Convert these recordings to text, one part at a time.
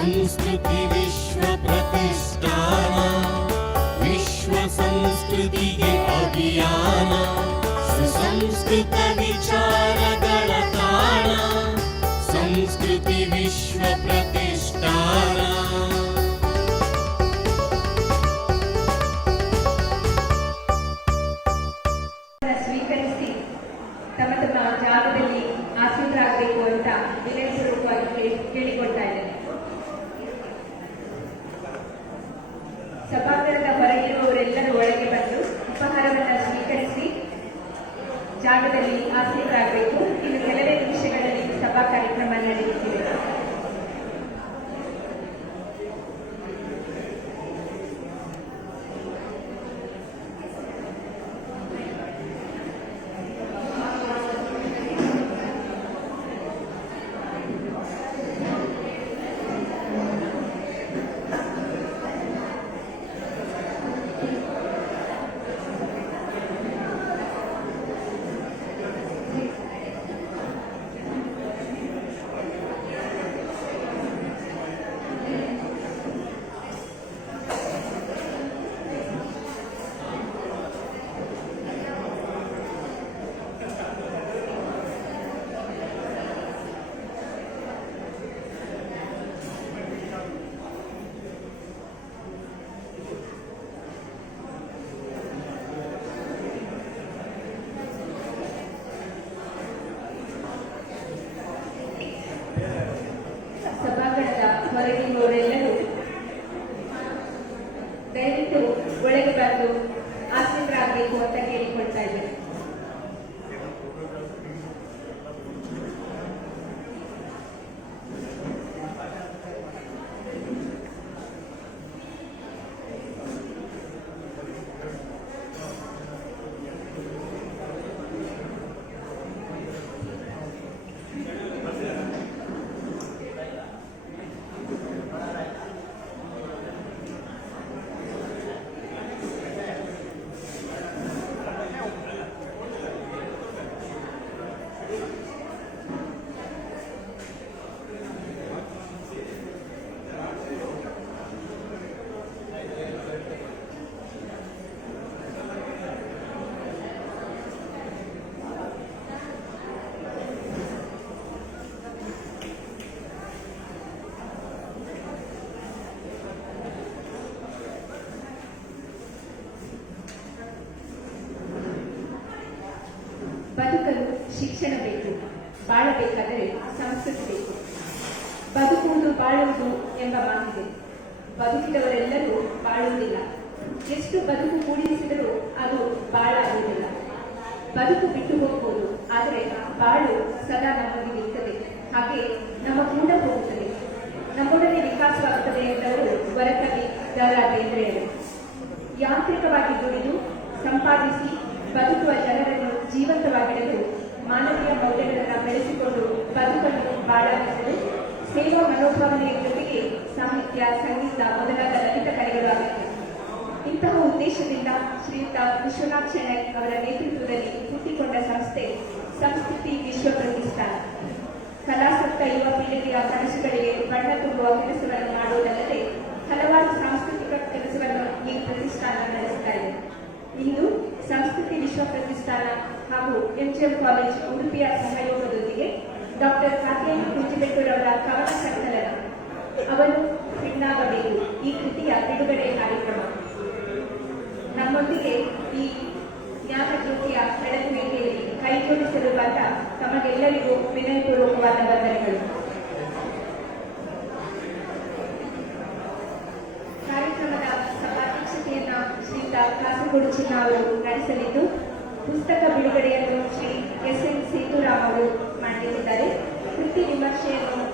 संस्कृति विश्व प्रतिष्ठान विश्व संस्कृति अभियान सुसंस्कृत विचारಗಳ ತಾಣ संस्कृति विश्व प्रतिष्ठान ಸ್ವೀಕರಿಸಿ ತಮ್ಮ ತಮ್ಮ ಜಾಗದಲ್ಲಿ ಆಸೀನರಾಗಬೇಕು ಅಂತ ವಿನಯಪೂರ್ವಕವಾಗಿ ಕೇಳಿಕೊಳ್ತಾ ಇದ್ದೇನೆ. ಸಭಾಂಗಣದ ಹೊರಗಿರುವವರೆಲ್ಲರೂ ಒಳಗೆ ಬಂದು ಉಪಹಾರವನ್ನು ಸ್ವೀಕರಿಸಿ ಜಾಗದಲ್ಲಿ ಆಸೀನರಾಗಬೇಕು. ಇನ್ನು ಕೆಲವೇ ನಿಮಿಷಗಳಲ್ಲಿ ಸಭಾ ಕಾರ್ಯಕ್ರಮ ನಡೆಯುತ್ತಿದೆ. ಸಭಾಂಗಣದ ಹೊರಗಿರುವವರೆಲ್ಲರೂ ದಯವಿಟ್ಟು ಒಳಗೆ ಬಂದು ಆಸೀನರಾಗಬೇಕು ಅಂತ ಕೇಳಿಕೊಳ್ತಾ ಇದ್ದೇನೆ. ಬದುಕಲು ಶಿಕ್ಷಣ ಬೇಕು, ಬಾಳಬೇಕಾದರೆ ಸಂಸ್ಕೃತಿ ಬೇಕು. ಬದುಕುವುದು ಬಾಳುವುದು ಎಂಬ ಮಾತಿದೆ. ಬದುಕಿದವರೆಲ್ಲರೂ ಬಾಳುವುದಿಲ್ಲ. ಎಷ್ಟು ಬದುಕು ಕೂಡಿಸಿದರೂ ಅದು ಬಾಳಾಗುವುದಿಲ್ಲ. ಬದುಕು ಬಿಟ್ಟು ಹೋಗಬಹುದು, ಆದರೆ ಬಾಳು ಸದಾ ನಮಗೆ ನಿಲ್ತದೆ, ಹಾಗೆ ನಮ್ಮ ಕೂಡ ಹೋಗುತ್ತದೆ. ನಮ್ಮೊಡನೆ ವಿಕಾಸವಾಗುತ್ತದೆ ಎಂದವರು ವರಕವಿ ದ ರಾ ಬೇಂದ್ರೆಯವರು. ಯಾಂತ್ರಿಕವಾಗಿ ದುಡಿದು ಸಂಪಾದಿಸಿ ಬದುಕುವ ಜನರನ್ನು ಜೀವಂತವಾಗಿಡಲು ಮಾನವೀಯ ಮೌಲ್ಯಗಳನ್ನು ಬೆಳೆಸಿಕೊಂಡು ಬದುಕನ್ನು ಬಾಳಾಗಿಸಲು ಸೇವಾ ಮನೋಭಾವನೆಯ ಜೊತೆಗೆ ಸಾಹಿತ್ಯ, ಸಂಗೀತ ಮೊದಲಾದ ಲಲಿತ ಕಲೆಗಳು ಅಗತ್ಯ. ಇಂತಹ ಉದ್ದೇಶದಿಂದ ಶ್ರೀಯುತ ವಿಶ್ವನಾಥ್ ಶೆಣೈ ಅವರ ನೇತೃತ್ವದಲ್ಲಿ ಹುಟ್ಟಿಕೊಂಡ ಸಂಸ್ಥೆ ಸಂಸ್ಕೃತಿ ವಿಶ್ವ ಪ್ರತಿಷ್ಠಾನ. ಕಲಾಸಕ್ತ ಯುವ ಪೀಳಿಗೆಯ ಕನಸುಗಳಿಗೆ ಬಣ್ಣ ತುಂಬುವ ಕೆಲಸವನ್ನು ಮಾಡುವುದಲ್ಲದೆ ಹಲವಾರು ಸಾಂಸ್ಕೃತಿಕ ಕೆಲಸವನ್ನು ಈ ಪ್ರತಿಷ್ಠಾನ ನಡೆಸ್ತಾ ಇದೆ. ಇಂದು ಸಂಸ್ಕೃತಿ ವಿಶ್ವ ಪ್ರತಿಷ್ಠಾನ ಹಾಗೂ ಎಂಜಿಎಂ ಕಾಲೇಜ್ ಉಡುಪಿಯ ಸಹಯೋಗದೊಂದಿಗೆ ಡಾಕ್ಟರ್ ಕಾತ್ಯಾಯಿನಿ ಕುಂಜಿಬೆಟ್ಟೂರವರ ಕವನ ಸಂಕಲನ ಅವರು ಹೆಣ್ಣಾಗಬೇಕು ಈ ಕೃತಿಯ ಬಿಡುಗಡೆ ಕಾರ್ಯಕ್ರಮ. ನಮ್ಮೊಂದಿಗೆ ಈ ಜ್ಞಾನಜ್ಯೋತಿಯ ಬೆಳಗುವಿಕೆಯಲ್ಲಿ ಕೈಜೋಡಿಸಲು ಬಂದ ತಮಗೆಲ್ಲರಿಗೂ ವಿನಯಪೂರ್ವಕವಾದ ವಂದನೆಗಳು. ಕಾರ್ಯಕ್ರಮದ ಸಭಾಧ್ಯಕ್ಷತೆಯನ್ನ ಶ್ರೀಯುತ ಕಾಸರಗೋಡು ಚಿನ್ನ ಅವರು ನಡೆಸಲಿದ್ದು, ಪುಸ್ತಕ ಬಿಡುಗಡೆಯನ್ನು ಶ್ರೀ ಎಸ್.ಎನ್. ಸೇತುರಾಮ್ ಅವರು ಮಾಡಲಿದ್ದಾರೆ. ಕೃತಿ ವಿಮರ್ಶೆಯನ್ನು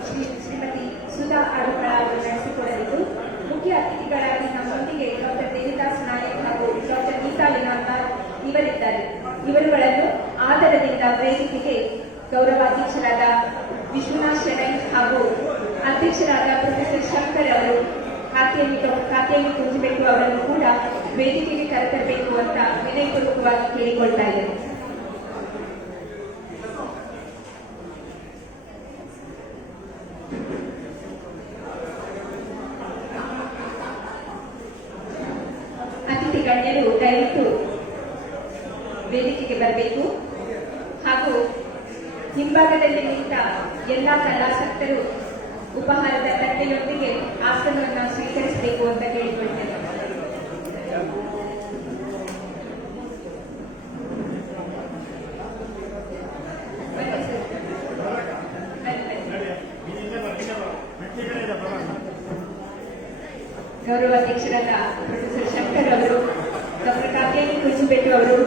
ಶ್ರೀಮತಿ ಸುಧಾ ಅಡುಕಳ ಅವರು ನಡೆಸಿಕೊಡಲಿದ್ದು, ಮುಖ್ಯ ಅತಿಥಿಗಳಾಗಿ ನಮ್ಮೊಂದಿಗೆ ಡಾಕ್ಟರ್ ದೇವಿದಾಸ್ ನಾಯಕ್ ಹಾಗೂ ಡಾಕ್ಟರ್ ಗೀತಾ ಲಿನಾಂಬಾರ್ ಇವರಿದ್ದಾರೆ. ಇವರುಗಳನ್ನು ಆದರದಿಂದ ವೇದಿಕೆಗೆ ಗೌರವಾಧ್ಯಕ್ಷರಾದ ವಿಶ್ವನಾಥ್ ಶೆಣೈ ಹಾಗೂ ಅಧ್ಯಕ್ಷರಾದ ಪ್ರೊಫೆಸರ್ ಶಂಕರ್ ಅವರು ಕಾತ್ಯಾಯಿನಿ ಕುಂಜಿಬೆಟ್ಟು ಅವರನ್ನು ಕೂಡ ವೇದಿಕೆಗೆ ಕರೆತರಬೇಕು ಅಂತ ವಿನಯಪೂರ್ವಕವಾಗಿ ಕೇಳಿಕೊಳ್ತಾ ಇದ್ದೇನೆ. ಹಿಂಭಾಗದಲ್ಲಿ ನಿಂತ ಎಲ್ಲ ಕಲಾಸಕ್ತರು ಉಪಹಾರದ ತಟ್ಟೆಯೊಂದಿಗೆ ಆಸನವನ್ನು ಸ್ವೀಕರಿಸಬೇಕು ಅಂತ ಕೇಳಿಕೊಳ್ತೇನೆ. ಗೌರವ ಅಧ್ಯಕ್ಷರಾದ ಪ್ರೊಫೆಸರ್ ಶಂಕರ್ ಅವರು, ಡಾಕ್ಟರ್ ಕಾಕೇನಿ ಕುರಿಸುಬೆಟ್ಟು ಅವರು,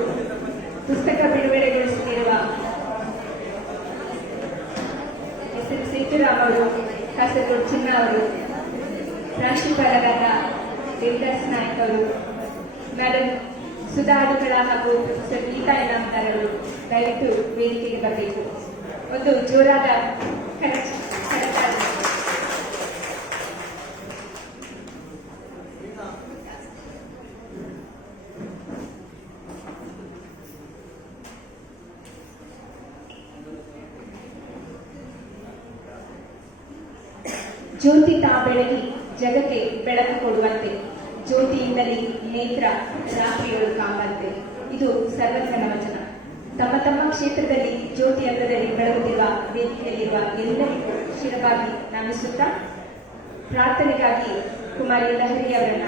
ಪುಸ್ತಕ ಬಿಡುಗಡೆಗೊಳಿಸುತ್ತಿರುವ ಎಸ್ ಸಿದ್ದರಾಮ್ ಅವರು, ಕಾಸರಗೋಡು ಚಿನ್ನ ಅವರು, ಪ್ರಾಂಶುಪಾಲರಾದ ದೇವದಾಸ್ ನಾಯಕ್ ಅವರು, ಮೇಡಮ್ ಸುಧಾ ಅಡುಗಳ ಹಾಗೂ ಪ್ರೊಫೆಸರ್ ಗೀತಾ ಇನಾಮದಾರ್ ಅವರು ದಯವಿಟ್ಟು ವೇದಿಕೆಗೆ ಬರಬೇಕು. ಒಂದು ಜೋರಾದ ಕರತಾಳ. ಜ್ಯೋತಿ ತಾ ಬೆಳಗಿ ಜಗಕ್ಕೆ ಬೆಳಕು ಕೊಡುವಂತೆ, ಜ್ಯೋತಿಯಿಂದಲೇ ನೇತ್ರ ರಾತ್ರಿಗಳು ಕಾಂಬಂತೆ. ಇದು ಸರ್ವಜ್ಞನ ವಚನ. ತಮ್ಮ ತಮ್ಮ ಕ್ಷೇತ್ರದಲ್ಲಿ ಜ್ಯೋತಿ ಹಂತದಲ್ಲಿ ಬೆಳಗುತ್ತಿರುವ ವೇದಿಕೆಯಲ್ಲಿರುವ ಎಲ್ಲರಿಗೂ ಶಿರವಾಗಿ ನಮಿಸುತ್ತಾ ಪ್ರಾರ್ಥನೆಗಾಗಿ ಕುಮಾರಿ ಲಹರಿ ಅವರನ್ನ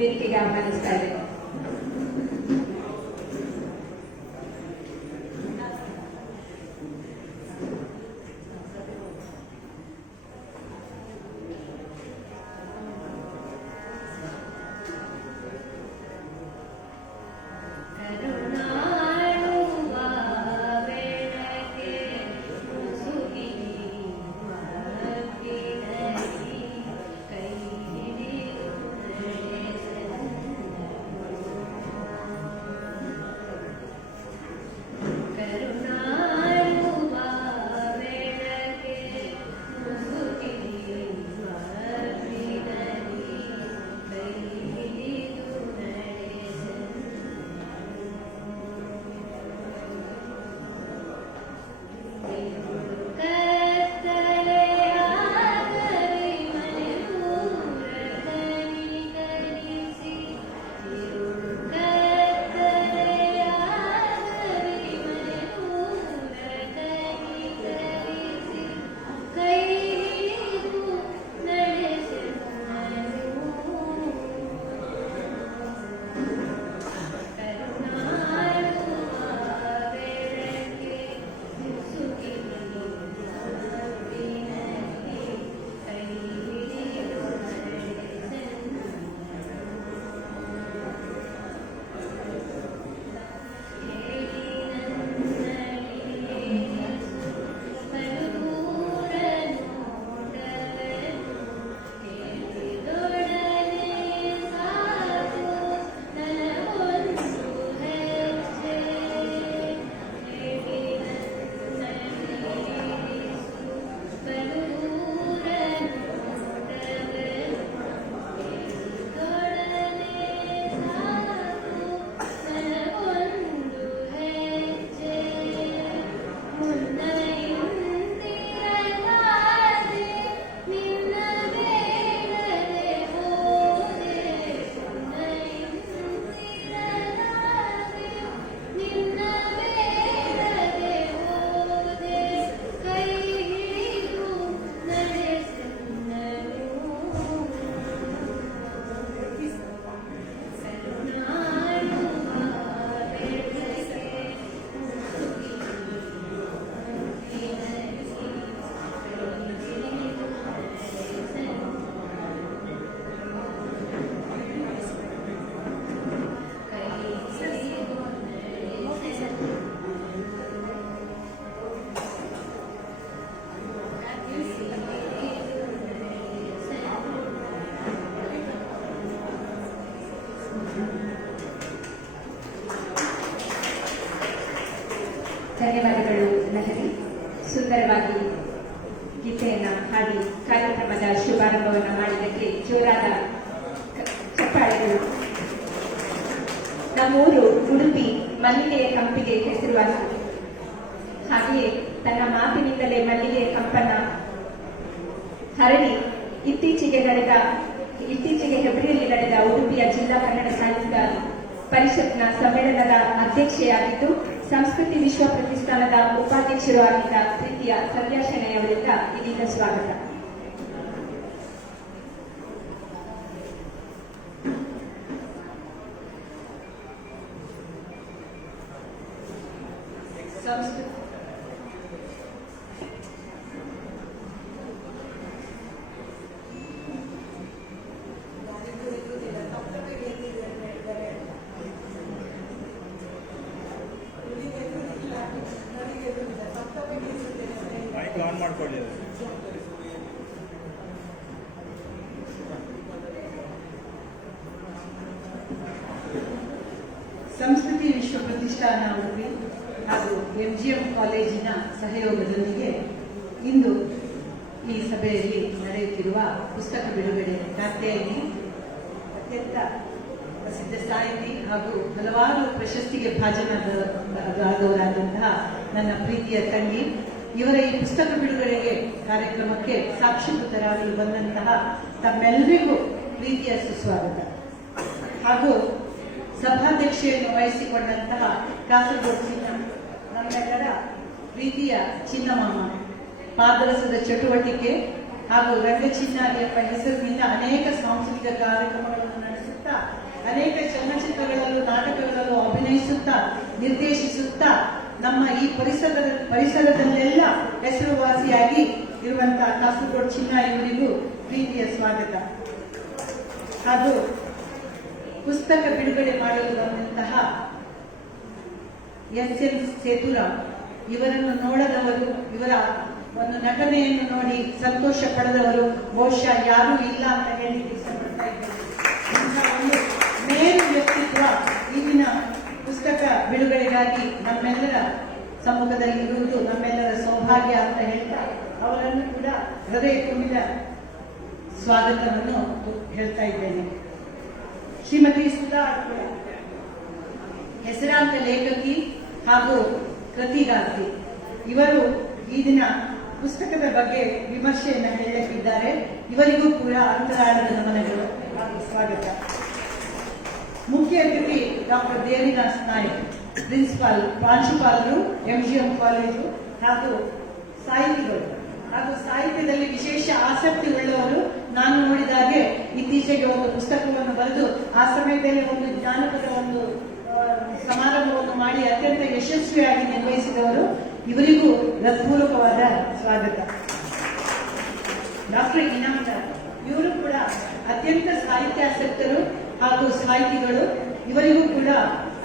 ವೇದಿಕೆಗೆ ಆಹ್ವಾನಿಸ್ತಾ ಇದ್ದೇವೆ. ಧನ್ಯವಾದಗಳು ಲಹರಿ. ಸುಂದರವಾಗಿ ಗೀತೆಯನ್ನ ಹಾಡಿ ಕಾರ್ಯಕ್ರಮದ ಶುಭಾರಂಭವನ್ನು ಮಾಡಿದ್ದಕ್ಕೆ ಜೋರಾದ ಚಪ್ಪಾಳೆಗಳು. ನಮ್ಮೂರು ಉಡುಪಿ ಮಲ್ಲಿಗೆಯ ಕಂಪಿಗೆ ಹೆಸರುವಾಸಿ. ಹಾಗೆಯೇ ತನ್ನ ಮಾತಿನಿಂದಲೇ ಮಲ್ಲಿಗೆಯ ಕಂಪನ ಹರಡಿ ಇತ್ತೀಚೆಗೆ ಹೆಬ್ರಿಯಲ್ಲಿ ನಡೆದ ಉಡುಪಿಯ ಜಿಲ್ಲಾ ಕನ್ನಡ ಸಾಹಿತ್ಯ ಪರಿಷತ್ನ ಸಮ್ಮೇಳನದ ಅಧ್ಯಕ್ಷೆಯಾಗಿದ್ದು ಸಂಸ್ಕೃತಿ ವಿಶ್ವ ಪ್ರತಿಷ್ಠಾನದ ಉಪಾಧ್ಯಕ್ಷರು ಆಗಿದ್ದ ಪ್ರೀತಿಯ ಸಂಧ್ಯಾ ಶೆಣೈ ಅವರಿಂದ ಇದೀಗ ಸ್ವಾಗತ. ಆನ್ ಮಾಡ್ಕೊಳ್ಳಿ. ಸಂಸ್ಕೃತಿ ವಿಶ್ವ ಪ್ರತಿಷ್ಠಾನ ಉಡುಪಿ ಹಾಗೂ MGM ಕಾಲೇಜಿನ ಸಹಯೋಗದೊಂದಿಗೆ ಇಂದು ಈ ಸಭೆಯಲ್ಲಿ ನಡೆಯುತ್ತಿರುವ ಪುಸ್ತಕ ಬಿಡುಗಡೆ ಕಾತ್ಯಾಯಿನಿ ಅತ್ಯಂತ ಪ್ರಸಿದ್ಧ ಸಾಹಿತಿ ಹಾಗೂ ಹಲವಾರು ಪ್ರಶಸ್ತಿಗೆ ಭಾಜನರಾದವರಾದಂತಹ ನನ್ನ ಪ್ರೀತಿಯ ತಂಗಿ, ಇವರ ಈ ಪುಸ್ತಕ ಬಿಡುಗಡೆಗೆ ಕಾರ್ಯಕ್ರಮಕ್ಕೆ ಸಾಕ್ಷೀಭೂತರಾಗಲು ಬಂದಂತಹ ತಮ್ಮೆಲ್ಲರಿಗೂ ಪ್ರೀತಿಯ ಸುಸ್ವಾಗತ. ಹಾಗೂ ಸಭಾಧ್ಯಕ್ಷೆಯನ್ನು ವಹಿಸಿಕೊಂಡಂತಹ ಕಾಸರಗೋಡು ಚಿನ್ನ, ನಮ್ಮೆಲ್ಲರ ಪ್ರೀತಿಯ ಚಿನ್ನಮಾಮ, ಪಾದರಸದ ಚಟುವಟಿಕೆ ಹಾಗೂ ರಂಗಚಿನ್ನಾರಿ ಎಂಬ ಹೆಸರಿನಿಂದ ಅನೇಕ ಸಾಂಸ್ಕೃತಿಕ ಕಾರ್ಯಕ್ರಮಗಳನ್ನು ನಡೆಸುತ್ತಾ, ಅನೇಕ ಚಲನಚಿತ್ರಗಳಲ್ಲೂ ನಾಟಕಗಳಲ್ಲೂ ಅಭಿನಯಿಸುತ್ತಾ, ನಿರ್ದೇಶಿಸುತ್ತಾ ನಮ್ಮ ಈ ಪರಿಸರದಲ್ಲೆಲ್ಲ ಹೆಸರುವಾಸಿಯಾಗಿ ಇರುವಂತಹ ಕಾಸರಗೋಡು ಚಿನ್ನ ಇವರಿಗೂ ಪ್ರೀತಿಯ ಸ್ವಾಗತ. ಹಾಗೂ ಪುಸ್ತಕ ಬಿಡುಗಡೆ ಮಾಡಲು ಬಂದಂತಹ SN ಸೇತುರಾಮ್, ಇವರನ್ನು ನೋಡದವರು, ಇವರ ಒಂದು ನಟನೆಯನ್ನು ನೋಡಿ ಸಂತೋಷ ಪಡೆದವರು ಬಹುಶಃ ಯಾರೂ ಇಲ್ಲ ಅಂತ ಹೇಳಲಿಕ್ಕೆ ಇಷ್ಟಪಡ್ತಾ ಇದ್ದೇನೆ. ಇಂತಹ ಒಂದು ಮೇರು ವ್ಯಕ್ತಿತ್ವ ಈಗಿನ ಪುಸ್ತಕ ಬಿಡುಗಡೆಗಾಗಿ ನಮ್ಮೆಲ್ಲರ ಸಮ್ಮುಖದಲ್ಲಿ ಇರುವುದು ನಮ್ಮೆಲ್ಲರ ಸೌಭಾಗ್ಯ ಅಂತ ಹೇಳ್ತಾ ಅವರನ್ನು ಕೂಡ ಹೃದಯ ತುಂಬಿದ ಸ್ವಾಗತವನ್ನು ಹೇಳ್ತಾ ಇದ್ದೇನೆ. ಶ್ರೀಮತಿ ಸುಧಾ ಹೆಸರಾಂತ ಲೇಖಕಿ ಹಾಗೂ ಕೃತಿಗಾರ್ತಿ, ಇವರು ಈ ದಿನ ಪುಸ್ತಕದ ಬಗ್ಗೆ ವಿಮರ್ಶೆಯನ್ನು ಹೇಳಲಿದ್ದಾರೆ. ಇವರಿಗೂ ಕೂಡ ಅಂತರಾಳದ ನಮನಗಳು ಹಾಗೂ ಸ್ವಾಗತ. ಮುಖ್ಯ ಅತಿಥಿ ಡಾಕ್ಟರ್ ದೇವಿದಾಸ್ ನಾಯಕ್, ಪ್ರಿನ್ಸಿಪಾಲ್, ಪ್ರಾಂಶುಪಾಲರು MGM ಕಾಲೇಜು ಹಾಗೂ ಸಾಹಿತಿಗಳು ಹಾಗೂ ಸಾಹಿತ್ಯದಲ್ಲಿ ವಿಶೇಷ ಆಸಕ್ತಿ ಉಳ್ಳವರು. ನಾನು ನೋಡಿದಾಗೆ ಇತ್ತೀಚೆಗೆ ಒಂದು ಪುಸ್ತಕವನ್ನು ಬರೆದು ಆ ಸಮಯದಲ್ಲಿ ಒಂದು ಜಾನಪದ ಒಂದು ಸಮಾರಂಭವನ್ನು ಮಾಡಿ ಅತ್ಯಂತ ಯಶಸ್ವಿಯಾಗಿ ನಿರ್ವಹಿಸಿದವರು. ಇವರಿಗೂ ಹೃತ್ಪೂರ್ವಕವಾದ ಸ್ವಾಗತ. ಡಾಕ್ಟರ್ ಇನಾಮ್ದಾರ್, ಇವರು ಕೂಡ ಅತ್ಯಂತ ಸಾಹಿತ್ಯಾಸಕ್ತರು ಹಾಗೂ ಸಾಹಿತಿಗಳು. ಇವರಿಗೂ ಕೂಡ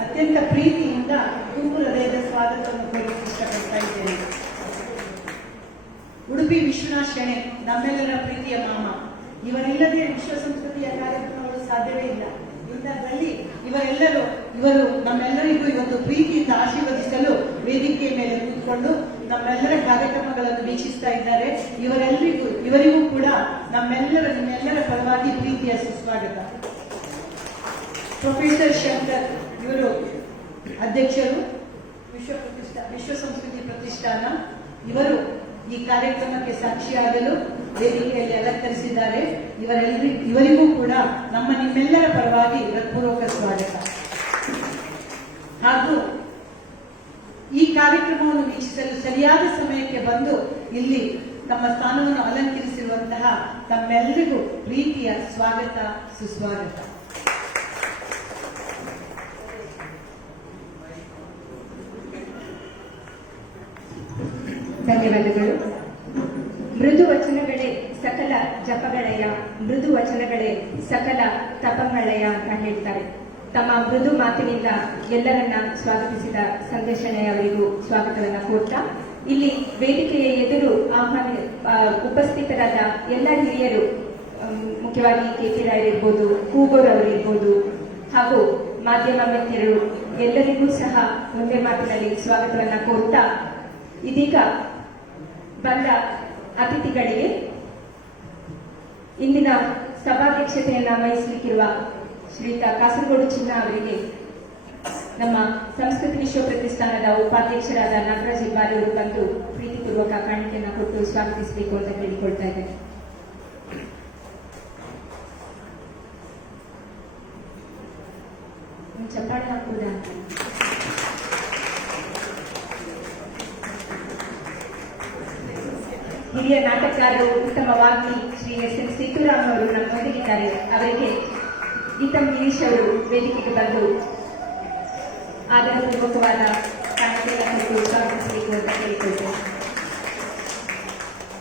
ಅತ್ಯಂತ ಪ್ರೀತಿಯಿಂದ ತುಂಬು ಹೃದಯದ ಸ್ವಾಗತವನ್ನು ಕೋರಲು ಇಷ್ಟಪಡ್ತಾ ಇದ್ದೇನೆ. ಉಡುಪಿ ವಿಶ್ವನಾಥ್ ಶೆಣೈ, ನಮ್ಮೆಲ್ಲರ ಪ್ರೀತಿಯ ಮಾಮ, ಇವರಿಲ್ಲದೆ ವಿಶ್ವ ಸಂಸ್ಕೃತಿಯ ಕಾರ್ಯಕ್ರಮಗಳು ಸಾಧ್ಯವೇ ಇಲ್ಲ. ಇಂಥದ್ರಲ್ಲಿ ಇವರು ನಮ್ಮೆಲ್ಲರಿಗೂ ಇವತ್ತು ಪ್ರೀತಿಯಿಂದ ಆಶೀರ್ವದಿಸಲು ವೇದಿಕೆಯ ಮೇಲೆ ಕೂತ್ಕೊಂಡು ನಮ್ಮೆಲ್ಲರ ಕಾರ್ಯಕ್ರಮಗಳನ್ನು ವೀಕ್ಷಿಸ್ತಾ ಇದ್ದಾರೆ. ಇವರಿಗೂ ಕೂಡ ನಿಮ್ಮೆಲ್ಲರ ಪರವಾಗಿ ಪ್ರೀತಿಯ ಸುಸ್ವಾಗತ. ಪ್ರೊಫೆಸರ್ ಶಂಕರ್, ಇವರು ಅಧ್ಯಕ್ಷರು ವಿಶ್ವ ಸಂಸ್ಕೃತಿ ಪ್ರತಿಷ್ಠಾನ. ಇವರು ಈ ಕಾರ್ಯಕ್ರಮಕ್ಕೆ ಸಾಕ್ಷಿಯಾಗಲು ವೇದಿಕೆಯಲ್ಲಿ ಅಲಂಕರಿಸಿದ್ದಾರೆ. ಇವರಿಗೂ ಕೂಡ ನಿಮ್ಮೆಲ್ಲರ ಪರವಾಗಿ ಹೃತ್ಪೂರ್ವಕ ಸ್ವಾಗತ. ಹಾಗೂ ಈ ಕಾರ್ಯಕ್ರಮವನ್ನು ವೀಕ್ಷಿಸಲು ಸರಿಯಾದ ಸಮಯಕ್ಕೆ ಬಂದು ಇಲ್ಲಿ ತಮ್ಮ ಸ್ಥಾನವನ್ನು ಅಲಂಕರಿಸಿರುವಂತಹ ತಮ್ಮೆಲ್ಲರಿಗೂ ಪ್ರೀತಿಯ ಸ್ವಾಗತ, ಸುಸ್ವಾಗತ. ಧನ್ಯವಾದಗಳು. ಮೃದು ವಚನಗಳೇ ಸಕಲ ಜಪಗಳಯ್ಯ, ಮೃದು ವಚನಗಳೇ ಸಕಲ ತಪಗಳಯ್ಯ ಅಂತ ಹೇಳ್ತಾರೆ. ತಮ್ಮ ಮೃದು ಮಾತಿನಿಂದ ಎಲ್ಲರನ್ನ ಸ್ವಾಗತಿಸಿದ ಸಂಧ್ಯಾ ಶೆಣೈ ಅವರಿಗೂ ಸ್ವಾಗತವನ್ನ ಕೋರ್ತಾ, ಇಲ್ಲಿ ವೇದಿಕೆಯ ಎದುರು ಉಪಸ್ಥಿತರಾದ ಎಲ್ಲ ಹಿರಿಯರು, ಮುಖ್ಯವಾಗಿ KP ರಾಯರಿರ್ಬೋದು, ಕೂಗೋರ್ ಅವರಿರ್ಬೋದು ಹಾಗೂ ಮಾಧ್ಯಮ ಮಿತ್ರರು ಎಲ್ಲರಿಗೂ ಸಹ ಒಂದೇ ಮಾತಿನಲ್ಲಿ ಸ್ವಾಗತವನ್ನ ಕೋರ್ತಾ, ಇದೀಗ ಬಂದ ಅತಿಥಿಗಳಿಗೆ ಇಂದಿನ ಸಭಾಧ್ಯಕ್ಷತೆಯನ್ನ ವಹಿಸಲಿಕ್ಕಿರುವ ಶ್ರೀಯುತ ಕಾಸರಗೋಡು ಚಿನ್ನ ಅವರಿಗೆ ನಮ್ಮ ಸಂಸ್ಕೃತಿ ವಿಶ್ವ ಪ್ರತಿಷ್ಠಾನದ ಉಪಾಧ್ಯಕ್ಷರಾದ ನಾಗರಾಜ್ ಹೆಬ್ಬಾರ್ ಅವರು ಬಂದು ಪ್ರೀತಿಪೂರ್ವಕ ಕಾಣಿಕೆಯನ್ನು ಕೊಟ್ಟು ಸ್ವಾಗತಿಸಬೇಕು ಅಂತ ಕೇಳಿಕೊಳ್ತಾ ಇದ್ದೇನೆ. ಚಪ್ಪಾಳೆ ಹಾಕುವುದಾ? ಹಿರಿಯ ನಾಟಕಕಾರರು, ಉತ್ತಮ ವಾಗ್ಮಿ ಶ್ರೀ ಎಸ್.ಎನ್. ಸಿದ್ದರಾಮ್ ಅವರು ನಮ್ಮೊಂದಿಗಿದ್ದಾರೆ. ಅವರಿಗೆ ಗೀತಂ ಗಿರೀಶ್ ಅವರು ವೇದಿಕೆಗೆ ಬಂದು ಆದರಪೂರ್ವಕವಾದ ಕಾಣಿಕೆಯನ್ನು ಕೊಟ್ಟು ಸ್ವಾಗತಿಸಬೇಕು ಅಂತ ಕೇಳಿಕೊಳ್ತೇನೆ.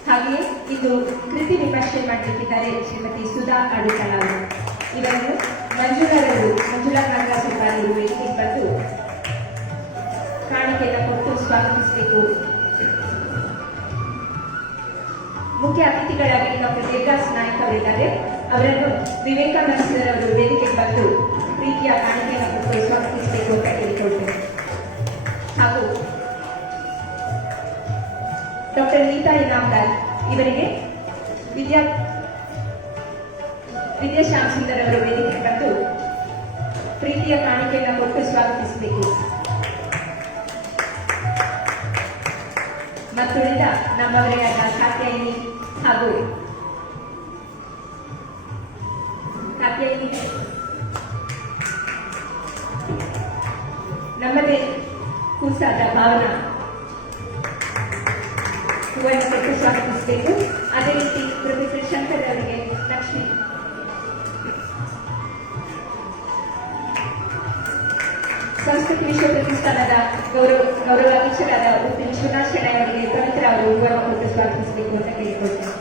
ಹಾಗೆಯೇ ಇಂದು ಕೃತಿ ವಿಮರ್ಶೆ ಮಾಡಲಿಕ್ಕಿದ್ದಾರೆ ಶ್ರೀಮತಿ ಸುಧಾ ಅಡುಕಳ ಅವರು. ಇವರನ್ನು ಮಂಜುಳಾ ನಾಗರಾಜ್ ಅವರು ವೇದಿಕೆಗೆ ಬಂದು ಕಾಣಿಕೆಯನ್ನು ಕೊಟ್ಟು ಸ್ವಾಗತಿಸಬೇಕು. ಮುಖ್ಯ ಅತಿಥಿಗಳಾಗಿ ಡಾಕ್ಟರ್ ದೇವದಾಸ್ ನಾಯಕ್ ಅವರಿದ್ದಾರೆ. ಅವರನ್ನು ವಿವೇಕಾನಂದ ಸರ್ ಅವರು ವೇದಿಕೆಗೆ ಬಂದು ಪ್ರೀತಿಯ ಕಾಣಿಕೆಯನ್ನು ಕೊಟ್ಟು ಸ್ವಾಗತಿಸಬೇಕು ಅಂತ ಕೇಳಿಕೊಳ್ತೇನೆ. ಹಾಗೂ ಡಾಕ್ಟರ್ ನೀತಾ ಇನಾಮ್ದಾರ್ ಇವರಿಗೆ ವಿದ್ಯಾಶ್ಯಾಮ್ ಸುಂದರ್ ಅವರು ವೇದಿಕೆಗೆ ಬಂದು ಪ್ರೀತಿಯ ಕಾಣಿಕೆಯನ್ನು ಕೊಟ್ಟು ಸ್ವಾಗತಿಸಬೇಕು. ಮತ್ತುಳಿದ ನಮ್ಮವರೇ ಆದ ಕಾತ್ಯಾಯಿನಿ ಹಾಗೂ ನಮ್ಮದೇ ಕೂಸಾದ ಭಾವನಾ ಹೂವನ್ನು ಕೊಟ್ಟು ಸ್ವಾಗತಿಸಬೇಕು. ಅದೇ ರೀತಿ ಪ್ರೊಫೆಸರ್ ಶಂಕರ್ ಅವರಿಗೆ ಲಕ್ಷ್ಮಿ, ಸಂಸ್ಕೃತಿ ವಿಶ್ವ ಪ್ರತಿಷ್ಠಾನದ ಗೌರವ ಅಧ್ಯಕ್ಷರಾದ ವಿಶ್ವನಾಥ್ ಶೆಣೈ ಅವರಿಗೆ ಪವಿತ್ರ ಅವರು ಹೂವನ್ನು ಕೊಟ್ಟು ಸ್ವಾಗತಿಸಬೇಕು ಅಂತ ಕೇಳಿಕೊಳ್ತೇನೆ.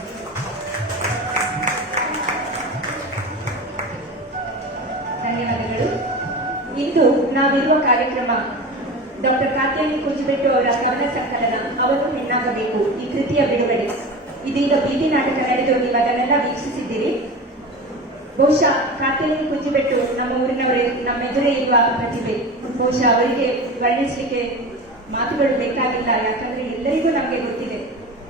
ಧನ್ಯವಾದಗಳು. ಇಂದು ನಾವಿರುವ ಕಾರ್ಯಕ್ರಮ ಡಾಕ್ಟರ್ ಕಾತ್ಯಾಯಿನಿ ಕುಂಚಿಬೆಟ್ಟು ಅವರ ಕವನ ಸಂಕಲನ ಅವನು ಹೆಣ್ಣಾಗಬೇಕು ಈ ಕೃತಿಯ ಬಿಡುಗಡೆ. ಇದೀಗ ಬೀದಿ ನಾಟಕ ನಡೆದು ನೀವು ಅದನ್ನೆಲ್ಲ ವೀಕ್ಷಿಸಿದ್ದೀರಿ. ಬಹುಶಃ ಕಾತ್ಯಾಯಿನಿ ಕುಂಚಿಬೆಟ್ಟು ನಮ್ಮ ಊರಿನವರೇ, ನಮ್ಮ ಎದುರೇ ಇರುವ ಪ್ರತಿಭೆ. ಬಹುಶಃ ಅವರಿಗೆ ವರ್ಣಿಸಲಿಕ್ಕೆ ಮಾತುಗಳು ಬೇಕಾಗಿಲ್ಲ, ಯಾಕಂದ್ರೆ ಎಲ್ಲರಿಗೂ ನಮಗೆ ಗೊತ್ತಿದೆ.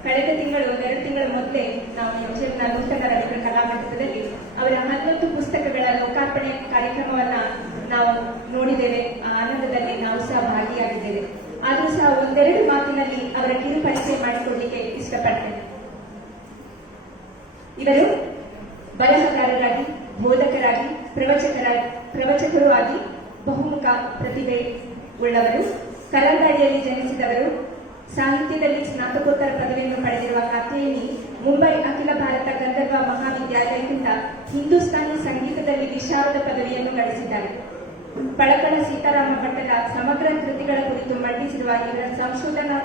ಕಳೆದ ತಿಂಗಳು 2 ತಿಂಗಳ ಮೊದಲೇ ನಾವು ಯೋಜನಾ ನೂತನ ರವೀಂದ್ರ ಕಲಾಮಂಟಪದಲ್ಲಿ ಅವರ 11 ಪುಸ್ತಕಗಳ ಲೋಕಾರ್ಪಣೆ ಕಾರ್ಯಕ್ರಮವನ್ನ ನಾವು ನೋಡಿದ್ದೇವೆ. ಆ ಆನಂದದಲ್ಲಿ ನಾವು ಸಹ ಭಾಗಿಯಾಗಿದ್ದೇವೆ. ಆದರೂ ಸಹ ಒಂದೆರಡು ಮಾತಿನಲ್ಲಿ ಅವರ ಕಿರು ಪರಿಚಯ ಮಾಡಿಕೊಡ್ಲಿಕ್ಕೆ ಇಷ್ಟಪಡ್ತೇನೆ. ಇವರು ಬರಹಗಾರರಾಗಿ, ಬೋಧಕರಾಗಿ, ಪ್ರವಚಕರು ಆಗಿ ಬಹುಮುಖ ಪ್ರತಿಭೆ ಉಳ್ಳವರು. ಕರಾವಳಿಯಲ್ಲಿ ಜನಿಸಿದವರು. ಸಾಹಿತ್ಯದಲ್ಲಿ ಸ್ನಾತಕೋತ್ತರ ಪದವಿಯನ್ನು ಪಡೆದಿರುವ ಕಾತ್ಯಾಯಿನಿ ಮುಂಬೈ ಅಖಿಲ ಭಾರತ ಗಂಧರ್ವ ಮಹಾವಿದ್ಯಾಲಯದಿಂದ ಹಿಂದೂಸ್ತಾನಿ ಸಂಗೀತದಲ್ಲಿ ವಿಶಾರದ ಪದವಿಯನ್ನು ಗಳಿಸಿದ್ದಾರೆ. ಪಳಕಳ ಸೀತಾರಾಮ ಭಟ್ಟರ ಸಮಗ್ರ ಕೃತಿಗಳ ಕುರಿತು ಮಂಡಿಸಿರುವ ಇವರ ಸಂಶೋಧನಾ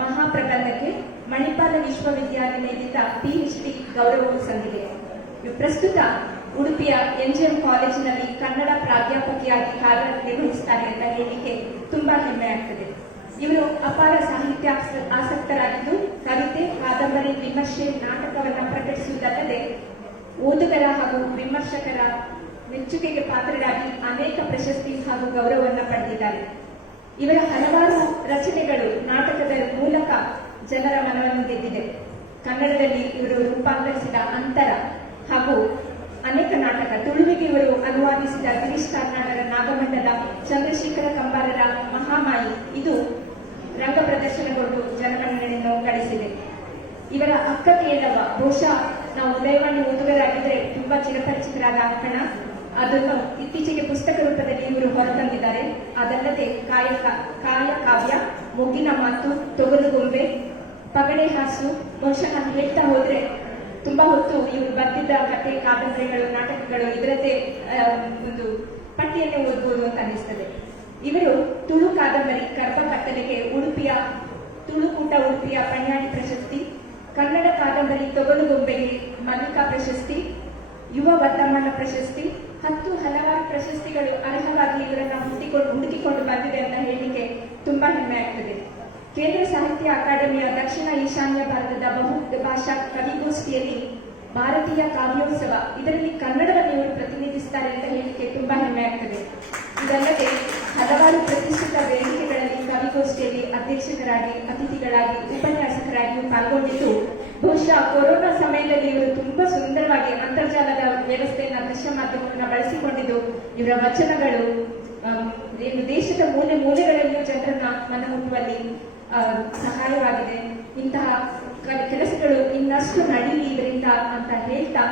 ಮಹಾಪ್ರಬಂಧಕ್ಕೆ ಮಣಿಪಾಲ ವಿಶ್ವವಿದ್ಯಾನಿಲಯದಿಂದ PhD ಗೌರವವು ಸಂದಿದೆ. ಪ್ರಸ್ತುತ ಉಡುಪಿಯ NGM ಕಾಲೇಜಿನಲ್ಲಿ ಕನ್ನಡ ಪ್ರಾಧ್ಯಾಪಕಿಯಾಗಿ ಕಾರ್ಯನಿರ್ವಹಿಸುತ್ತಾರೆ ಅಂತ ಹೇಳಲಿಕ್ಕೆ ತುಂಬಾ ಹೆಮ್ಮೆ ಆಗ್ತದೆ. ಇವರು ಅಪಾರ ಸಾಹಿತ್ಯ ಆಸಕ್ತರಾಗಿದ್ದು ಕವಿತೆ, ಕಾದಂಬರಿ, ವಿಮರ್ಶೆ, ನಾಟಕವನ್ನು ಪ್ರಕಟಿಸುವುದಲ್ಲದೆ ಓದುಗರ ಹಾಗೂ ವಿಮರ್ಶಕರ ಮೆಚ್ಚುಗೆಗೆ ಪಾತ್ರರಾಗಿ ಅನೇಕ ಪ್ರಶಸ್ತಿ ಹಾಗೂ ಗೌರವವನ್ನು ಪಡೆದಿದ್ದಾರೆ. ಇವರ ಹಲವಾರು ರಚನೆಗಳು ನಾಟಕದ ಮೂಲಕ ಜನರ ಮನವನ್ನು ಗೆದ್ದಿದೆ. ಕನ್ನಡದಲ್ಲಿ ಇವರು ರೂಪಾಂತರಿಸಿದ ಅಂತರ ಹಾಗೂ ಅನೇಕ ನಾಟಕ, ತುಳುವಿಗೆ ಇವರು ಅನುವಾದಿಸಿದ ಗಿರೀಶ್ ಕಾರ್ನಾಡರ ನಾಗಮಂಡಲ, ಚಂದ್ರಶೇಖರ ಕಂಬಾರರ ಮಹಾಮಾಯಿ ಇದು ರಂಗ ಪ್ರದರ್ಶನಗೊಂಡು ಜನಮನ್ನಣೆಯನ್ನು ಗಳಿಸಿದೆ. ಇವರ ಅಕ್ಕ ಕೇಳವ ಬಹುಶಃ ನಾವು ಉದಯವಾಣಿ ಓದುಗರಾಗಿದ್ರೆ ತುಂಬಾ ಚಿರಪರಿಚಿತರಾದ ಅಕ್ಕಣ, ಅದನ್ನು ಇತ್ತೀಚೆಗೆ ಪುಸ್ತಕ ರೂಪದಲ್ಲಿ ಇವರು ಹೊರತಂದಿದ್ದಾರೆ. ಅದಲ್ಲದೆ ಕಾಯ ಕಾವ್ಯ, ಮೊಗ್ಗಿನ ಮಾತು, ತೊಗಲುಗೊಂಬೆ, ಪಗಡೆ ಹಾಸು, ಬಹುಶಃ ನಾನು ಹೇಳ್ತಾ ಹೋದ್ರೆ ತುಂಬಾ ಹೊತ್ತು ಇವರು ಬರೆದಿದ್ದ ಕಥೆ, ಕಾದಂಬರಿಗಳು, ನಾಟಕಗಳು ಇದರದ್ದೇ ಒಂದು ಪಟ್ಟಿಯನ್ನೇ ಓದಬಹುದು ಅಂತ ಅನಿಸ್ತದೆ. ಇವರು ತುಳು ಕಾದಂಬರಿ ಕರ್ಪ ಕತ್ತಲೆಗೆ ತುಳುಕೂಟ ಉಡುಪಿಯ ಪಣ್ಯಾಡಿ ಪ್ರಶಸ್ತಿ, ಕನ್ನಡ ಕಾದಂಬರಿ ತೊಗಲುಗೊಂಬೆಗೆ ಮಲ್ಲಿಕಾ ಪ್ರಶಸ್ತಿ, ಯುವ ವರ್ತಮಾನ ಪ್ರಶಸ್ತಿ, 10 ಹಲವಾರು ಪ್ರಶಸ್ತಿಗಳು ಅರ್ಹವಾಗಿ ಇವರನ್ನ ಹುಡುಕಿಕೊಂಡು ಬಂದಿದೆ ಅಂತ ಹೇಳಲಿಕ್ಕೆ ತುಂಬಾ ಹೆಮ್ಮೆ ಆಗ್ತದೆ. ಕೇಂದ್ರ ಸಾಹಿತ್ಯ ಅಕಾಡೆಮಿಯ ದಕ್ಷಿಣ ಈಶಾನ್ಯ ಭಾರತದ ಬಹುಭಾಷಾ ಕವಿಗೋಷ್ಠಿಯಲ್ಲಿ ಭಾರತೀಯ ಕಾವ್ಯೋತ್ಸವ ಇದರಲ್ಲಿ ಕನ್ನಡವನ್ನು ಇವರು ಪ್ರತಿನಿಧಿಸುತ್ತಾರೆ ಅಂತ ಹೇಳಲಿಕ್ಕೆ ತುಂಬಾ ಹೆಮ್ಮೆ ಆಗ್ತದೆ. ಇದಲ್ಲದೆ ಹಲವಾರು ಪ್ರತಿಷ್ಠಿತ ವೇದಿಕೆಗಳಲ್ಲಿ ಕವಿಗೋಷ್ಠಿಯಲ್ಲಿ ಅಧ್ಯಕ್ಷರಾಗಿ, ಅತಿಥಿಗಳಾಗಿ, ಉಪನ್ಯಾಸಕರಾಗಿ ಪಾಲ್ಗೊಂಡಿದ್ದು ಬಹುಶಃ ಕೊರೋನಾ ಸಮಯದಲ್ಲಿ ಇವರು ತುಂಬಾ ಸುಂದರವಾಗಿ ಅಂತರ್ಜಾಲದ ವ್ಯವಸ್ಥೆಯನ್ನ, ದೃಶ್ಯ ಮಾಧ್ಯಮವನ್ನು ಬಳಸಿಕೊಂಡಿದ್ದು ಇವರ ವಚನಗಳು ದೇಶದ ಮೂಲೆಗಳಲ್ಲಿಯೂ ಜನರನ್ನ ಮನಮುಟ್ಟುವಲ್ಲಿ ಸಹಾಯವಾಗಿದೆ. ಇಂತಹ ಕೆಲಸಗಳು ಇನ್ನಷ್ಟು ನಡೀಲಿ ಇದರಿಂದ ಅಂತ ಹೇಳ್ತಾ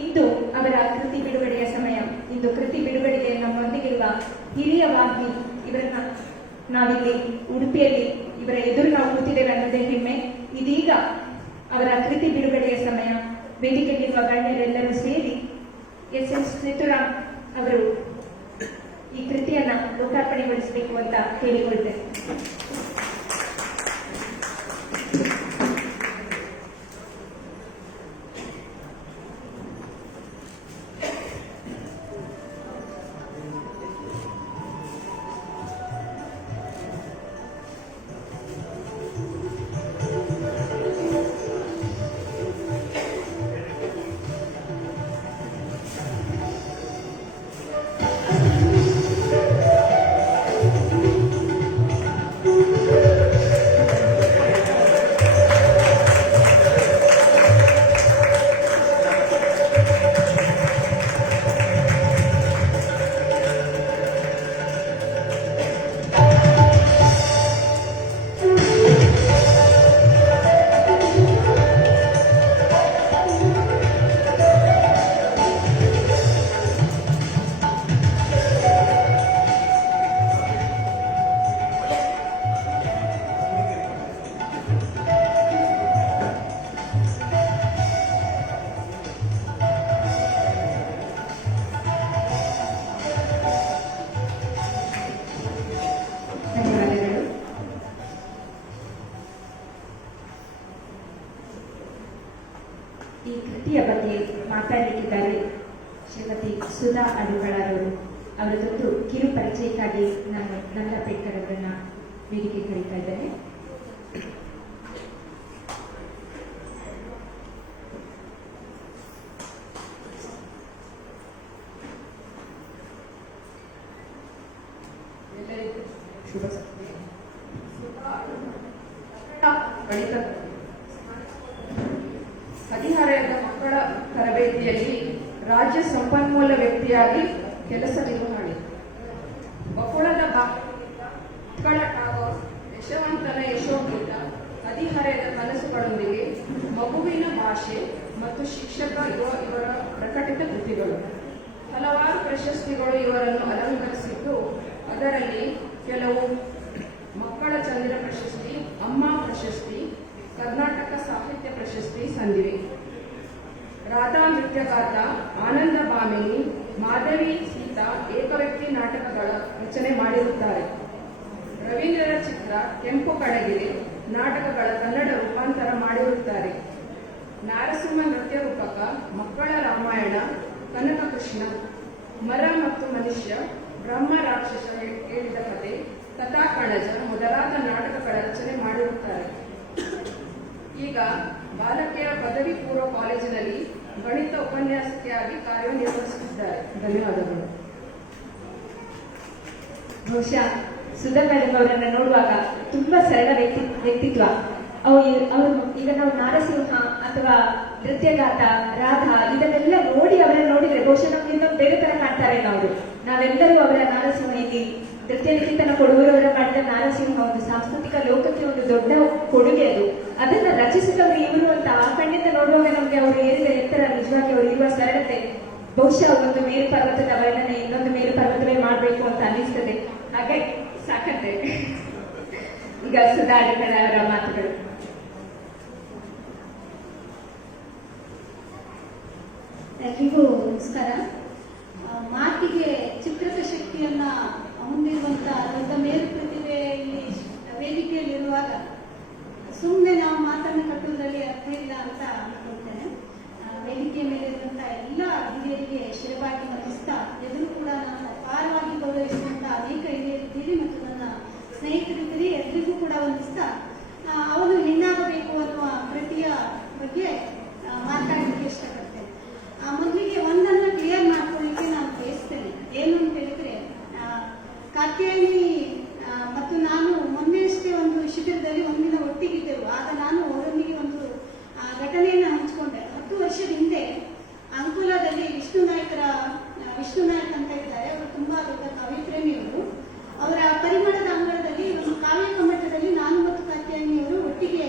ಇಂದು ಅವರ ಕೃತಿ ಬಿಡುಗಡೆಯ ಸಮಯ. ಇಂದು ಕೃತಿ ಬಿಡುಗಡೆಗೆ ನಮ್ಮೊಂದಿಗಿರುವ ಹಿರಿಯ ವಾಗ್ಮಿ ಇವರನ್ನ ನಾವಿಲ್ಲಿ ಉಡುಪಿಯಲ್ಲಿ ಇವರ ಎದುರು ನಾವು ಕೂತಿದ್ದೇವೆ ಅನ್ನೋದೇ ಹೆಮ್ಮೆ. ಇದೀಗ ಅವರ ಕೃತಿ ಬಿಡುಗಡೆಯ ಸಮಯ. ವೇದಿಕೆಯಲ್ಲಿರುವ ಗಣ್ಯರೆಲ್ಲರೂ ಸೇರಿ ಎಸ್ ಸೇತುರಾಮ್ ಅವರು ಈ ಕೃತಿಯನ್ನ ಲೋಕಾರ್ಪಣೆಗೊಳಿಸಬೇಕು ಅಂತ ಕೇಳಿಕೊಳ್ತೇನೆ. ಈ ಕೃತಿಯ ಬಗ್ಗೆ ಮಾತಾಡಲಿಕ್ಕಿದ್ದಾರೆ ಶ್ರೀಮತಿ ಸುಧಾ ಅಡುಗಳರವರು. ಅವರದೊಂದು ಕಿರು ಪರಿಚಯಕ್ಕಾಗಿ ನಾನು ನನ್ನ ಪೇಟ್ಕರ್ ಅವರನ್ನ ವೇದಿಕೆ ಕರೀತಾ ಇದ್ದೇನೆ. ಶುಭ ಗಣಿತ ಹದಿಹರೆಯದ ಮಕ್ಕಳ ತರಬೇತಿಯಲ್ಲಿ ರಾಜ್ಯ ಸಂಪನ್ಮೂಲ ವ್ಯಕ್ತಿಯಾಗಿ ಕೆಲಸ ನಿರ್ವಹಣೆ. ಬಕುಳದ ಮಕ್ಕಳ ಟಾಗೋರ್, ಯಶವಂತನ ಯಶೋಗೀತ, ಹದಿಹರೆಯದ ಕನಸುಗಳೊಂದಿಗೆ ಮಗುವಿನ ಭಾಷೆ ಮತ್ತು ಶಿಕ್ಷಕ ಇವರ ಪ್ರಕಟಿತ ಕೃತಿಗಳು. ಹಲವಾರು ಪ್ರಶಸ್ತಿಗಳು ಇವರನ್ನು ಅಲಂಕರಿಸಿದ್ದು, ಅದರಲ್ಲಿ ಕೆಲವು ಮಕ್ಕಳ ಚಂದ್ರ ಪ್ರಶಸ್ತಿ, ಅಮ್ಮ ಪ್ರಶಸ್ತಿ, ಕರ್ನಾಟಕ ಸಾಹಿತ್ಯ ಪ್ರಶಸ್ತಿ ಸಂದಿವೆ. ರಾಧಾ ನೃತ್ಯಗಾತ, ಆನಂದ ಭಾಮಿನಿ, ಮಾಧವಿ ಸೀತಾ ಏಕವ್ಯಕ್ತಿ ನಾಟಕಗಳ ರಚನೆ ಮಾಡಿರುತ್ತಾರೆ. ರವೀಂದ್ರರ ಚಿತ್ರ ಕೆಂಪು ಕಡಗಿಲೆ ನಾಟಕಗಳ ಕನ್ನಡ ರೂಪಾಂತರ ಮಾಡಿರುತ್ತಾರೆ. ನಾರಸಿಂಹ ನೃತ್ಯ ರೂಪಕ, ಮಕ್ಕಳ ರಾಮಾಯಣ, ಕನಕ ಕೃಷ್ಣ, ಮರ ಮತ್ತು ಮನುಷ್ಯ, ಬ್ರಹ್ಮ ರಾಕ್ಷಸ ಹೇಳಿದ ಕಥೆ, ಕಥಾಕಣಜ ಮೊದಲಾದ ನಾಟಕಗಳ ರಚನೆ ಮಾಡಿರುತ್ತಾರೆ. ಈಗ ಬಾಲಕಿಯರ ಪದವಿ ಪೂರ್ವ ಕಾಲೇಜಿನಲ್ಲಿ ಗಣಿತ ಉಪನ್ಯಾಸಕಿಯಾಗಿ ಕಾರ್ಯನಿರ್ವಹಿಸುತ್ತಿದ್ದಾರೆ. ಧನ್ಯವಾದಗಳು. ಬಹುಶಃ ಸುಧಾ ಮೇಡಮ್ ಅವರನ್ನ ನೋಡುವಾಗ ತುಂಬಾ ಸರಳ ವ್ಯಕ್ತಿತ್ವ. ಅವರು ಈಗ ನಾವು ನಾರಸಿಂಹ ಅಥವಾ ನೃತ್ಯಗಾತ, ರಾಧಾ ಇದನ್ನೆಲ್ಲ ನೋಡಿ ಅವರನ್ನು ನೋಡಿದ್ರೆ ಬಹುಶಃ ನಮ್ಗೆ ಇನ್ನೊಂದು ಬೇರೆ ತರ ಕಾಣ್ತಾರೆ. ನಾವೆಲ್ಲರೂ ಅವರ ನಾರಸಿಂಹ ಇಲ್ಲಿ ನೃತ್ಯ ನಿಕೇತನ ಕೊಡೂರವರ ಮಾಡಿದ ನಾರಸಿಂಹ ಒಂದು ಸಾಂಸ್ಕೃತಿಕ ಲೋಕಕ್ಕೆ ಒಂದು ದೊಡ್ಡ ಕೊಡುಗೆ ಅದು. ಅದನ್ನ ರಚಿಸಿದವರು ಇವರು ಅಂತ ಆ ಕಣ್ಣಿಂದ ನೋಡುವಾಗ ನಮ್ಗೆ ಅವರು ಏರಿದ ಎತ್ತರ, ನಿಜವಾಗಿ ಅವರು ಇರುವ ಸರಳತೆ, ಬಹುಶಃ ಒಂದು ಮೇರು ಪರ್ವತದ ವರ್ಣನೆ ಇನ್ನೊಂದು ಮೇರು ಪರ್ವತವೇ ಮಾಡಬೇಕು ಅಂತ ಅನಿಸ್ತದೆ. ಹಾಗೆ ಸಾಕತ್ತೆ. ಈಗ ಸುಧಾ ಅವರ ಮಾತುಗಳು. ಎಲ್ರಿಗೂ ನಮಸ್ಕಾರ. ಮಾತಿಗೆ ಚಿತ್ರದ ಶಕ್ತಿಯನ್ನ ಹೊಂದಿರುವಂತಹ ದೊಡ್ಡ ಮೇರು ಪ್ರತಿಭೆ ಇಲ್ಲಿ ವೇದಿಕೆಯಲ್ಲಿರುವಾಗ ಸುಮ್ಮನೆ ನಾವು ಮಾತನ್ನು ಕಟ್ಟುವುದರಲ್ಲಿ ಅರ್ಥ ಇಲ್ಲ ಅಂತ ಅನ್ಕೊಳ್ತೇನೆ. ವೇದಿಕೆಯ ಮೇಲೆ ಇರುವಂತಹ ಎಲ್ಲ ಹಿರಿಯರಿಗೆ ಶಿರವಾಗಿ ನಮಿಸ್ತಾ, ಎದುರು ಕೂಡ ನಾನು ಅಪಾರವಾಗಿ ಗೌರವಿಸುವಂತಹ ಅನೇಕ ಹಿರಿಯರಿದ್ದೀರಿ ಮತ್ತು ನನ್ನ ಸ್ನೇಹಿತರಿದ್ದೀರಿ, ಎಲ್ರಿಗೂ ಕೂಡ ವಂದಿಸ್ತಾ, ಅವನು ಹೆಣ್ಣಾಗಬೇಕು ಅನ್ನುವ ಕೃತಿಯ ಬಗ್ಗೆ ಮಾತಾಡಲಿಕ್ಕೆ ಇಷ್ಟಪಡ್ತೇನೆ. ಮೊದಲಿಗೆ ಒಂದನ್ನು ಕ್ಲಿಯರ್ ಮಾಡ್ಕೊಳ್ಳಿಕ್ಕೆ ನಾನು ಬಯಸ್ತೇನೆ. ಏನು ಅಂತ ಹೇಳಿದ್ರೆ, ಕಾತ್ಯಾಯಿನಿ ಮತ್ತು ನಾನು ಮೊನ್ನೆಯಷ್ಟೇ ಒಂದು ಶಿಬಿರದಲ್ಲಿ ಒಂದಿನ ಒಟ್ಟಿಗಿದ್ದೆವು. ಆಗ ನಾನು ಅವರೊಂದಿಗೆ ಒಂದು ಘಟನೆಯನ್ನು ಹಂಚಿಕೊಂಡೆ. 10 ವರ್ಷದ ಹಿಂದೆ ಅಂಕೋಲಾದಲ್ಲಿ ವಿಷ್ಣು ನಾಯಕ್ ಅಂತ ಇದ್ದಾರೆ. ಅವರು ತುಂಬಾ ದೊಡ್ಡ ಕಾವ್ಯಪ್ರೇಮಿಯವರು. ಅವರ ಪರಿಮಳದ ಅಂಗಳದಲ್ಲಿ ಒಂದು ಕಾವ್ಯ ಕಮ್ಮಟದಲ್ಲಿ ನಾನು ಮತ್ತು ಕಾತ್ಯಾಯಿನಿಯವರು ಒಟ್ಟಿಗೆ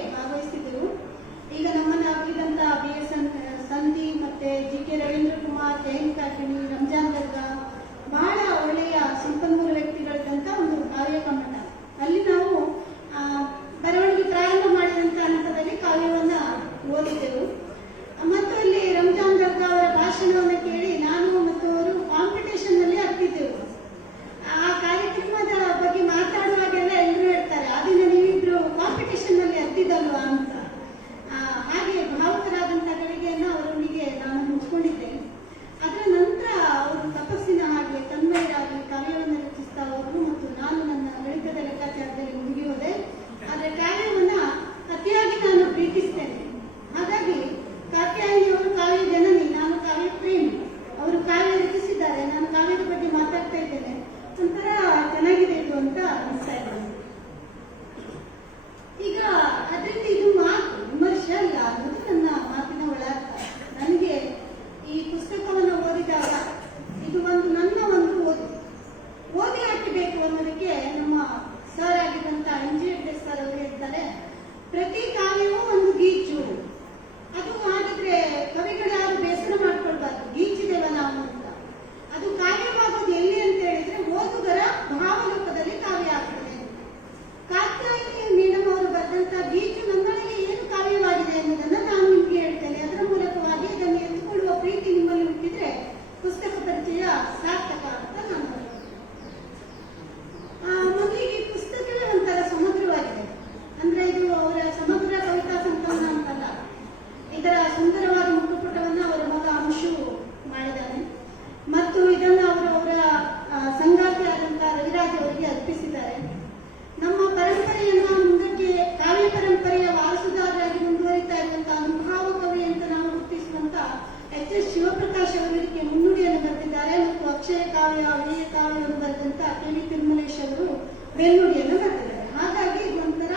ಬೆನ್ನುಡಿಯನ್ನು ಬರೆದಿದ್ದಾರೆ. ಹಾಗಾಗಿ ಇದೊಂಥರ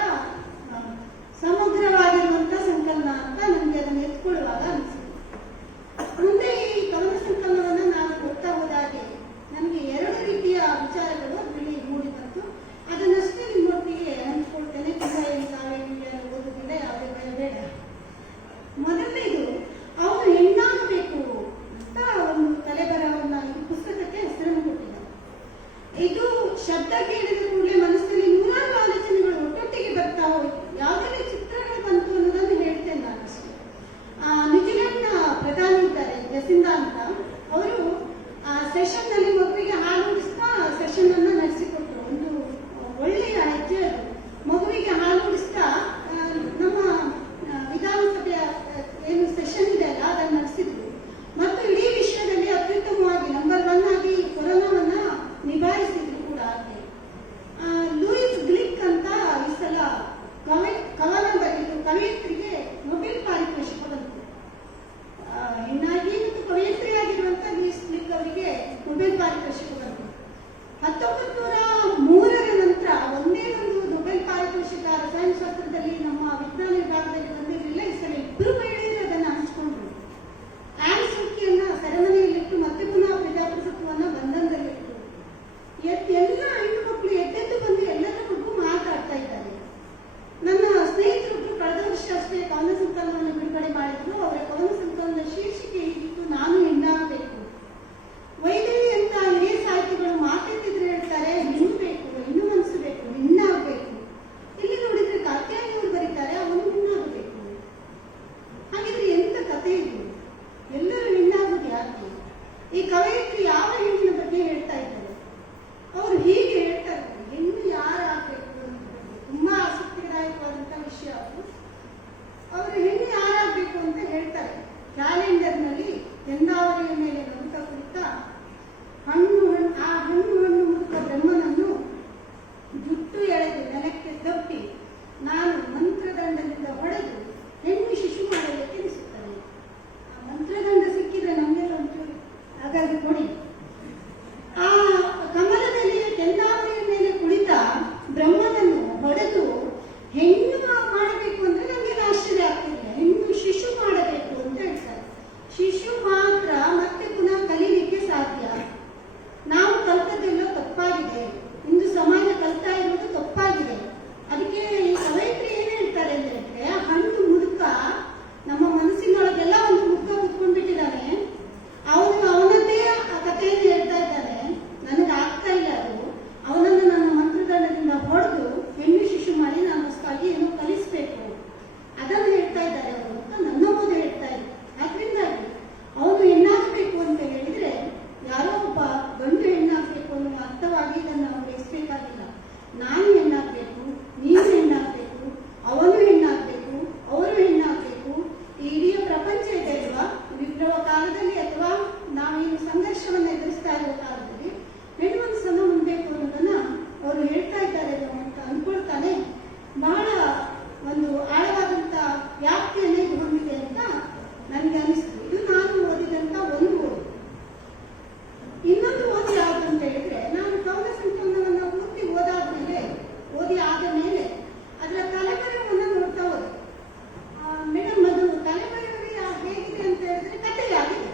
ಸಮಗ್ರವಾಗಿರುವಂತ ಸಂಕಲನ ಅಂತ ನನಗೆ ಅದನ್ನು ಎತ್ಕೊಳ್ಳುವಾಗ ಅನಿಸಿತು. ಮುಂದೆ ಈ ಕವನ ಸಂಕಲನವನ್ನು ನಾನು ಓದ್ತಾ ಹೋದಾಗೆ ನನಗೆ 2 ರೀತಿಯ ವಿಚಾರಗಳು ಅದರಲ್ಲಿ ಮೂಡಿ ಬಂತು. ಅದನ್ನಷ್ಟೇ ನಿಮ್ಮೊಟ್ಟಿಗೆ ಹಂಚ್ಕೊಳ್ತೇನೆ. ತುಂಬ ಓದುವುದಿಲ್ಲ, ಯಾವುದೇ ಭಯ ಬೇಡ. ಮೊದಲನೇದು, ಅವನು ಹೆಣ್ಣಾಗಬೇಕು ಅಂತ ಒಂದು ತಲೆಬರಹವನ್ನ ಈ ಪುಸ್ತಕಕ್ಕೆ ಹೆಸರನ್ನು ಕೊಟ್ಟಿದ್ದಾರೆ. ಇದು ಶಬ್ದ ಕೇಳಿದ ಕೂಡಲೇ ಮನಸ್ಸಲ್ಲಿ 100 ಆಲೋಚನೆಗಳು ಒಟ್ಟೊಟ್ಟಿಗೆ ಬರ್ತಾ ಹೋಯ್ತು. ಯಾವುದೇ ಚಿತ್ರಗಳು ಬಂತು ಅನ್ನೋದನ್ನು ಹೇಳ್ತೇನೆ ನಾನು ಅಷ್ಟೇ. ನ್ಯೂಜಿಲೆಂಡ್ನ ಪ್ರಧಾನಿ ಇದ್ದಾರೆ ಜಸಿಂದಾ ಅಂತ, ಅವರು ಸೆಷನ್ ನಲ್ಲಿ ಮಗುವಿಗೆ ಹಾಲು ಉಡಿಸ್ತಾ ಸೆಷನ್ ಅನ್ನ ನಡೆಸಿಕೊಟ್ರು. ಒಂದು ಒಳ್ಳೆಯ ಹೆಜ್ಜೆ ಅದು. ಮಗುವಿಗೆ ಹಾಲು ಉಡಿಸ್ತಾ ನಮ್ಮ ವಿಧಾನಸಭೆಯ ಏನು ಸೆಷನ್ ಇದೆ ಅಲ್ಲ ಅದನ್ನು ನಡೆಸಿದ್ರು. ಮತ್ತು ಇಡೀ ವಿಶ್ವದಲ್ಲಿ ಅತ್ಯುತ್ತಮವಾಗಿ ನಂಬರ್ 1 ಆಗಿ ಕೊರೋನಾವನ್ನ ನಿಭಾಯಿಸಿದ್ರು ಕೂಡ. ಹಾಗೆ ಲೂಯಿಸ್ ಗ್ಲಿಕ್ ಅಂತ ಈ ಸಲ ಕವನ ಬರೆದು ಕವಯಿತ್ರಿಗೆ ನೊಬೆಲ್ ಪಾರಿತೋಷಿಕ ಬಂತು. ಹೆಣ್ಣಾಗಿ ಮತ್ತು ಕವಯಿತ್ರಿಯಾಗಿರುವಂತ ಲೂಯಿಸ್ ಗ್ಲಿಕ್ ಅವರಿಗೆ ನೊಬೆಲ್ ಪಾರಿತೋಷಿಕ ಬಂತು. 1903ರ ನಂತರ ಒಂದೇ ಒಂದು ನೊಬೆಲ್ ಪಾರಿತೋಷಿಕ ರಸಾಯನಶಾಸ್ತ್ರದಲ್ಲಿ ನಮ್ಮ ವಿಜ್ಞಾನ ವಿಭಾಗದಲ್ಲಿ ಬಂದಿರಲಿಲ್ಲ. ಈ ಸಲ 2 ಮಹಿಳೆಯರು ಅದನ್ನು ಹಂಚಿಕೊಂಡ್ರು. ಆನ್ ಸೂಕಿಯನ್ನ ಸೆರೆಮನೆಯಲ್ಲಿಟ್ಟು ಮತ್ತೆ ಪುನಃ ಪ್ರಜಾಪ್ರಭುತ್ವವನ್ನ ಬಂಧನದಲ್ಲಿಟ್ಟು ಎಲ್ಲ ಹೆಣ್ಣು ಮಕ್ಕಳು ಎದ್ದೆದ್ದು ಬಂದು ಎಲ್ಲರ ಮಗು ಮಾತಾಡ್ತಾ ಇದ್ದಾರೆ. ನನ್ನ ಸ್ನೇಹಿತರೊಬ್ಬರು ಕಳೆದ ವರ್ಷ ಅಷ್ಟೇ ಕವನ ಸಂಕಲನವನ್ನು ಬಿಡುಗಡೆ ಮಾಡಿದ್ರು. ಅವರ ಕವನ ಸಂಕಲನದ ಶೀರ್ಷಿಕೆ ಹೀಗಿತ್ತು, ನಾನು ಹೆಣ್ಣಾಗಬೇಕು. ವೈದೇಹಿ ಅಂತ ಹಿರಿಯ ಸಾಹಿತಿಗಳು ಮಾತೆತ್ತಿದ್ರೆ ಹೇಳ್ತಾರೆ, ಹೆಣ್ಣು ಬೇಕು, ಹೆಣ್ಣು ಮನಸ್ಸು ಬೇಕು, ಹೆಣ್ಣಾಗಬೇಕು. ಇಲ್ಲಿ ನೋಡಿದ್ರೆ ಕಾತ್ಯಾಯನಿಯವರು ಬರೀತಾರೆ, ಅವನು ಹೆಣ್ಣಾಗಬೇಕು. ಹಾಗಿದ್ರೆ ಎಂತ ಕಥೆ ಇದು? ಎಲ್ಲರೂ ಹೆಣ್ಣಾಗುದು ಯಾಕೆ? ಈ ಕವಯಿತ್ರಿ ಯಾವ ಹೆಣ್ಣಿನ ಬಗ್ಗೆ ಹೇಳ್ತಾ ಇದ್ದಾರೆ? ಅವರು ಹೀಗೆ ಹೇಳ್ತಾ ಇದ್ದಾರೆ, ಹೆಣ್ಣು ಯಾರಾಗಬೇಕು ಅಂತ. ತುಂಬಾ ಆಸಕ್ತಿದಾಯಕವಾದಂತ ವಿಷಯ ಅದು. ಅವರು ಹೆಣ್ಣು ಯಾರಾಗಬೇಕು ಅಂತ ಹೇಳ್ತಾರೆ. ಕ್ಯಾಲೆಂಡರ್ ನಲ್ಲಿ ಚಂದಾವರಿಯ ಮೇಲೆ ನಗುತ್ತಾ ಕುಳಿತ ಆ ಹಣ್ಣು ಮುಖ ಬ್ರಹ್ಮನನ್ನು ಜುಟ್ಟು ಎಳೆದು ನೆಲಕ್ಕೆ ತಪ್ಪಿ ನಾನು ಮಂತ್ರದಂಡದಿಂದ ಹೊಡೆದು ಹೆಣ್ಣು ಶಿಶು ಮಾಡಲು ತಿಳಿಸುತ್ತಾನೆ. ಆ ಮಂತ್ರದಂಡ ಸಿಕ್ಕಿದ್ರೆ ನಮ್ಗೆಲ್ಲ ಒಂಚೂರು ಹಾಗಾಗಿ ಕೊಡಿ. ಆ ಕಮಲದಲ್ಲಿ ಚಂದಾವರಿಯ ಮೇಲೆ ಕುಳಿತ ಬ್ರಹ್ಮನನ್ನು ಹೊಡೆದು ಹೆಣ್ಣು ಮಾಡಬೇಕು ಅಂದ್ರೆ ನಮಗೆ ಆಶ್ಚರ್ಯ ಆಗ್ತಿಲ್ಲ. ಹೆಣ್ಣು ಶಿಶು ಮಾಡಬೇಕು ಅಂತ ಹೇಳ್ತಾರೆ. ಶಿಶು ಮಾತ್ರ ಮತ್ತೆ ಪುನಃ ಕಲೀಲಿಕ್ಕೆ ಸಾಧ್ಯ. ನಾವು ಕಲ್ತದ್ದೆಲ್ಲ ತಪ್ಪಾಗಿದೆ. ಇಂದು ಸಮಾಜ ಕಲ್ತಾ ಇರುವುದು ತಪ್ಪಾಗಿದೆ. ಅದಕ್ಕೆ ಈ ಕವಯಿತ್ರಿ ಏನ್ ಹೇಳ್ತಾರೆ ಅಂತ ಹೇಳಿದ್ರೆ, ಹಣ್ಣು ಮುದುಕ ನಮ್ಮ ಮನಸ್ಸಿನೊಳಗೆಲ್ಲ ಒಂದು ಮುಖ ಕುತ್ಕೊಂಡ್ಬಿಟ್ಟಿದ್ದಾನೆ. ಅವನದ್ದೇ ಆ ಕಥೆಯನ್ನು ಹೇಳ್ತಾ ಇದ್ದಾನೆ. ನನಗೆ ಆಗ್ತಾ ಇಲ್ಲ ಅದು. ಅವನನ್ನು ನನ್ನ ಮಂತ್ರದಂಡದಿಂದ ಹೊಡೆದು ಹೆಣ್ಣು ಶಿಶು ಮಾಡಿ ನಾನು ಹೊಸದಾಗಿ ಏನೋ ಕಲಿಸ್ಬೇಕು, ಅದನ್ನು ಹೇಳ್ತಾ ಇದ್ದಾರೆ ಅವರು ಅಂತ ನನ್ನ ಓದು ಹೇಳ್ತಾ ಇದ್ದಾರೆ. ಆದ್ರಿಂದಾಗಿ ಅವನು ಹೆಣ್ಣಾಗಬೇಕು ಅಂತ ಹೇಳಿದ್ರೆ ಯಾರೋ ಒಬ್ಬ ಗಂಡು ಹೆಣ್ಣಾಗಬೇಕು ಅನ್ನೋ ಅರ್ಥವಾಗಿ ಇದನ್ನು ನಾವು ಬೆಳೆಸಬೇಕಾಗಿಲ್ಲ. ನಾನು ಹೆಣ್ಣಾಗಬೇಕು, ನೀನು ಹೆಣ್ಣಾಗಬೇಕು, ಅವನು ಹೆಣ್ಣಾಗಬೇಕು, ಅವರು ಹೆಣ್ಣಾಗಬೇಕು. ಈ ಇಡೀ ಪ್ರಪಂಚ ಇದೆ ಅಲ್ವಾ, ವಿಪ್ಲವ ಕಾಲದಲ್ಲಿ ಅಥವಾ ನಾವೇನು ಸಂಘರ್ಷವನ್ನು ಎದುರಿಸ್ತಾ ಇರುವ ಕಾಲದಲ್ಲಿ ಹೆಣ್ಣು ಮನಸ್ಸನ್ನು ಹೊಂದಬೇಕು ಅನ್ನೋದನ್ನ ಅವರು ಹೇಳ್ತಾ ಇದ್ದಾರೆ ಅಂತ ಅನ್ಕೊಳ್ತಾನೆ. ಬಹಳ ಒಂದು ಆಳವಾದಂತ ವ್ಯಾಪ್ತಿಯನ್ನೇ ಇದು ಹೊಂದಿದೆ ಅಂತ ನನಗೆ ಅನಿಸ್ತು. ಇದು ನಾನು ಓದಿದಂತ ಒಂದು ಓದು. ಇನ್ನೊಂದು ಓದಿ ಯಾವುದು ಅಂತ ಹೇಳಿದ್ರೆ, ನಾನು ಕವನ ಸಂಕಲನವನ್ನು ಓದಿ ಆದ ಮೇಲೆ ಅದರ ತಲೆಬರಹವನ್ನು ನೋಡ್ತಾ ಹೋದೆ. ಮೇಡಮ್, ಅದು ತಲೆಬರಹ ಹೇಗಿದೆ ಅಂತ ಹೇಳಿದ್ರೆ ಕಥೆಯಾಗಿದೆ.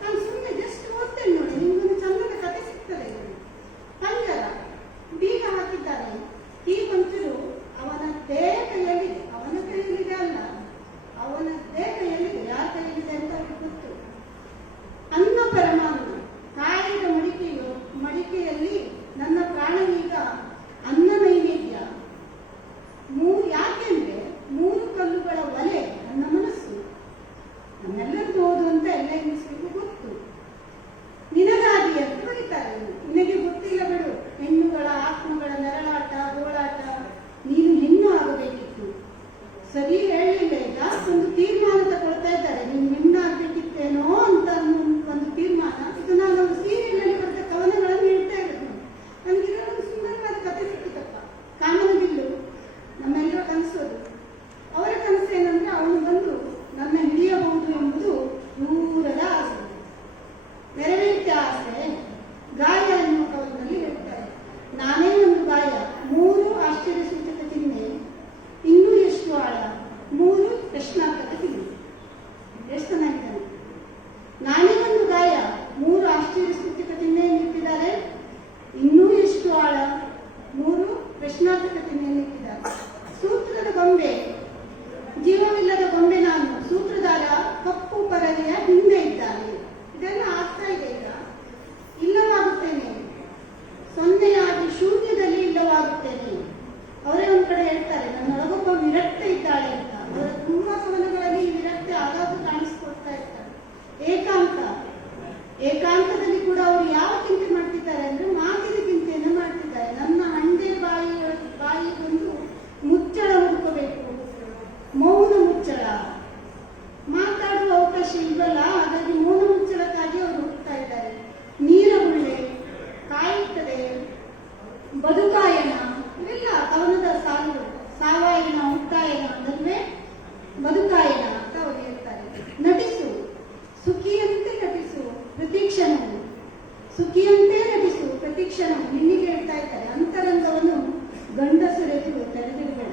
ನಾನು ಸುಮ್ಮನೆ ಜಸ್ಟ್ ಓದ್ತೇನೆ ನೋಡಿ, ನಿಮ್ಗೊಂದು ಚಂದದ ಕಥೆ ಸಿಗ್ತದೆ. ಪಂಜರ ಬೀಗ ಹಾಕಿದ್ದಾನೆ. ಹೀಗೊಂಚೂರು ಅವನ ದೇಹ ಕೈಯಲ್ಲಿದೆ. ಅವನ ಕೈಯಲ್ಲಿದೆ ಅಲ್ಲ, ಅವನ ದೇಹ ಕೈಯಲ್ಲಿದೆ. ಯಾರ ಕೈಯಲ್ಲಿದೆ ಅಂತ ಅವ್ರಿಗೆ ಗೊತ್ತು. ಅನ್ನ ಪರಮಾನ್ನ ಕಾಯಿದ ಮಡಿಕೆಯಲ್ಲಿ ನನ್ನ ಪ್ರಾಣವೀಗ ಅನ್ನ ನೈವೇದ್ಯ. ಯಾಕೆಂದ್ರೆ 3 ಕಲ್ಲುಗಳ ಒಲೆ ನನ್ನ ಮನಸ್ಸು. ನಮ್ಮೆಲ್ಲರಿಗೂ ಓದು ಅಂತ ಎಲ್ಲ ಇಂಗ್ಲಿಷ್ಗೂ ಗೊತ್ತು. ನಿನಗಾಗಿ ಅಂತ ಬರೀತಾರೆ. ನಿನಗೆ ಗೊತ್ತಿಲ್ಲ ಬಿಡು. ಹೆಣ್ಣುಗಳ ಆತ್ಮಗಳ ನೆರಳಾಟ ಗೋಳಾಟ. ನೀನು ಹೆಣ್ಣು ಆಗಬೇಕಿತ್ತು. ಸರಿ ಹೇಳಲಿಲ್ಲ. ಈಗ ಒಂದು ತೀರ್ಮಾನ ತಗೊಳ್ತಾ ಇದ್ದಾರೆ, ನೀನು ಹೆಣ್ಣಾಗಬೇಕಿತ್ತೇನೋ ಅಂತ ಒಂದು ತೀರ್ಮಾನ. ಇದು ನಾನು ಸೀರಿಯಲ್ನಲ್ಲಿ ಬರೆದ ಕವನಗಳನ್ನು ಹೇಳ್ತಾ ಇರೋದು. ನನಗೆ ಒಂದು ಸುಂದರವಾದ ಕಥೆ ಸಿಕ್ಕಿತಪ್ಪ. ಕಾಮನಬಿಲ್ಲು ನಮ್ಮೆಲ್ಲರ ಕನಸೋದು. ಅವರ ಕನಸೇನಂದ್ರೆ ಅವನು ಬಂದು ನನ್ನ ಹಿಡಿಯಬಹುದು ಎಂಬುದು ದೂರದ ಆಸೆ. ನೆರವೇರಿಕೆ ಆಸೆ ಗಾಯ ಎನ್ನುವ ಕವನದಲ್ಲಿ ಹೇಳ್ತಾರೆ. ನಾನೇ ಒಂದು ಗಾಯ, ಮುಚ್ಚಳ. ಮಾತಾಡುವ ಅವಕಾಶ ಇಲ್ವಲ್ಲ, ಹಾಗಾಗಿ ಮೌನ ಮುಚ್ಚಳಕ್ಕಾಗಿ ಅವರು ಹುಡುಕ್ತಾ ಇದ್ದಾರೆ. ನೀರಗುಳ್ಳೆ, ಕಾಯುತ್ತದೆ, ಬದುಕಾಯನ, ಇವೆಲ್ಲ ಕವನದ ಸಾಲುಗಳು. ಸಾವಾಯನ, ಹುಟ್ಟಾಯನ, ನಡುವೆ ಬದುಕಾಯನ ಅಂತ ಅವರು ಹೇಳ್ತಾರೆ. ನಟಿಸು, ಸುಖಿಯಂತೆ ನಟಿಸು, ಪ್ರತೀಕ್ಷಣವು, ಸುಖಿಯಂತೆ ನಟಿಸು, ಪ್ರತೀಕ್ಷಣವು, ನಿನ್ನಿಗೆ ಹೇಳ್ತಾ ಇದ್ದಾರೆ. ಅಂತರಂಗವನ್ನು ಗಂಡಸರೆದುರು ತೆರೆದಿರಬೇಡ.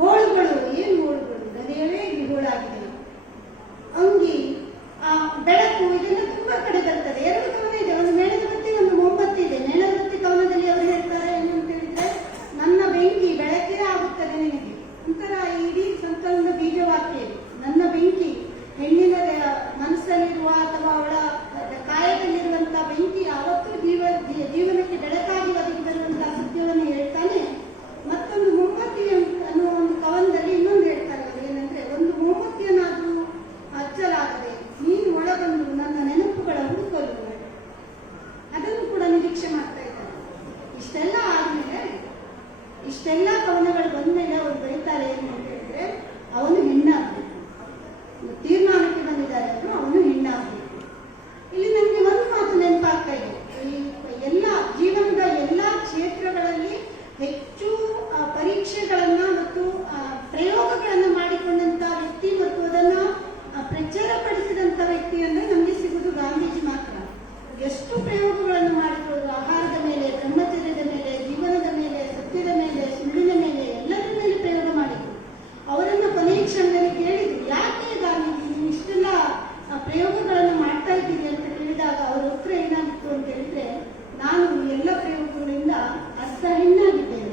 ಹೋಳುಗಳು, ಏನು ಹೋಳುಗಳು, ಹೃದಯವೇ ಹೋಳಾಗಿದೆ. ಅಂಗಿ, ಬೆಳಕು, ಇದೆಲ್ಲ ತುಂಬಾ ಕಡೆ ಬರ್ತದೆ. ಎರಡು ಕವನ ಇದೆ, ಒಂದು ಮೇಣದ ಬತ್ತಿ, ಒಂದು ಮೊಂಬತ್ತಿ ಇದೆ. ಮೇಣದ ಬತ್ತಿ ಕವನದಲ್ಲಿ ಅವರು ಹೇಳ್ತಾರೆ ಏನು ಅಂತ ಹೇಳಿದ್ರೆ, ನನ್ನ ಬೆಂಕಿ ಬೆಳಕೇ ಆಗುತ್ತದೆ ನಿನಗೆ. ಒಂಥರ ಇಡೀ ಸಂಕಲನ ಬೀಜವಾಕ್ಯ ಇದೆ. ನನ್ನ ಬೆಂಕಿ, ಹೆಣ್ಣಿನ ಮನಸ್ಸಲ್ಲಿರುವ ಅಥವಾ ಅವಳ ಕಾಯದಲ್ಲಿರುವಂತಹ ಬೆಂಕಿ ಯಾವತ್ತೂ ಜೀವನಕ್ಕೆ ಬೆಳಕಾಗಿ ಒದಗಿ ಬರುವಂತಹ ಸತ್ಯವನ್ನು ಹೇಳ್ತಾನೆ. ಮತ್ತೊಂದು ಮೊಂಬತ್ತಿ ಅನ್ನುವ ಒಂದು ಕವನದಲ್ಲಿ ಇನ್ನೊಂದು ಹೇಳ್ತಾರೆ ಅವರು, ಏನಂದ್ರೆ, ಒಂದು ಮೊಂಬತ್ತಿಯನ್ನಾದ್ರೂ ಹಚ್ಚಲಾಗದೆ ನೀನು ಒಳಬಂದು ನನ್ನ ನೆನಪುಗಳ ಹುಡುಕಲು, ಅದನ್ನು ಕೂಡ ನಿರೀಕ್ಷೆ ಮಾಡ್ತಾ ಇದ್ದಾರೆ. ಇಷ್ಟೆಲ್ಲ ಆದ್ಮೇಲೆ, ಇಷ್ಟೆಲ್ಲ ಕವನಗಳು ಬಂದ್ಮೇಲೆ ಅವರು ಬರೀತಾರೆ ಏನು ಅಂತ ಹೇಳಿದ್ರೆ, ಅವನು ಹೆಣ್ಣಾಗಬೇಕು. ತೀರ್ಮಾನಕ್ಕೆ ಬಂದಿದ್ದಾರೆ ಅವರು, ಅವನು ಹೆಣ್ಣಾಗಬೇಕು. ಇಲ್ಲಿ ನನಗೆ ಒಂದು ಮಾತು ನೆನಪಾಗ್ತಾ ಇದೆ. ಈ ಎಲ್ಲ ಜೀವನದ ಎಲ್ಲ ಕ್ಷೇತ್ರಗಳಲ್ಲಿ ಹೆಚ್ಚು ಪರೀಕ್ಷೆಗಳನ್ನ ಮತ್ತು ಪ್ರಯೋಗಗಳನ್ನ ಮಾಡಿಕೊಂಡಂತ ವ್ಯಕ್ತಿ ಮತ್ತು ಅದನ್ನ ಪ್ರಚಾರಪಡಿಸಿದಂತ ವ್ಯಕ್ತಿ ಅಂದ್ರೆ ನಮಗೆ ಸಿಗುವುದು ಗಾಂಧೀಜಿ ಮಾತ್ರ. ಎಷ್ಟು ಪ್ರಯೋಗಗಳನ್ನು ಮಾಡಿದ್ರು, ಆಹಾರದ ಮೇಲೆ, ಬ್ರಹ್ಮಚರ್ಯದ ಮೇಲೆ, ಜೀವನದ ಮೇಲೆ, ಸತ್ಯದ ಮೇಲೆ, ಸುಳ್ಳಿನ ಮೇಲೆ, ಎಲ್ಲರ ಮೇಲೆ ಪ್ರಯೋಗ ಮಾಡಿದ್ರು. ಅವರನ್ನ ಕೊನೆಯ ಕ್ಷಣದಲ್ಲಿ ಕೇಳಿದ್ರು, ಯಾಕೆ ಗಾಂಧೀಜಿ ನೀವು ಇಷ್ಟೆಲ್ಲ ಪ್ರಯೋಗಗಳನ್ನು ಮಾಡ್ತಾ ಇದ್ದೀರಿ ಅಂತ ಕೇಳಿದಾಗ ಅವರ ಉತ್ತರ ಏನಾಗಿತ್ತು ಅಂತ ಹೇಳಿದ್ರೆ, ನಾನು ಎಲ್ಲ ಪ್ರಯೋಗಗಳಿಂದ ಅರ್ಧ ಹೆಣ್ಣಾಗಿದ್ದೇನೆ.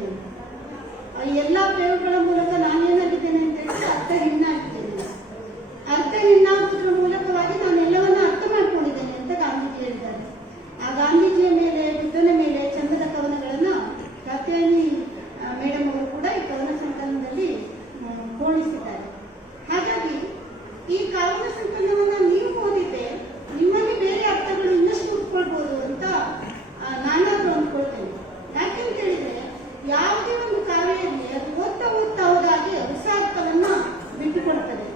ಎಲ್ಲ ಪ್ರಯೋಗಗಳ ಮೂಲಕ ನಾನೇನಾಗಿದ್ದೇನೆ ಅಂತ ಹೇಳಿದ್ರೆ ಅರ್ಧ ಹೆಣ್ಣಾಗಿದ್ದೇನೆ. ಅರ್ಧ ಹೆಣ್ಣಾಗುವುದರ ಮೂಲಕವಾಗಿ ನಾನು ಎಲ್ಲವನ್ನ ಅರ್ಥ ಮಾಡ್ಕೊಂಡಿದ್ದೇನೆ ಅಂತ ಗಾಂಧೀಜಿ ಹೇಳಿದ್ದಾರೆ. ಆ ಗಾಂಧೀಜಿಯ ಮೇಲೆ, ಬುದ್ಧನ ಮೇಲೆ ಚಂದದ ಕವನಗಳನ್ನ ಕಾತ್ಯಾಯನಿ ಮೇಡಮ್ ಅವರು ಕೂಡ ಈ ಕವನ ಸಂಕಲನದಲ್ಲಿ ಹೋಲಿಸಿದ್ದಾರೆ. ಹಾಗಾಗಿ ಈ ಕವನ ಸಂಕಲನವನ್ನ ನೀವು ಓದಿದ್ರೆ ನಿಮ್ಮಲ್ಲಿ ಬೇರೆ ಅರ್ಥಗಳು ಇನ್ನಷ್ಟು ಹುಡ್ಕೊಳ್ಬಹುದು ಅಂತ ನಾನಾದ್ರೂ ಅಂದ್ಕೊಳ್ತೇನೆ. ಯಾಕೆಂತ ಹೇಳಿದ್ರೆ, ಯಾವುದೇ ಒಂದು ಕಾವ್ಯ ಇರಲಿ, ಅದು ಓದ್ತಾ ಓದ್ತಾ ಹೋದಾಗೆ ಹೊಸ ಅರ್ಥವನ್ನ ಬಿಟ್ಟುಕೊಡ್ತದೆ.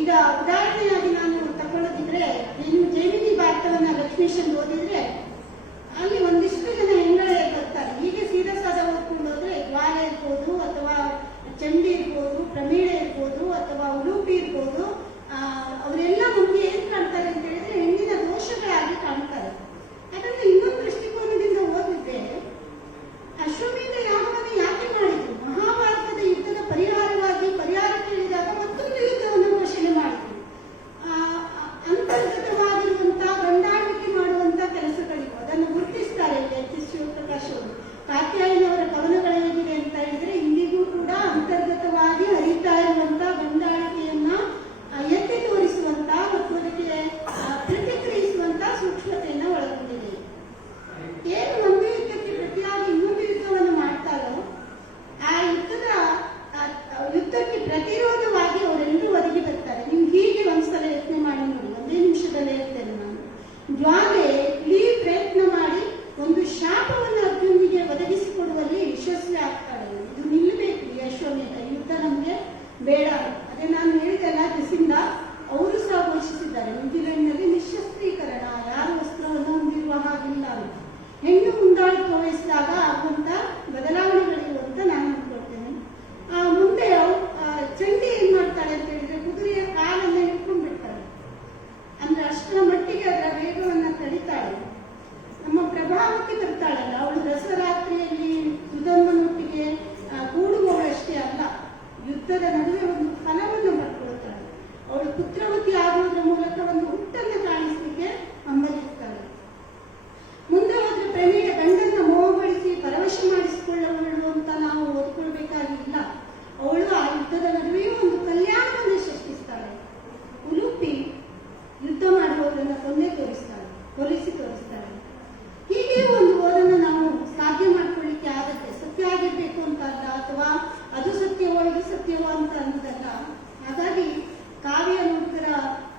ಈಗ ಉದಾಹರಣೆಯಾಗಿ ನಾನು ತಗೊಳ್ಳೋದಿದ್ರೆ, ನೀವು ಜೈಮಿನಿ ಭಾರತವನ್ನ ಲಕ್ಷ್ಮೀಶನ್ ಓದಿದ್ರೆ ಅಲ್ಲಿ ಒಂದಿಷ್ಟು ಜನ ಹೆಣ್ಣಳೆ ಬರ್ತಾರೆ. ಹೀಗೆ ಸೀದಾ ಸಾದಾ ಓದ್ಕೊಂಡು ಹೋದ್ರೆ ಜ್ವಾಲ ಇರ್ಬೋದು, ಅಥವಾ ಚಂಡಿ ಇರ್ಬೋದು, ಪ್ರಮೀಳೆ ಇರ್ಬೋದು, ಅಥವಾ ಉಡುಪಿ ಇರ್ಬೋದು, ಅವರೆಲ್ಲ ನಮ್ಗೆ ಏನ್ ಕಾಣ್ತಾರೆ ಅಂತ ಹೇಳಿದ್ರೆ ಹೆಣ್ಣಿನ ದೋಷಗಳಾಗಿ ಕಾಣ್ತಾರೆ. ಅದನ್ನು ಇನ್ನೊಂದು ದೃಷ್ಟಿಕೋನದಿಂದ ಓದಿದ್ರೆ, ಅಶ್ವಮೇಧ ಯಾಗವನ್ನು ಯಾಕೆ ಮಾಡಿದ್ರು? ಮಹಾಭಾರತದ ಯುದ್ಧದ ಪರಿಹಾರವಾಗಿ ಪರಿಹಾರ ಕೇಳಿದಾಗ ಮತ್ತೊಂದು ಯುದ್ಧವನ್ನು ಘೋಷಣೆ ಮಾಡಿದ್ರು. ಅಂತರ್ಗತವಾಗಿರುವಂತಹ ಗಂಡಾಳಿಕೆ ಮಾಡುವಂತಹ ಕೆಲಸಗಳಿವೆ, ಅದನ್ನು ಗುರುತಿಸ್ತಾರೆ ಎಚ್ ಎಸ್ ಶಿವಪ್ರಕಾಶ್ ಅವರು. ಕಾತ್ಯಾಯನವರ ಕವನಗಳು ಹೇಗಿದೆ ಅಂತ ಹೇಳಿದ್ರೆ, ಇಂದಿಗೂ ಕೂಡ ಅಂತರ್ಗತವಾಗಿ ಹರಿತಾ ಇರುವಂತಹ ಗಂಡಾಳಿಕೆಯನ್ನ ಎತ್ತಿ ತೋರಿಸುವಂತಹ ಮತ್ತು ಅದಕ್ಕೆ ಪ್ರತಿಕ್ರಿಯಿಸುವಂತಹ ಸೂಕ್ಷ್ಮತೆಯನ್ನ ಒಳಗೊಂಡಿದೆ. ಏನು ಒಂದು ಯುದ್ಧಕ್ಕೆ ಪ್ರತಿಯಾಗಿ ಇನ್ನೊಂದು ಯುದ್ಧವನ್ನು ಮಾಡ್ತಾರೋ, ಆ ಯುದ್ಧಕ್ಕೆ ಪ್ರತಿರೋಧವಾಗಿ ಅವರೆಲ್ಲರೂ ಒದಗಿ ಬರ್ತಾರೆ. ನೀವು ಹೀಗೆ ಒಂದ್ಸಲ ಯತ್ನೆ ಮಾಡಿ ನೋಡಿ, ಒಂದೇ ನಿಮಿಷದಲ್ಲೇ ಹೇಳ್ತೇನೆ ನಾನು. ಜ್ವಾಲೆ ಇಡೀ ಪ್ರಯತ್ನ ಮಾಡಿ ಒಂದು ಶಾಪವನ್ನು ಅರ್ಜುನಿಗೆ ಒದಗಿಸಿಕೊಡುವಲ್ಲಿ ಯಶಸ್ವಿ ಆಗ್ತಾಳೆ. ಇದು ನಿಲ್ಲಬೇಕು, ಈ ಅಶ್ವಮೇಧ ಯುದ್ಧ ನಮ್ಗೆ ಬೇಡ. ಅದೇ ನಾನು ಹೇಳಿದೆಲ್ಲ, ದಿಸಿಂದ ಅವರು ಸಹ ಘೋಷಿಸಿದ್ದಾರೆ, ನ್ಯೂಜಿಲೆಂಡ್ನಲ್ಲಿ ನಿಶಸ್ತ್ರೀಕರಣ, ಯಾರು ವಸ್ತ್ರವನ್ನು ಹೊಂದಿರುವ ಹಾಗಿಲ್ಲ ಅಂತ. ಹೆಣ್ಣು ಮುಂದಾಳಿಕೆ ವಹಿಸಿದಾಗ ಆಗುವಂತ ಬದಲಾವಣೆಗಳಿವೆ ಅಂತ ನಾನು ಅನ್ಕೊಳ್ತೇನೆ. ಮುಂದೆ ಚಂಡಿ ಏನ್ ಮಾಡ್ತಾಳೆ ಅಂತ ಹೇಳಿದ್ರೆ, ಕುದುರೆಯ ಕಾಲನ್ನ ಇಟ್ಕೊಂಡ್ಬಿಡ್ತಾಳೆ. ಅಂದ್ರೆ ಅಷ್ಟರ ಮಟ್ಟಿಗೆ ಅದರ ವೇಗವನ್ನ ತಡಿತಾಳೆ. ನಮ್ಮ ಪ್ರಭಾವಕ್ಕೆ ಬರ್ತಾಳಲ್ಲ ಅವಳು, ರಸರಾತ್ರಿಯಲ್ಲಿ ಸುಧರ್ಮನೊಟ್ಟಿಗೆ ಕೂಡುವವಳಷ್ಟೇ ಅಲ್ಲ, ಯುದ್ಧದ ನಡುವೆ ಒಂದು ಫಲವನ್ನು ಬರ್ಕೊಳ್ತಾಳೆ. ಅವಳು ಪುತ್ರವತಿ ಆಗುವುದರ ಮೂಲಕ ಒಂದು ಹುಟ್ಟನ್ನು ಕಾಣಿಸಲಿಕ್ಕೆ ಹಂಬಲಿಸ್ತಾಳೆ. ಮುಂದೆ ಹೋದ್ರೆ ಪ್ರಮೇಯ ಗಂಡನ್ನ ಮೋಹಗೊಳಿಸಿ ಪರವಶ ಮಾಡಿಸಿಕೊಳ್ಳುವಳು ಅಂತ ನಾವು ಓದ್ಕೊಳ್ಬೇಕಾಗಿಲ್ಲ. ಅವಳು ಆ ಯುದ್ಧದ ನಡುವೆಯೂ ಒಂದು ಕಲ್ಯಾಣವನ್ನು ಸೃಷ್ಟಿಸ್ತಾಳೆ. ಉಲುಪಿ ಯುದ್ಧ ಮಾಡುವವರನ್ನ ಹೋಲಿಸಿ ತೋರಿಸ್ತಾಳೆ. ಹೀಗೆ ಒಂದು ಓದನ್ನು ನಾವು ಸಾಧ್ಯ ಮಾಡ್ಕೊಳ್ಳಿಕ್ಕೆ ಆಗತ್ತೆ. ಸತ್ಯ ಆಗಿರ್ಬೇಕು ಅಂತ ಅಲ್ಲ, ಅಥವಾ ಅದು ಸತ್ಯವೋ ಇದು ಸತ್ಯವೋ ಅಂತ ಅನ್ನೋದಲ್ಲ. ಹಾಗಾಗಿ ಕಾವ್ಯ ನೋಡಿದರ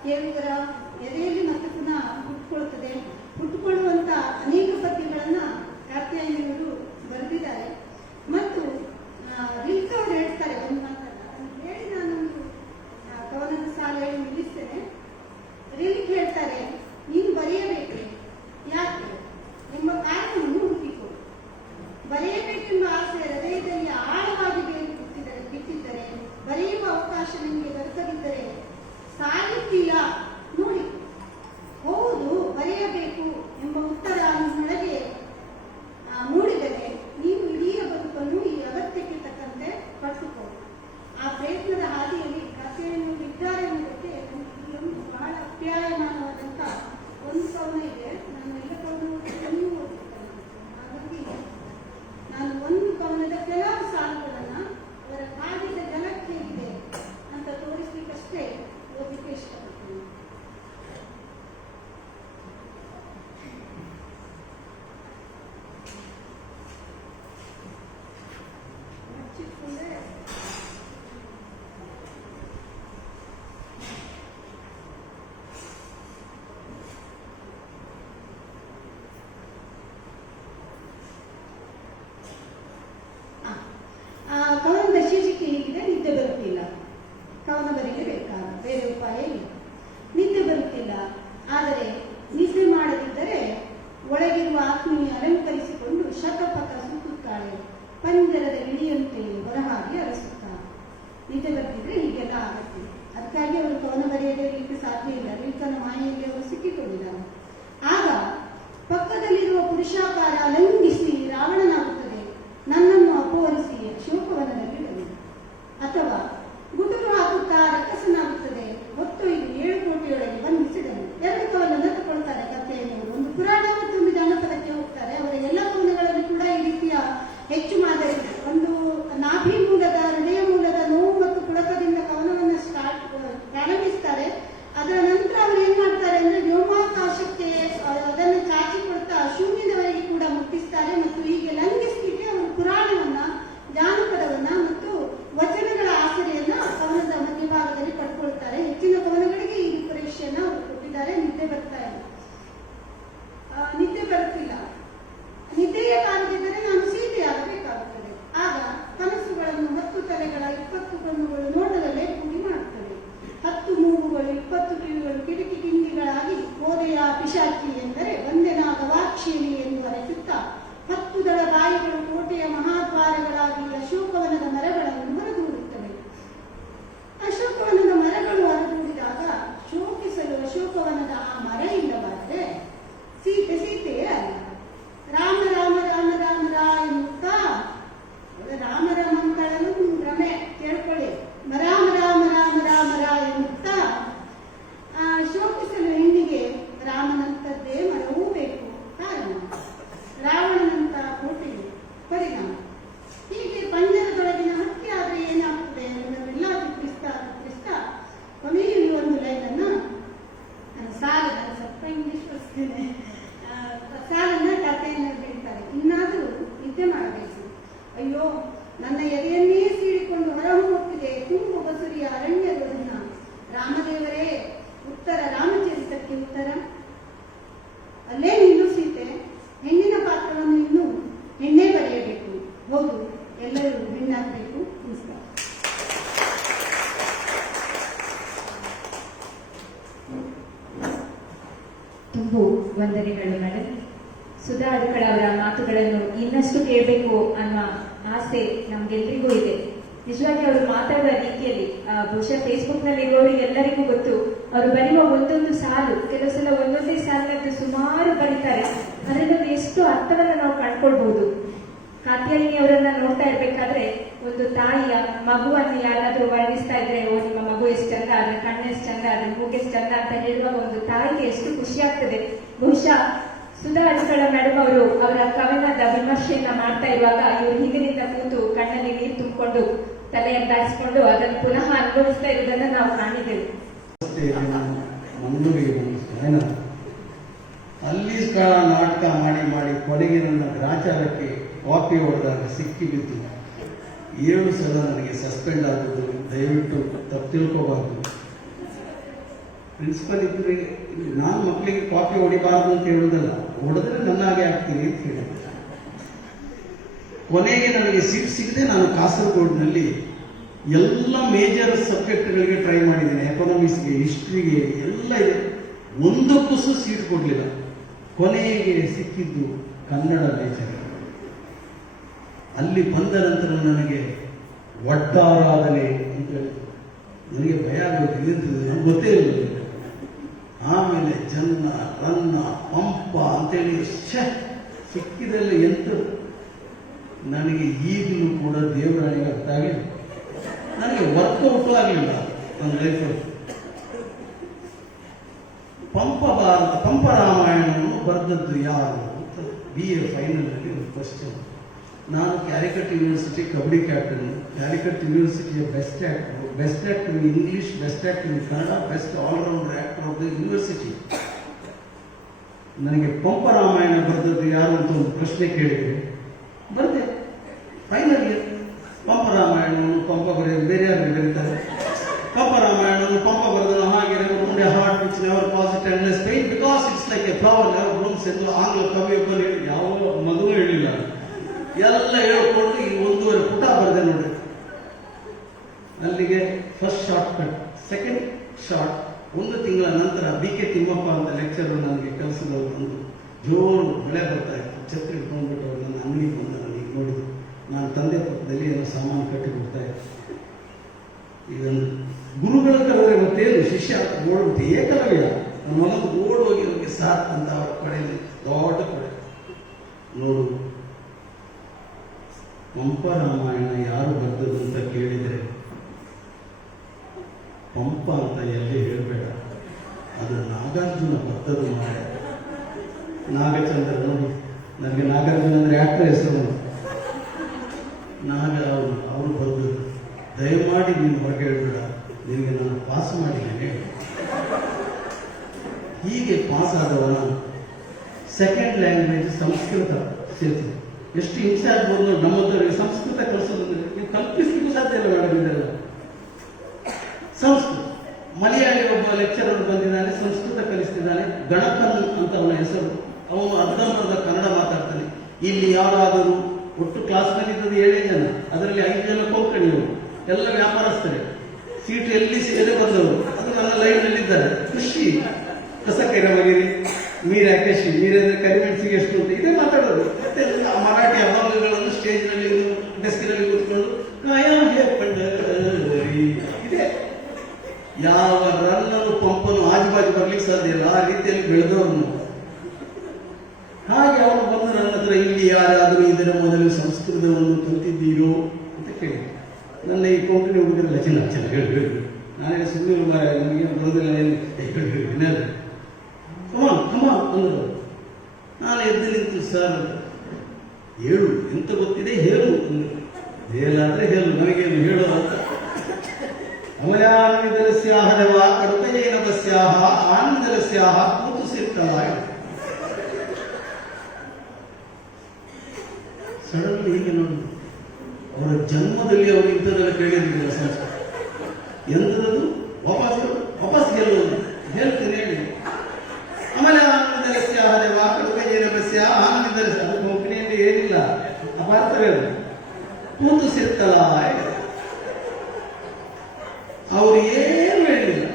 ಕೇಳುಗರ ಎದೆಯಲ್ಲಿ ಮತ್ತೆ ಪುನಃ ಹುಟ್ಟುಕೊಳ್ಳುವಂತ ಅನೇಕ ಪದ್ಯಗಳನ್ನ ಕಾತ್ಯಾಯನಿಯವರು ಬರೆದಿದ್ದಾರೆ. ಮತ್ತು ಬರೀಲೇಬೇಕಾ, ಬೇರೆ ಉಪಾಯ ಇಲ್ಲ. ನಿದ್ದೆ ಬರುತ್ತಿಲ್ಲ, ಆದರೆ ನಿದ್ದೆ ಮಾಡದಿದ್ದರೆ ಒಳಗಿರುವ ಆತ್ಮೀಯ ಅಲಂಕರಿಸಿಕೊಂಡು ಶತಪಥ ಸುತ್ತುತ್ತಾಳೆ, ಪಂಜರದ ಇಳಿಯಂತೆ ಹೊರಹಾಗಿ ಅರಸುತ್ತಾಳೆ. ನಿದ್ದೆ ಬರ್ತಿದ್ರೆ ಹೀಗೆಲ್ಲ ಆಗುತ್ತೆ. ಅದಕ್ಕಾಗಿ ಅವರು ಕವನ ಬರೆಯದೇ ಇರಲಿಕ್ಕೆ ಸಾಧ್ಯ ಇಲ್ಲ. ಲೇಖನ ಮಾಯೆಯಲ್ಲಿ ಅವರು ಸಿಕ್ಕಿಕೊಂಡಿದ್ದಾರೆ. ಆಗ ಪಕ್ಕದಲ್ಲಿರುವ ಪುರುಷಾಕಾರ ಲಂಘಿಸಿ ರಾವಣನಾಗುತ್ತದೆ, ನನ್ನನ್ನು ಅಪಹರಿಸಿ ಶೋಕವನದಲ್ಲಿ ಬಂದ. ಅಥವಾ ಗುಟುರು ಹಾಕುತ್ತಾ ರಕ್ಕಸನಾಗುತ್ತದೆ, ಹೊತ್ತೊಯ್ದು 7 ಕೋಟಿಯೊಳಗೆ ಬಂಧಿಸಿದನು. 2 ಕವನನ್ನು ತಗೊಳ್ತಾರೆ ಕಥೆಯನ್ನು. ಒಂದು ಪುರಾಣ ಮತ್ತು ಒಂದು ಜಾನಪದಕ್ಕೆ ಹೋಗ್ತಾರೆ. ಅವರ ಎಲ್ಲ ಕವನಗಳಲ್ಲಿ ಕೂಡ ಈ ರೀತಿಯ ಹೆಚ್ಚು ಮಾದರಿ. ಒಂದು ನಾಭಿ ಮೂಲದ, ಹೃದಯ ಮೂಲದ ನೋವು ಮತ್ತು ಪುಳಕದಿಂದ ಕವನವನ್ನು ಪ್ರಾರಂಭಿಸ್ತಾರೆ. ಅದರ ನಂತರ ಅವರು ಏನ್ ಮಾಡ್ತಾರೆ ಅಂದ್ರೆ ವ್ಯೋಮಾಕಾಶಕ್ಕೆ ಅದನ್ನು ಚಾಚಿಕೊಳ್ತಾ ಶೂನ್ಯದವರೆಗೆ ಕೂಡ ಮುಟ್ಟಿಸ್ತಾರೆ. ಮತ್ತು ಹೀಗೆ ಲಂಘಿಸಲಿಕ್ಕೆ ಅವರು ಪುರಾಣವನ್ನ, ಜಾನಪದವನ್ನ ಮತ್ತು ವಚನಗಳ ಆಸರೆಯನ್ನ ಕವನದ ಮಧ್ಯಭಾಗದಲ್ಲಿ ಪಡ್ಕೊಳ್ತಾರೆ. ಹೆಚ್ಚಿನ ಕವನಗಳಿಗೆ ಈ ರೂಪರೇಷೆಯನ್ನ ಅವರು ಕೊಟ್ಟಿದ್ದಾರೆ. ನಿದ್ದೆ ಬರುತ್ತಿಲ್ಲ. ನಿದ್ದೆಯೇ ಕಾಣದಿದ್ದರೆ ನಾನು ಸೀತೆಯಾಗಬೇಕಾಗುತ್ತದೆ. ಆಗ ಕನಸುಗಳನ್ನು 10 ತಲೆಗಳ 20 ಕಣ್ಣುಗಳು ನೋಟದಲ್ಲೇ ಕೂಡಿ ಮಾಡುತ್ತವೆ. 10 ಮೂಗುಗಳು 20 ಕಿವಿಗಳು ಕಿಟಕಿ ಕಿಂಡಿಗಳಾಗಿ ಗೋದೆಯ ಪಿಶಾಚಿ ಎಂದರೆ ಒಂದೆನ ಗವಾಕ್ಷಿಣಿ ಎಂದು ಅರಚುತ್ತಾ 10 ದಳ ಬಾಯಿಗಳು ಕೋಟೆಯ ಮಹಾದ್ವಾರಗಳಾಗಿ ಅಶೋಕವನದ ಮರಗಳನ್ನು ಹೊರದೂಡುತ್ತವೆ. ಅಶೋಕವನದ ಮರಗಳು ಹೊರದೂಡಿದಾಗ ಶೋಕಿಸಲು ಅಶೋಕವನದ ಆ ಮರ ಇಲ್ಲವಾದರೆ ಸೀತೆಯೇ ಅಲ್ಲ. ರಾಮ ರಾಮ ರಾಮ ರಾಮ ರಾ ಎನ್ನುತ್ತಾ, ರಾಮ ರಾಮ ಅಂತಳಲು ಭ್ರಮೆ ಕೇಳ್ಕೊಳ್ಳಿ, ರಾಮ ರಾಮ ರಾಮ ರಾಮ ರಾ ಎನ್ನುತ್ತಾ ಶೋಕಿಸಲು ಹೆಣ್ಣಿಗೆ ರಾಮನಂತದ್ದೇ ಮರವೂ ಬೇಕು. ಕಾರಣ ರಾವಣನಂತ ಕೋಟೆಯು ಪರಿಣಾಮ. ಹೀಗೆ ಪಂಜರದೊಳಗಿನ ಹಕ್ಕಿ ಆದ್ರೆ ಏನಾಗ್ತದೆ ಅನ್ನೋದೆಲ್ಲ ಚಿತ್ರಿಸ್ತಾ ಕೊನೆಯಲ್ಲಿ ಒಂದು ಲೈನನ್ನ ಸ್ವಲ್ಪ ಇಂಗ್ಲಿಷ್ ಬರ್ತೇನೆ, ಸಾಲನ್ನ ಕಥೆಯನ್ನು ಹೇಳ್ತಾರೆ. ಇನ್ನಾದರೂ ನಿದ್ದೆ ಮಾಡಬೇಕು. ಅಯ್ಯೋ, ನನ್ನ ಎದೆಯನ್ನೇ ಸೀಳಿಕೊಂಡು ಹೊರಹೋಗುತ್ತಿದೆ ತುಂಬು ಬಸುರಿಯ ಅರಣ್ಯದೊಡನ. ರಾಮದೇವರೇ, ಉತ್ತರ ರಾಮಚರಿತಕ್ಕೆ ಉತ್ತರ ಅಲ್ಲೇ ನಿಲ್ಲು ಸೀತೆ. ಹೆಣ್ಣಿನ ಪಾತ್ರವನ್ನು ಇನ್ನೂ ಹೆಣ್ಣೇ ಬರೆಯಬೇಕು. ಹೌದು, ಎಲ್ಲರೂ ಹೆಣ್ಣಾಗಬೇಕು. ನಮಸ್ಕಾರ. ತುಂಬು ವಂದನೆಗಳು ಮೇಡಮ್. ಸುಧಾ ಅಡ್ಕಳ ಅವರ ಮಾತುಗಳನ್ನು ಇನ್ನಷ್ಟು ಕೇಳಬೇಕು ಅನ್ನೋ ಆಸೆ ನಮ್ಗೆಲ್ರಿಗೂ ಇದೆ. ನಿಜವಾಗಿ ಅವರು ಮಾತಾಡುವ ರೀತಿಯಲ್ಲಿ ಬಹುಶಃ ಫೇಸ್ಬುಕ್ ನಲ್ಲಿ ಇರೋರಿಗೆಲ್ಲರಿಗೂ ಗೊತ್ತು. ಅವರು ಬರೆಯುವ ಒಂದೊಂದು ಸಾಲು, ಕೆಲವು ಸಲ ಒಂದೊಂದೇ ಸಾಲಿನದ್ದು ಸುಮಾರು ಬರೀತಾರೆ. ಅದರಿಂದ ಎಷ್ಟು ಅರ್ಥವನ್ನ ನಾವು ಕಂಡ್ಕೊಳ್ಬಹುದು. ಕಾತ್ಯಾಯಿನಿ ಅವರನ್ನ ನೋಡ್ತಾ ಇರ್ಬೇಕಾದ್ರೆ ಒಂದು ತಾಯಿಯ ಮಗುವನ್ನು ಯಾರಾದ್ರೂ ವರ್ಣಿಸ್ತಾ ಇದ್ರೆ, ಓ ನಿಮ್ಮ ಮಗು ಎಷ್ಟು ಚಂದ, ಅದ್ರ ಕಣ್ಣೆಷ್ಟು ಚಂದ, ಅದ್ರ ಮೂಗೆಷ್ಟು ಚಂದ ಅಂತ ಹೇಳುವಾಗ ಒಂದು ತಾಯಿಗೆ ಎಷ್ಟು ಖುಷಿ ಆಗ್ತದೆ. ಬಹುಶಃ ಸುಧಾ ಅಡ್ಕಳ ಮೇಡಮ್ ಅವರು ಅವರ ಕವನದ ವಿಮರ್ಶೆಯನ್ನ ಮಾಡ್ತಾ ಇರುವಾಗ ಇವರು ಹಿಂದಿನಿಂದ ಕೂತು ಕಣ್ಣಲ್ಲಿ ನೀರು ತುಂಬಿಕೊಂಡು ತಲೆಯನ್ನು ದಾಟಿಸಿಕೊಂಡು ಅದನ್ನು ಪುನಃ ಅನುಭವಿಸ್ತಾ ಇರುವುದನ್ನು ನಾವು ಕಾಣಿದ್ದೇವೆ. ಅಲ್ಲಿ ಸ್ಥಳ ನಾಟಕ ಮಾಡಿ ಕೊನೆಗೆ ನನ್ನ ಗ್ರಾಚಾರಕ್ಕೆ ಕಾಪಿ ಹೊಡೆದಾಗ ಸಿಕ್ಕಿ ಬಿದ್ದು 7 ಸಲ ನನಗೆ ಸಸ್ಪೆಂಡ್ ಆಗುವುದು. ದಯವಿಟ್ಟು ತಪ್ಪು ತಿಳ್ಕೋಬಾರ್ದು. ಪ್ರಿನ್ಸಿಪಲ್ ಇದ್ರೆ ನಾನು ಮಕ್ಕಳಿಗೆ ಕಾಪಿ ಹೊಡಿಬಾರ್ದು ಅಂತ ಹೇಳುವುದಲ್ಲ, ಹೊಡೆದ್ರೆ ನನ್ನಾಗೆ ಆಗ್ತೀನಿ ಅಂತ ಹೇಳಿದೆ. ಕೊನೆಗೆ ನನಗೆ ಸೀಟ್ ಸಿಗದೆ ನಾನು ಕಾಸರಗೋಡಿನಲ್ಲಿ ಎಲ್ಲ ಮೇಜರ್ ಸಬ್ಜೆಕ್ಟ್ಗಳಿಗೆ ಟ್ರೈ ಮಾಡಿದ್ದೇನೆ. ಎಕನಾಮಿಕ್ಸ್ಗೆ, ಹಿಸ್ಟ್ರಿಗೆ ಎಲ್ಲ ಇದೆ. ಒಂದಕ್ಕೂ ಸೀಟ್ ಕೊಡಲಿಲ್ಲ. ಕೊನೆಗೆ ಸಿಕ್ಕಿದ್ದು ಕನ್ನಡ ಮೇಜರ್. ಅಲ್ಲಿ ಬಂದ ನಂತರ ನನಗೆ ಒಟ್ಟಾರಾಧನೆ ಅಂತ ನನಗೆ ಭಯ ಆಗೋದು. ನನಗೆ ಗೊತ್ತೇ ಇರಲಿಲ್ಲ. ಆಮೇಲೆ ಜನ್ನ, ರನ್ನ, ಪಂಪ ಅಂತೇಳಿ ಸಿಕ್ಕಿದೆಲ್ಲ ಎಂತ ನನಗೆ ಈಗಲೂ ಕೂಡ ದೇವರಾಣಿಗೆ ಅರ್ಥ ಆಗಿಲ್ಲ. ನನಗೆ ವರ್ಕೌಟ್ ಆಗಲಿಲ್ಲ ನನ್ನ ಲೈಫಲ್ಲಿ. ಪಂಪ ರಾಮಾಯಣವನ್ನು ಬರೆದದ್ದು ಯಾರು ಅಂತ BA ಫೈನಲ್ ಅಲ್ಲಿ ಒಂದು ಕ್ವಶನ್. ನಾನು ಕ್ಯಾಲಿಕಟ್ ಯೂನಿವರ್ಸಿಟಿ ಕಬಡ್ಡಿ ಕ್ಯಾಪ್ಟನ್, ಕ್ಯಾಲಿಕಟ್ ಯೂನಿವರ್ಸಿಟಿಯ best actor in English, best actor in Kannada, best allrounder actor of the university. ನನಗೆ ಪಂಪ ರಾಮಾಯಣ ಬರೆದದ್ದು ಯಾರು ಅಂತ ಒಂದು ಪ್ರಶ್ನೆ ಕೇಳಿದ್ರೆ ಬರ್ದೆ. ಫೈನಲ್ ಇಯರ್ ಪಂಪ ರಾಮಾಯಣವನ್ನು ಪಂಪ ಬರೆಯೋದು ಬೇರೆ ಯಾರು ಬರೀತಾರೆ. ಪಂಪ ರಾಮಾಯಣವನ್ನು ಪಂಪ ಬರೆದನ್ನು ಹಾಗೆ ಮುಂದೆ heart which never posit and Spain because it's like A flower never Bloom's ಎಂದು ಆಂಗ್ಲ ಕವಿಯೊಬ್ಬರು ಹೇಳಿ ಯಾವ ಮಗುವೂ ಹೇಳಿಲ್ಲ. ಎಲ್ಲ ಹೇಳ್ಕೊಂಡು ಈ 1.5 ಪುಟ ಬರೆದೆ ನೋಡಿ. ಅಲ್ಲಿಗೆ first short cut. Second short, 1 ತಿಂಗಳ ನಂತರ BK ತಿಮ್ಮಪ್ಪ ಅಂತ ಲೆಕ್ಚರರ್ ನನಗೆ ಕೆಲಸದವರು ಬಂದು ಜೋರು ಮಳೆ ಬರ್ತಾ ಇತ್ತು, ಛತ್ರಿ ಹಿಡ್ಕೊಂಡ್ಬಿಟ್ಟು ಅವ್ರು ನನ್ನ ಅಂಗಡಿಗೆ ಬಂದ ನನಗೆ ನೋಡಿದ್ರು. ನಾನು ತಂದೆ ಪಕ್ಕದಲ್ಲಿ ಏನೋ ಸಾಮಾನು ಕಟ್ಟಿ ಕೊಡ್ತಾ ಇದ್ದೆ. ಇದನ್ನು ಗುರುಗಳ ಕರೆದ್ರೆ ಮತ್ತೇನು ಶಿಷ್ಯ ಓಡ್ಬಿಟ್ಟು ಏಕಲವ್ಯ ನನ್ನ ಮಗನ ಓಡ್ ಹೋಗಿ ಅವ್ರಿಗೆ ಸಾತ್ ಅಂತ ಅವ್ರ ಕಡೆಯಲ್ಲಿ ದೊಡ್ಡ ಕಡೆ ನೋಡು. ಪಂಪ ರಾಮಾಯಣ ಯಾರು ಬರೆದದ್ದು ಅಂತ ಕೇಳಿದರೆ ಪಂಪ ಅಂತ ಎಲ್ಲಿ ಹೇಳಬೇಡ, ಅದು ನಾಗಾರ್ಜುನ ಬರೆದದ್ದು ಮಾಡ. ನಾಗಚಂದ್ರ ನೋಡಿ, ನನಗೆ ನಾಗಾರ್ಜುನ ಅಂದ್ರೆ ಆಕ್ಟರ್ ಹೆಸರು. ಅವರು ಬರೆದು ದಯಮಾಡಿ ನೀನು ಹೊರಗೆ ಹೇಳ್ಬೇಡ, ನಿನಗೆ ನಾನು ಪಾಸ್ ಮಾಡಿದ್ದೇನೆ. ಹೀಗೆ ಪಾಸ್ ಆದವನ ಸೆಕೆಂಡ್ ಲ್ಯಾಂಗ್ವೇಜ್ ಸಂಸ್ಕೃತ ಸೇರಿಸಿ ಎಷ್ಟು ಹಿಂಸೆ ಆಗ್ಬೋದು. ನಮ್ಮದವರಿಗೆ ಸಂಸ್ಕೃತ ಕಲಿಸೋದಂದ್ರೆ ನೀವು ಕಲ್ಪಿಸ್ಲಿಕ್ಕೂ ಸಾಧ್ಯ ಇಲ್ಲ ಮೇಡಮ್. ಇದೆಲ್ಲ ಸಂಸ್ಕೃತ. ಮಲಯಾಳಿ ಒಬ್ಬ ಲೆಕ್ಚರರ್ ಬಂದಿದ್ದಾನೆ, ಸಂಸ್ಕೃತ ಕಲಿಸ್ತಿದ್ದಾನೆ, ಗಣಕನ್ ಅಂತ ಅವನ ಹೆಸರು. ಅವನು ಅರ್ಧಂಬರ್ಧ ಕನ್ನಡ ಮಾತಾಡ್ತಾನೆ. ಇಲ್ಲಿ ಯಾರಾದರೂ ಒಟ್ಟು ಕ್ಲಾಸ್ನಲ್ಲಿ ಇದ್ದದ್ದು 7 ಜನ, ಅದರಲ್ಲಿ 5 ಜನ ಕೊಂಕಣಿಯವರು, ಎಲ್ಲ ವ್ಯಾಪಾರಸ್ಥರೇ, ಸೀಟು ಎಲ್ಲಿ ಸೇರಿ ಬಂದವರು. ಅದು ನನ್ನ ಲೈನ್ನಲ್ಲಿದ್ದಾರೆ. ಖುಷಿ ಕಸಕೈರಮಗಿರಿ, ಮೀರಾಕೇಶಿ, ಮೀರೇಂದ್ರ ಕರಿಮೆಣಸಿಗೆ ಎಷ್ಟು ಅಂತ ಇದೇ ಮಾತಾಡೋದು. ಮತ್ತೆ ಮರಾಠಿ ಅಭಂಗಗಳನ್ನು ಸ್ಟೇಜ್ನಲ್ಲಿ ಡೆಸ್ಕಿನಲ್ಲಿ ಕೂತ್ಕೊಂಡು ಕಾಯಾ ಹೇ ಪಂಡರಿ ಇದೆ. ಯಾವ ರನ್ನನು ಪಂಪನು ಆಜುಬಾಜು ಬರ್ಲಿಕ್ಕೆ ಸಾಧ್ಯ ಇಲ್ಲ, ಆ ರೀತಿಯಲ್ಲಿ ಬೆಳೆದವನು. ಹಾಗೆ ಅವನು ಬಂದು ನನ್ನ ಹತ್ರ ಇಲ್ಲಿ ಯಾರಾದರೂ ಇದರ ಮೊದಲು ಸಂಸ್ಕೃತವನ್ನು ಕಲಿತಿದ್ದೀರೋ ಅಂತ ಕೇಳಿ. ನನ್ನ ಈ ಕೊಂಕಣಿ ಹುಡುಗರೆಲ್ಲ ಚೆನ್ನ ಹೇಳಿ ನಾನೇ ಸುಮ್ಮನೆ ನನಗೇನು ಬರೋದಿಲ್ಲ, ಏನಾದ್ರು ಕಮ ಅಂದರು. ನಾನು ಎದ್ದು ನಿಂತು ಸರ್ ಹೇಳು, ಎಂತ ಗೊತ್ತಿದೆ ಹೇಳು. ಹೇಳಾದ್ರೆ ಹೇಳು, ನನಗೇನು ಹೇಳು ಅಂತ. ಅಮಯಾನಂದರಸ್ಯಾಹ ದೇವ ಕಡುಕಯೇನವಸ್ಯಾಹ ಆನಂದರಸ್ಯಾಹ ಕೂತು ಸಿಕ್ಕಲಾಯ. ಸಡನ್ಲಿ ಹೀಗೆ ನೋಡಿ, ಅವರ ಜನ್ಮದಲ್ಲಿ ಅವರು ಇಂಥದ್ದೆಲ್ಲ ಕೇಳಿರಲಿಲ್ಲ. ಸಂಸ್ಕೃತ ಎಂಥದ್ದು ವಾಪಸ್ ಗೆಲ್ಲೋದು ಹೇಳ್ತೇನೆ ಹೇಳಿ. ಆಮೇಲೆ ಆನಂದರಸ್ಯಾಹ ದೇವ ಕಡುಕಯೇನವಸ್ಯಾಹ ಆನಂದರಸ್ಯ, ಅದು ಕೊಂಕಣಿಯಲ್ಲಿ ಏನಿಲ್ಲ, ಅಪಾರ್ಥವೇ ಅದು. ಕೂತು ಸಿಕ್ಕಲಾಯ. ಅವರು ಏನು ಹೇಳಿಲ್ಲ,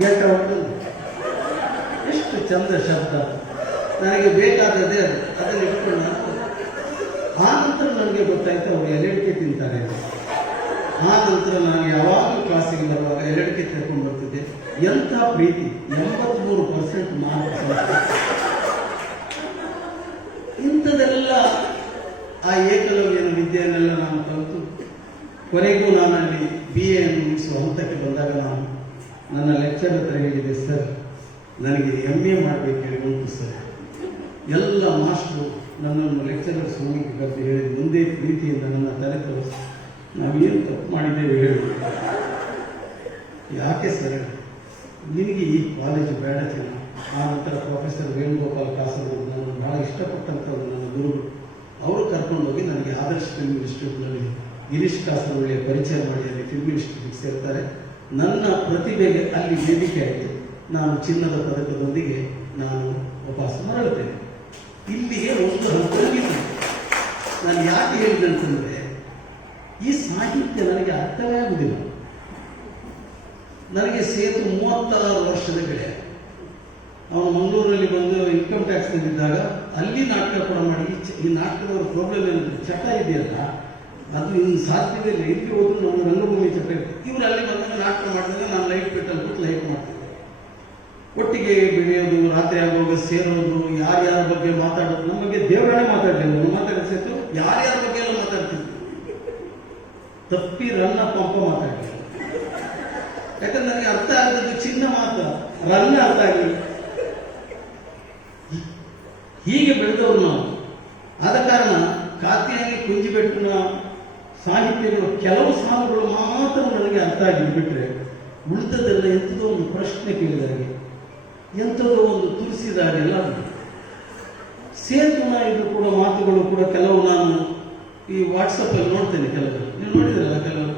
ಗೆಟ್ ಔಟ್. ಎಷ್ಟು ಚಂದ ಶಬ್ದ, ನನಗೆ ಬೇಕಾದದ್ದೇ ಅದು, ಅದನ್ನು ಇಟ್ಕೊಂಡು. ಆ ನಂತರ ನನಗೆ ಗೊತ್ತಾಯ್ತು ಅವರು ಎಲೆಡಿಕೆ ತಿಂತಾರೆ. ಆ ನಂತರ ನಾನು ಯಾವಾಗಲೂ ಕ್ಲಾಸಿಗೆ ಬರುವಾಗ ಎಲೆಡಿಕೆ ತಿಳ್ಕೊಂಡು ಬರ್ತಿದ್ದೆ. ಎಂಥ ಪ್ರೀತಿ, 83% ಮಾರ್ಕ್ಸ್. ಇಂಥದೆಲ್ಲ ಆ ಏಕಲವ್ಯನ ವಿದ್ಯೆಯನ್ನೆಲ್ಲ ನಾನು ಕಲಿತು ಕೊನೆಗೂ ನಾನಲ್ಲಿ BA ಮುಗಿಸುವ ಹಂತಕ್ಕೆ ಬಂದಾಗ ನಾನು ನನ್ನ ಲೆಕ್ಚರ್ ಹತ್ರ ಹೇಳಿದೆ, ಸರ್ ನನಗೆ MA ಮಾಡಬೇಕು ಉಂಟು ಸರ್. ಎಲ್ಲ ಮಾಸ್ಟರು ನನ್ನನ್ನು ಲೆಕ್ಚರರ್ಸ್ ಹೋಗಿ ಕರೆದು ಹೇಳಿದ, ಮುಂದೆ ಪ್ರೀತಿಯಿಂದ ನನ್ನ ತಲೆ ತೋರಿಸಿ ನಾವೇನು ತಪ್ಪು ಮಾಡಿದ್ದೇವೆ ಹೇಳಿ. ಯಾಕೆ ಸರ್, ನಿನಗೆ ಈ ಕಾಲೇಜು ಬೇಡ ಜನ. ಆ ನಂತರ ಪ್ರೊಫೆಸರ್ ವೇಣುಗೋಪಾಲ್ ಕಾಸರಗೋಡು, ನಾನು ಬಹಳ ಇಷ್ಟಪಟ್ಟಂಥದ್ದು ನನ್ನ ಗುರುಗಳು. ಅವರು ಕರ್ಕೊಂಡೋಗಿ ನನಗೆ ಆದರ್ಶ ಫಿಲ್ಮ್ ಇನ್ಸ್ಟಿಟ್ಯೂಟ್ನಲ್ಲಿ ಗಿರೀಶ್ ಕಾಸರವಳ್ಳಿಯ ಪರಿಚಯ ಮಾಡಿ ಅಲ್ಲಿ ಫಿಲ್ಮ್ ಇನ್ಸ್ಟಿಟ್ಯೂಟ್ ಸೇರ್ತಾರೆ. ನನ್ನ ಪ್ರತಿಭೆಗೆ ಅಲ್ಲಿ ವೇದಿಕೆ ಆಗಿ ನಾನು ಚಿನ್ನದ ಪದಕದೊಂದಿಗೆ ನಾನು ವಾಪಸ್ ಮರಳುತ್ತೇನೆ. ಇಲ್ಲಿಗೆ ಒಂದು ಹಂತೋಗಿತ್ತು. ನಾನು ಯಾಕೆ ಹೇಳಿದೆ ಅಂತಂದ್ರೆ, ಈ ಸಾಹಿತ್ಯ ನನಗೆ ಅರ್ಥವೇ ಆಗುವುದಿಲ್ಲ. ನನಗೆ ಸೇತು 36 ವರ್ಷದ ಗೆಳೆಯ. ಅವನು ಮಂಗಳೂರಲ್ಲಿ ಬಂದು ಇನ್ಕಮ್ ಟ್ಯಾಕ್ಸ್ನಲ್ಲಿದ್ದಾಗ ಅಲ್ಲಿ ನಾಟಕ ಕೂಡ ಮಾಡಿ, ಈ ನಾಟಕದವರ ಪ್ರಾಬ್ಲಮ್ ಏನಂದ್ರೆ ಚಟ ಇದೆಯಲ್ಲ, ಅದು ಇನ್ನು ಸಾಧ್ಯತೆ ಇಲ್ಲ. ಇಲ್ಲಿ ಹೋದ್ರು ನಮ್ಮ ರಂಗಭೂಮಿ ಚಟ ಇರುತ್ತೆ. ಇವರು ಅಲ್ಲಿ ಬಂದಾಗ ನಾಟಕ ಮಾಡಿದಾಗ ನಾನು ಲೈಟ್ ಬಿಟ್ಟಲ್ಲಿ ಕೂತು ಲೈಟ್ ಮಾಡ್ತಿದ್ದೆ. ಒಟ್ಟಿಗೆ ಬೆಳೆಯೋದು, ರಾತ್ರಿ ಆಗುವಾಗ ಸೇರೋದು, ಯಾರ್ಯಾರ ಬಗ್ಗೆ ಮಾತಾಡೋದು. ನಮ್ಮ ಬಗ್ಗೆ ದೇವರೇ ಮಾತಾಡಲಿಲ್ಲ, ಮಾತಾಡೋ ಸೇತು ಯಾರ್ಯಾರ ಬಗ್ಗೆ ಎಲ್ಲ ಮಾತಾಡ್ತಿದ್ವಿ. ತಪ್ಪಿ ರನ್ನ ಪಂಪ ಮಾತಾಡಲಿಲ್ಲ. ಯಾಕಂದ್ರೆ ನನಗೆ ಅರ್ಥ ಆಗದ್ದು ಚಿನ್ನ ಮಾತ್ರ, ರನ್ನ ಅರ್ಥ ಆಗಲಿಲ್ಲ. ಹೀಗೆ ಬೆಳೆದವರು ನಾವು. ಆದ ಕಾರಣ ಕಾತ್ಯಾಯನಿ ಕುಂಜಿಬೆಟ್ಟಿನ ಸಾಹಿತ್ಯಗಳು ಕೆಲವು ಸಾಲುಗಳು ಮಾತ್ರ ನನಗೆ ಅರ್ಥ ಆಗಿಬಿಟ್ರೆ ಉಳಿದದೆಲ್ಲ ಎಂಥದೋ ಒಂದು ಪ್ರಶ್ನೆ ಕೇಳಿದಾಗೆ, ಎಂಥದೋ ಒಂದು ತುರಿಸಿದಾಗೆಲ್ಲ. ಸೇತುನ ಇದು ಕೂಡ ಮಾತುಗಳು ಕೂಡ ಕೆಲವು ನಾನು ಈ ವಾಟ್ಸಪ್ಪಲ್ಲಿ ನೋಡ್ತೇನೆ. ಕೆಲವರು ನೀವು ನೋಡಿದ್ರಲ್ಲ, ಕೆಲವರು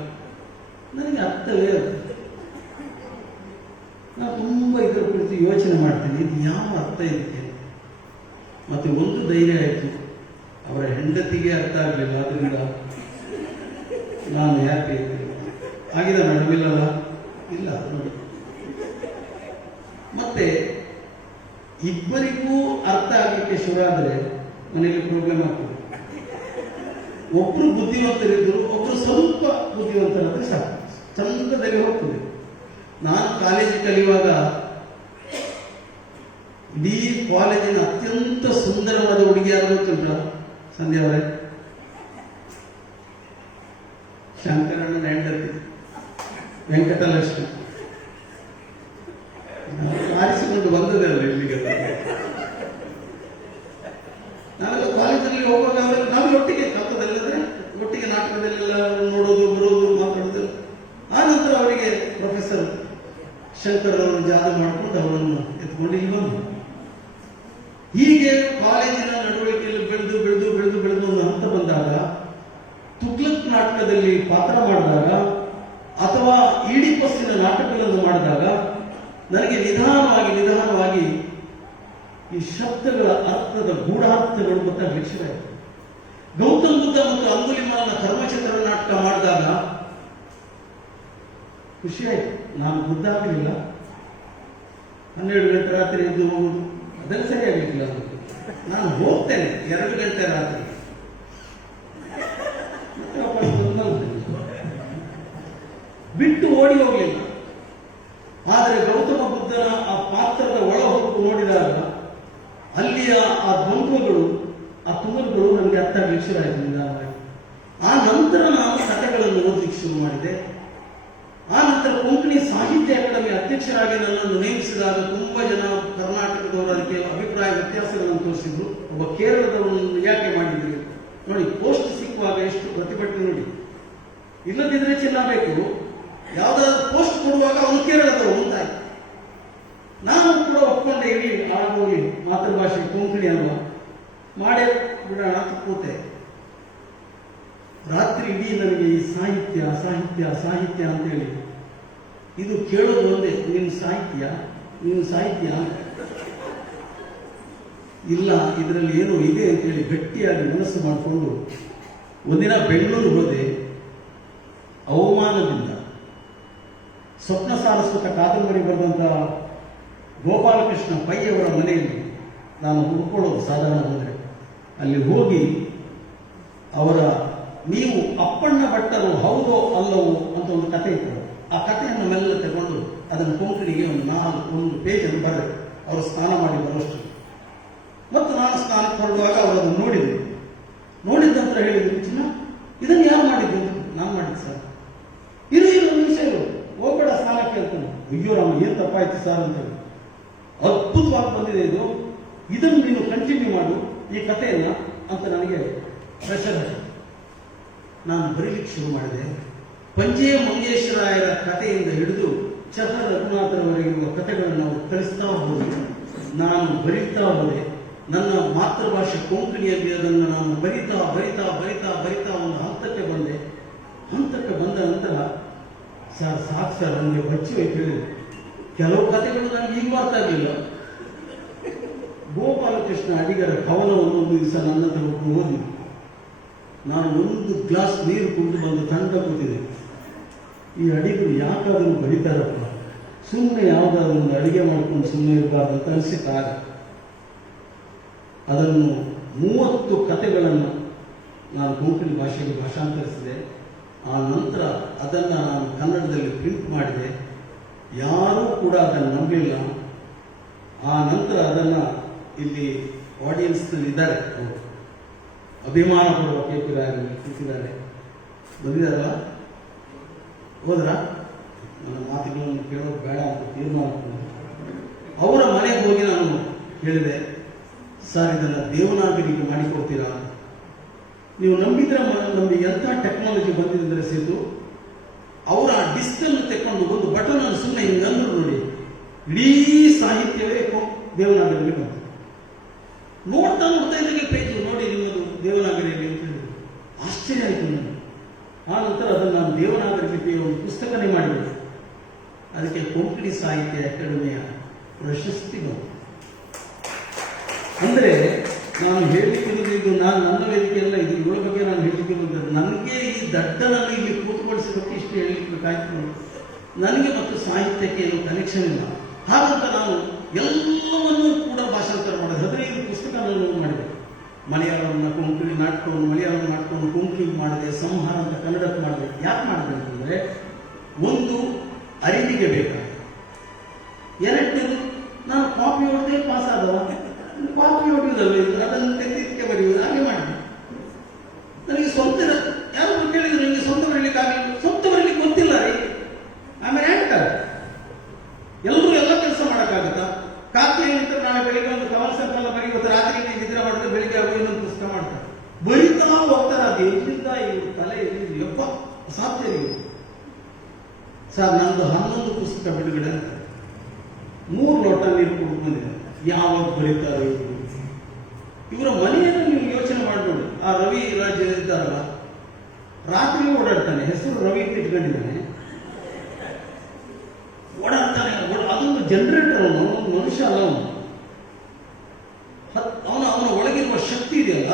ನನಗೆ ಅರ್ಥವೇ ಅದು. ನಾನು ತುಂಬ ಇದರ ಕುರಿತು ಯೋಚನೆ ಮಾಡ್ತೇನೆ, ಇದು ಯಾವ ಅರ್ಥ ಇದಕ್ಕೆ. ಮತ್ತೆ ಒಂದು ಧೈರ್ಯ ಆಯಿತು, ಅವರ ಹೆಂಡತಿಗೆ ಅರ್ಥ ಆಗಲಿಲ್ಲ, ಆದ್ದರಿಂದ ನಾನು ಹ್ಯಾಪಿ ಇದ್ದೇನೆ. ಆಗಿದೆ ಮೇಡಮ್, ಇಲ್ಲಲ್ಲ? ಇಲ್ಲ ನೋಡಿ. ಮತ್ತೆ ಇಬ್ಬರಿಗೂ ಅರ್ಥ ಆಗಲಿಕ್ಕೆ ಶುರು ಆದರೆ ಮನೆಯಲ್ಲಿ ಪ್ರಾಬ್ಲಮ್ ಆಗ್ತದೆ. ಒಬ್ರು ಬುದ್ಧಿವಂತರಿದ್ರು, ಒಬ್ರು ಸ್ವಲ್ಪ ಬುದ್ಧಿವಂತರಾದ್ರೆ ಸಾಕು, ಚಂದದಲ್ಲಿ ಹೋಗ್ತದೆ. ನಾನು ಕಾಲೇಜ್ ಕಲಿಯುವಾಗ ಇಡೀ ಕಾಲೇಜಿನ ಅತ್ಯಂತ ಸುಂದರವಾದ ಹುಡುಗಿ ಯಾರು ಗೊತ್ತುಂಟ? ಸಂಧ್ಯಾ ಅವರೇ, ಶಂಕರಣ್ಣನ ಹೆಂಡತಿ ವೆಂಕಟಲಕ್ಷ್ಮಿ. ಆರಿಸಿಕೊಂಡು ಬಂದದಲ್ಲ ಇಲ್ಲಿಗೆ. ನಾವೆಲ್ಲ ಕಾಲೇಜಲ್ಲಿ ಹೋಗುವಾಗ ನಾವು ಒಟ್ಟಿಗೆ ಕಪ್ಪದಲ್ಲಿದ್ರೆ ಒಟ್ಟಿಗೆ ನಾಟಕದಲ್ಲೆಲ್ಲ ನೋಡೋದು, ಬರೋದು, ಮಾತಾಡೋದು. ಆ ನಂತರ ಅವರಿಗೆ ಪ್ರೊಫೆಸರ್ ಶಂಕರ್ ಅವರನ್ನು ಜಾದು ಮಾಡಿಕೊಂಡು ಅವರನ್ನು ಎತ್ಕೊಂಡು ಇಲ್ಲಿ ಬಂದು ಹೀಗೆ ಕಾಲೇಜಿನ ನಡವಳಿಕೆಯಲ್ಲಿ ಬೆಳೆದು ಬೆಳೆದು ಬೆಳೆದು ಬೆಳೆದು ಒಂದು ಹಂತ ಬಂದಾಗ, ತುಗ್ಲಕ್ ನಾಟಕದಲ್ಲಿ ಪಾತ್ರ ಮಾಡಿದಾಗ ಅಥವಾ ಈಡಿಪಸ್ಸಿನ ನಾಟಕಗಳನ್ನು ಮಾಡಿದಾಗ ನನಗೆ ನಿಧಾನವಾಗಿ ಈ ಶಬ್ದಗಳ ಅರ್ಥದ ಗೂಢಾರ್ಥಗಳು ಗೊತ್ತಾಗಲಿಕ್ಕೆ ಶುರುವಾಯಿತು. ಗೌತಮ್ ಬುದ್ಧ ಮತ್ತು ಅಂಗುಲಿಮಾಲನ ಕರ್ಮಚಕ್ರ ನಾಟಕ ಮಾಡಿದಾಗ ಖುಷಿಯಾಯಿತು. ನಾನು ಬುದ್ಧ ಆಗಲಿಲ್ಲ, 12 ಗಂಟೆ ರಾತ್ರಿ ಎದ್ದು ಹೋಗುದು ಅದೆಲ್ಲ ಸರಿಯಾಗಲಿಕ್ಕಿಲ್ಲ. ನಾನು ಹೋಗ್ತೇನೆ 2 ಗಂಟೆ ರಾತ್ರಿ, ಬಿಟ್ಟು ಓಡಿ ಹೋಗಲಿಲ್ಲ. ಆದರೆ ಗೌತಮ ಬುದ್ಧನ ಆ ಪಾತ್ರದ ಒಳ ಹೊಕ್ಕು ನೋಡಿದಾಗ ಅಲ್ಲಿಯ ಆ ದ್ವಂದ್ವಗಳು, ಆ ತುಮರುಗಳು ನನಗೆ ಅರ್ಥ ಆಗಲಿಕ್ಕೆ ಶುರು ಆಯಿತು ನಿಧಾನವಾಗಿ. ಆ ನಂತರ ನಾನು ಕಥೆಗಳನ್ನು ಓದಲಿಕ್ಕೆ ಶುರು ಮಾಡಿದೆ. ಆ ನಂತರ ಕೊಂಕಣಿ ಸಾಹಿತ್ಯ ಅಕಾಡೆಮಿ ಅಧ್ಯಕ್ಷರಾಗಿ ನನ್ನನ್ನು ನೇಮಿಸಿದಾಗ ತುಂಬಾ ಜನ ಕರ್ನಾಟಕದವರು ಅದಕ್ಕೆ ಅಭಿಪ್ರಾಯ ವ್ಯತ್ಯಾಸಗಳನ್ನು ತೋರಿಸಿದ್ರು. ಒಬ್ಬ ಕೇರಳದವರನ್ನು ಯಾಕೆ ಮಾಡಿದ್ರಿ ನೋಡಿ, ಪೋಸ್ಟ್ ಸಿಕ್ಕುವಾಗ ಎಷ್ಟು ಪ್ರತಿಭಟನೆ ನೋಡಿ. ಇಲ್ಲದಿದ್ರೆ ಚಿನ್ನ ಬೇಕು, ಯಾವ್ದಾದ್ರು ಪೋಸ್ಟ್ ಕೊಡುವಾಗ ಅವನು ಕೇರಳದವರು ಅಂತಾಯ್ತು. ನಾನು ಕೂಡ ಒಪ್ಕೊಂಡೆ, ಇಡೀ ಆಗೋಗಿ ಮಾತೃಭಾಷೆ ಕೊಂಕಣಿ ಅಲ್ವಾ, ಮಾಡೇ ಬಿಡೋಣ ಅಂತ ಕೂತೆ. ರಾತ್ರಿ ಇಡೀ ನನಗೆ ಈ ಸಾಹಿತ್ಯ ಸಾಹಿತ್ಯ ಸಾಹಿತ್ಯ ಅಂತೇಳಿ ಇದು ಕೇಳೋದು ಒಂದೇ, ನಿಮ್ಮ ಸಾಹಿತ್ಯ ಇಲ್ಲ, ಇದರಲ್ಲಿ ಏನೋ ಇದೆ ಅಂತೇಳಿ ಗಟ್ಟಿಯಾಗಿ ಮನಸ್ಸು ಮಾಡಿಕೊಂಡು ಒಂದಿನ ಬೆಂಗಳೂರು ಹೋದೆ. ಅವಮಾನದಿಂದ ಸ್ವಪ್ನ ಸಾರಸ್ವತ ಕಾದಂಬರಿ ಬರೆದಂತ ಗೋಪಾಲಕೃಷ್ಣ ಪೈ ಅವರ ಮನೆಯಲ್ಲಿ ನಾನು ಹುಡ್ಕೊಳ್ಳೋದು ಸಾಧಾರಣ ಹೋದರೆ, ಅಲ್ಲಿ ಹೋಗಿ ಅವರ ನೀವು ಅಪ್ಪಣ್ಣ ಭಟ್ಟರು ಹೌದೋ ಅಲ್ಲವೋ ಅಂತ ಒಂದು ಕತೆ ಇತ್ತು. ಆ ಕಥೆಯನ್ನು ಮೆಲ್ಲ ತಗೊಂಡು ಅದನ್ನು ಕೊಂಕಣಿಗೆ ಒಂದು ಪೇಜನ್ನು ಬರೆದೆ, ಅವರು ಸ್ನಾನ ಮಾಡಿ ಬರೋಷ್ಟು. ಮತ್ತು ನಾನು ಸ್ನಾನಕ್ಕೆ ಹೊರಡುವಾಗ ಅವರನ್ನು ನೋಡಿದ ನಂತರ ಹೇಳಿದ್ರು, ಚಿನ್ನ ಇದನ್ನು ಯಾರು ಮಾಡಿದ್ದು? ನಾನು ಮಾಡಿದ್ದು ಸರ್. ಇರು ಒಂದು ನಿಮಿಷ ಇರು, ಹೋಗ್ಬೇಡ ಸ್ನಾನಕ್ಕೆ ಹೇಳ್ತಾನೆ. ಅಯ್ಯೋ ರಾಮ, ಏನ್ ತಪ್ಪಾಯ್ತು ಸರ್ ಅಂತ. ಅದ್ಭುತವಾಗಿ ಬಂದಿದೆ ಇದು, ಇದನ್ನು ನೀನು ಕಂಟಿನ್ಯೂ ಮಾಡು ಈ ಕಥೆಯನ್ನ ಅಂತ ನನಗೆ ಪ್ರೆಷರ್ ಆಯಿತು. ನಾನು ಬರೀಲಿಕ್ಕೆ ಶುರು ಮಾಡಿದೆ. ಪಂಜೆ ಮಂಗೇಶ್ವರಾಯರ ಕಥೆಯಿಂದ ಹಿಡಿದು ಚಹ ರಘುನಾಥರವರೆಗಿರುವ ಕಥೆಗಳನ್ನು ನಾವು ಕಲಿಸ್ತಾ ಹೋಗಿ ನಾನು ಬರೀತಾ ಹೋದೆ. ನನ್ನ ಮಾತೃಭಾಷೆ ಕೊಂಕಣಿಯಲ್ಲಿ ಅದನ್ನು ನಾನು ಬರಿತಾ ಒಂದು ಹಂತಕ್ಕೆ ಬಂದೆ. ಹಂತಕ್ಕೆ ಬಂದ ನಂತರ ಸರ್ ಸಾಕು ಸರ್ ನನಗೆ ಬಚ್ಚಿ ಹೋಯ್ತು ಹೇಳಿದೆ. ಕೆಲವು ಕಥೆಗಳು ನನಗೆ ಈಗ ಅರ್ಥ ಆಗಲಿಲ್ಲ. ಗೋಪಾಲಕೃಷ್ಣ ಅಡಿಗರ ಕವನವನ್ನು ಒಂದು ದಿವಸ ನನ್ನ ಹತ್ರ ಓದಿ ನಾನು ಒಂದು ಗ್ಲಾಸ್ ನೀರು ಕುಡಿದು ಬಂದು ತಂಡ ಕೂತಿದೆ. ಈ ಅಡಿಗರು ಯಾಕಾದರೂ ಬರೀತಾರಪ್ಪ, ಸುಮ್ಮನೆ ಯಾವುದಾದ್ರೂ ಒಂದು ಅಡಿಗೆ ಮಾಡ್ಕೊಂಡು ಸುಮ್ಮನೆ ಇರಬಾರ್ದು ಅಂತ ಅನಿಸಿತಾಗ ಅದನ್ನು 30 ಕಥೆಗಳನ್ನು ನಾನು ಕೊಂಕಣಿ ಭಾಷೆಗೆ ಭಾಷಾಂತರಿಸಿದೆ. ಆ ನಂತರ ಅದನ್ನು ನಾನು ಕನ್ನಡದಲ್ಲಿ ಪ್ರಿಂಟ್ ಮಾಡಿದೆ. ಯಾರೂ ಕೂಡ ಅದನ್ನು ನಂಬಿಲ್ಲ. ಆ ನಂತರ ಅದನ್ನು ಇಲ್ಲಿ ಆಡಿಯನ್ಸ್ನಲ್ಲಿ ಇದ್ದಾರೆ, ಅಭಿಮಾನ ಪಡುವ ಕೂತಿದ್ದಾರೆ, ಬಂದಿದ್ದಾರಲ್ಲ, ಹೋದ್ರ ನನ್ನ ಮಾತುಗಳನ್ನು ಕೇಳೋದು ಬೇಡ ಅಂತ ತೀರ್ಮಾನ ಅವರ ಮನೆಗೆ ಹೋಗಿ ನಾನು ಹೇಳಿದೆ, ಸರ್ ಇದನ್ನು ದೇವನಾಗರಿಗೆ ಮಾಡಿಕೊಡ್ತೀರಾ? ನೀವು ನಂಬಿದ್ರೆ ನಮಗೆ ಎಂಥ ಟೆಕ್ನಾಲಜಿ ಬಂದಿದ್ರೆ ಸೇತು, ಅವರ ಡಿಸ್ಕನ್ನು ತೆಕ್ಕೊಂಡು ಒಂದು ಬಟನ್ ಅನ್ನು ಸುಮ್ಮನೆ ಹಿಂಗಂದ್ರು ನೋಡಿ, ಇಡೀ ಸಾಹಿತ್ಯವೇ ದೇವನಾಗರಿಗೆ ಬಂತು. ನೋಡ್ತಾ ಇದ್ದಾಗ ಪೇಜು ನೋಡಿ ನಿಮ್ಮದು ದೇವನಾಗರಿಯಲ್ಲಿ ಅಂತ ಹೇಳಿದ್ರು. ಆಶ್ಚರ್ಯ ಆಯಿತು ನನಗೆ. ಆ ನಂತರ ಅದನ್ನು ನಾನು ದೇವನಾಗರಿ ಲಿಪಿಯ ಒಂದು ಪುಸ್ತಕನೇ ಮಾಡಿದೆ. ಅದಕ್ಕೆ ಕೊಂಕಣಿ ಸಾಹಿತ್ಯ ಅಕಾಡೆಮಿಯ ಪ್ರಶಸ್ತಿ ಬಂತು. ಅಂದರೆ ನಾನು ಹೇಳಲಿಕ್ಕಿರೋದು ಇದು ನಾನು ನನ್ನ ವೇದಿಕೆ ಅಲ್ಲ, ಇದು ಇವಳ ಬಗ್ಗೆ ನಾನು ಹೇಳಲಿಕ್ಕಿರೋದು. ನನಗೆ ಈ ದಡ್ಡನನ್ನು ಇಲ್ಲಿ ಕೂತ್ಕೊಳಿಸೋದಕ್ಕೆ ಇಷ್ಟು ಹೇಳಲಿಕ್ಕಾಯ್ತು. ನನಗೆ ಮತ್ತು ಸಾಹಿತ್ಯಕ್ಕೆ ಏನು ಕನೆಕ್ಷನ್ ಇಲ್ಲ. ಹಾಗಂತ ನಾನು ಎಲ್ಲವನ್ನೂ ಕೂಡ ಭಾಷಾಂತರ ಮಾಡೋದು. 15 ಪುಸ್ತಕ ನಾನು ಮಾಡಿದೆ. ಮಲಯಾಳವನ್ನು ಕೊಂಕಣಿ ನಾಟಕವನ್ನು ಮಲಯಾಳಂ ನಾಟಕವನ್ನು ಕೊಂಕಣಿ ಮಾಡಿದೆ, ಸಂಹಾರ ಅಂತ ಕನ್ನಡಕ್ಕೆ ಮಾಡಿದೆ. ಯಾಕೆ ಮಾಡಿದೆ ಅಂತಂದರೆ, ಒಂದು ಅರಿವಿಗೆ ಬೇಕಾದ, ಎರಡನೇದು ನಾನು ಕಾಪಿ ಹೊಡೆದೇ ಪಾಸ್ ಆದವ. ಕಾಪಿ ಹೊಡೆಯುವುದಲ್ಲ ಇದು, ಅದನ್ನು ತೆಗೆದಿದ್ದಕ್ಕೆ ಬರೆಯುವುದು, ಹಾಗೆ ಮಾಡಿದೆ. ನನಗೆ ಸ್ವಂತ ಯಾರು ಕೇಳಿದ್ರು ನಿಮಗೆ ಸ್ವಂತ ಬರೀಲಿಕ್ಕೆ ಆಗಲಿಲ್ಲ. ಸ್ವಂತ ಬರೀಲಿಕ್ಕೆ ಗೊತ್ತಿಲ್ಲ ರೀ. ಆಮೇಲೆ ಹೇಳ್ತಾರೆ ಎಲ್ಲರೂ ಎಲ್ಲ ಕೆಲಸ ಮಾಡೋಕ್ಕಾಗತ್ತಾ? ಕಾಪಿ ಏನಿತ್ತು, ನಾಳೆ ಬೆಳಿಗ್ಗೆ ಒಂದು ಕವನ ಸಂಕಲನ ಬರೀ, ಇವತ್ತು ರಾತ್ರಿ ನಿದ್ರೆ ಮಾಡಿದ್ರೆ ಬೆಳಿಗ್ಗೆ ಆಗೋ ಇನ್ನೊಂದು ಪುಸ್ತಕ ಮಾಡ್ತಾರೆ, ಬರೀತಾ ಹೋಗ್ತಾರೆ. ಅದು ಎಲ್ಲಿಂದ ಇವರು ತಲೆ ಎಲ್ಲಿಂದ ಯಪ್ಪ ಅಸಾಧ್ಯ ನೀವು. ಸರ್ ನಂದು 11 ಪುಸ್ತಕ ಬಿಡುಗಡೆ ಅಂತ 3 ಲೋಟ ನೀರು ಕೊಟ್ಟು ಬಂದಿದೆ. ಯಾವಾಗ ಬರೀತಾರೆ ಇವರು? ಇವರ ಮನೆಯನ್ನು ನೀವು ಯೋಚನೆ ಮಾಡಿ ನೋಡಿ. ಆ ರವಿ ರಾಜ ಇದ್ದಾರಲ್ಲ, ರಾತ್ರಿ ಓಡಾಡ್ತಾನೆ, ಹೆಸರು ರವಿ ಅಂತ ಇಟ್ಕೊಂಡಿದ್ದಾನೆ, ಓಡಾಡ್ತಾನೆ. ಅದೊಂದು ಜನರೇಟರ್, ಅವನು ಒಂದು ಮನುಷ್ಯ ಅಲ್ಲ. ಅವನ ಒಳಗಿರುವ ಶಕ್ತಿ ಇದೆಯಲ್ಲ,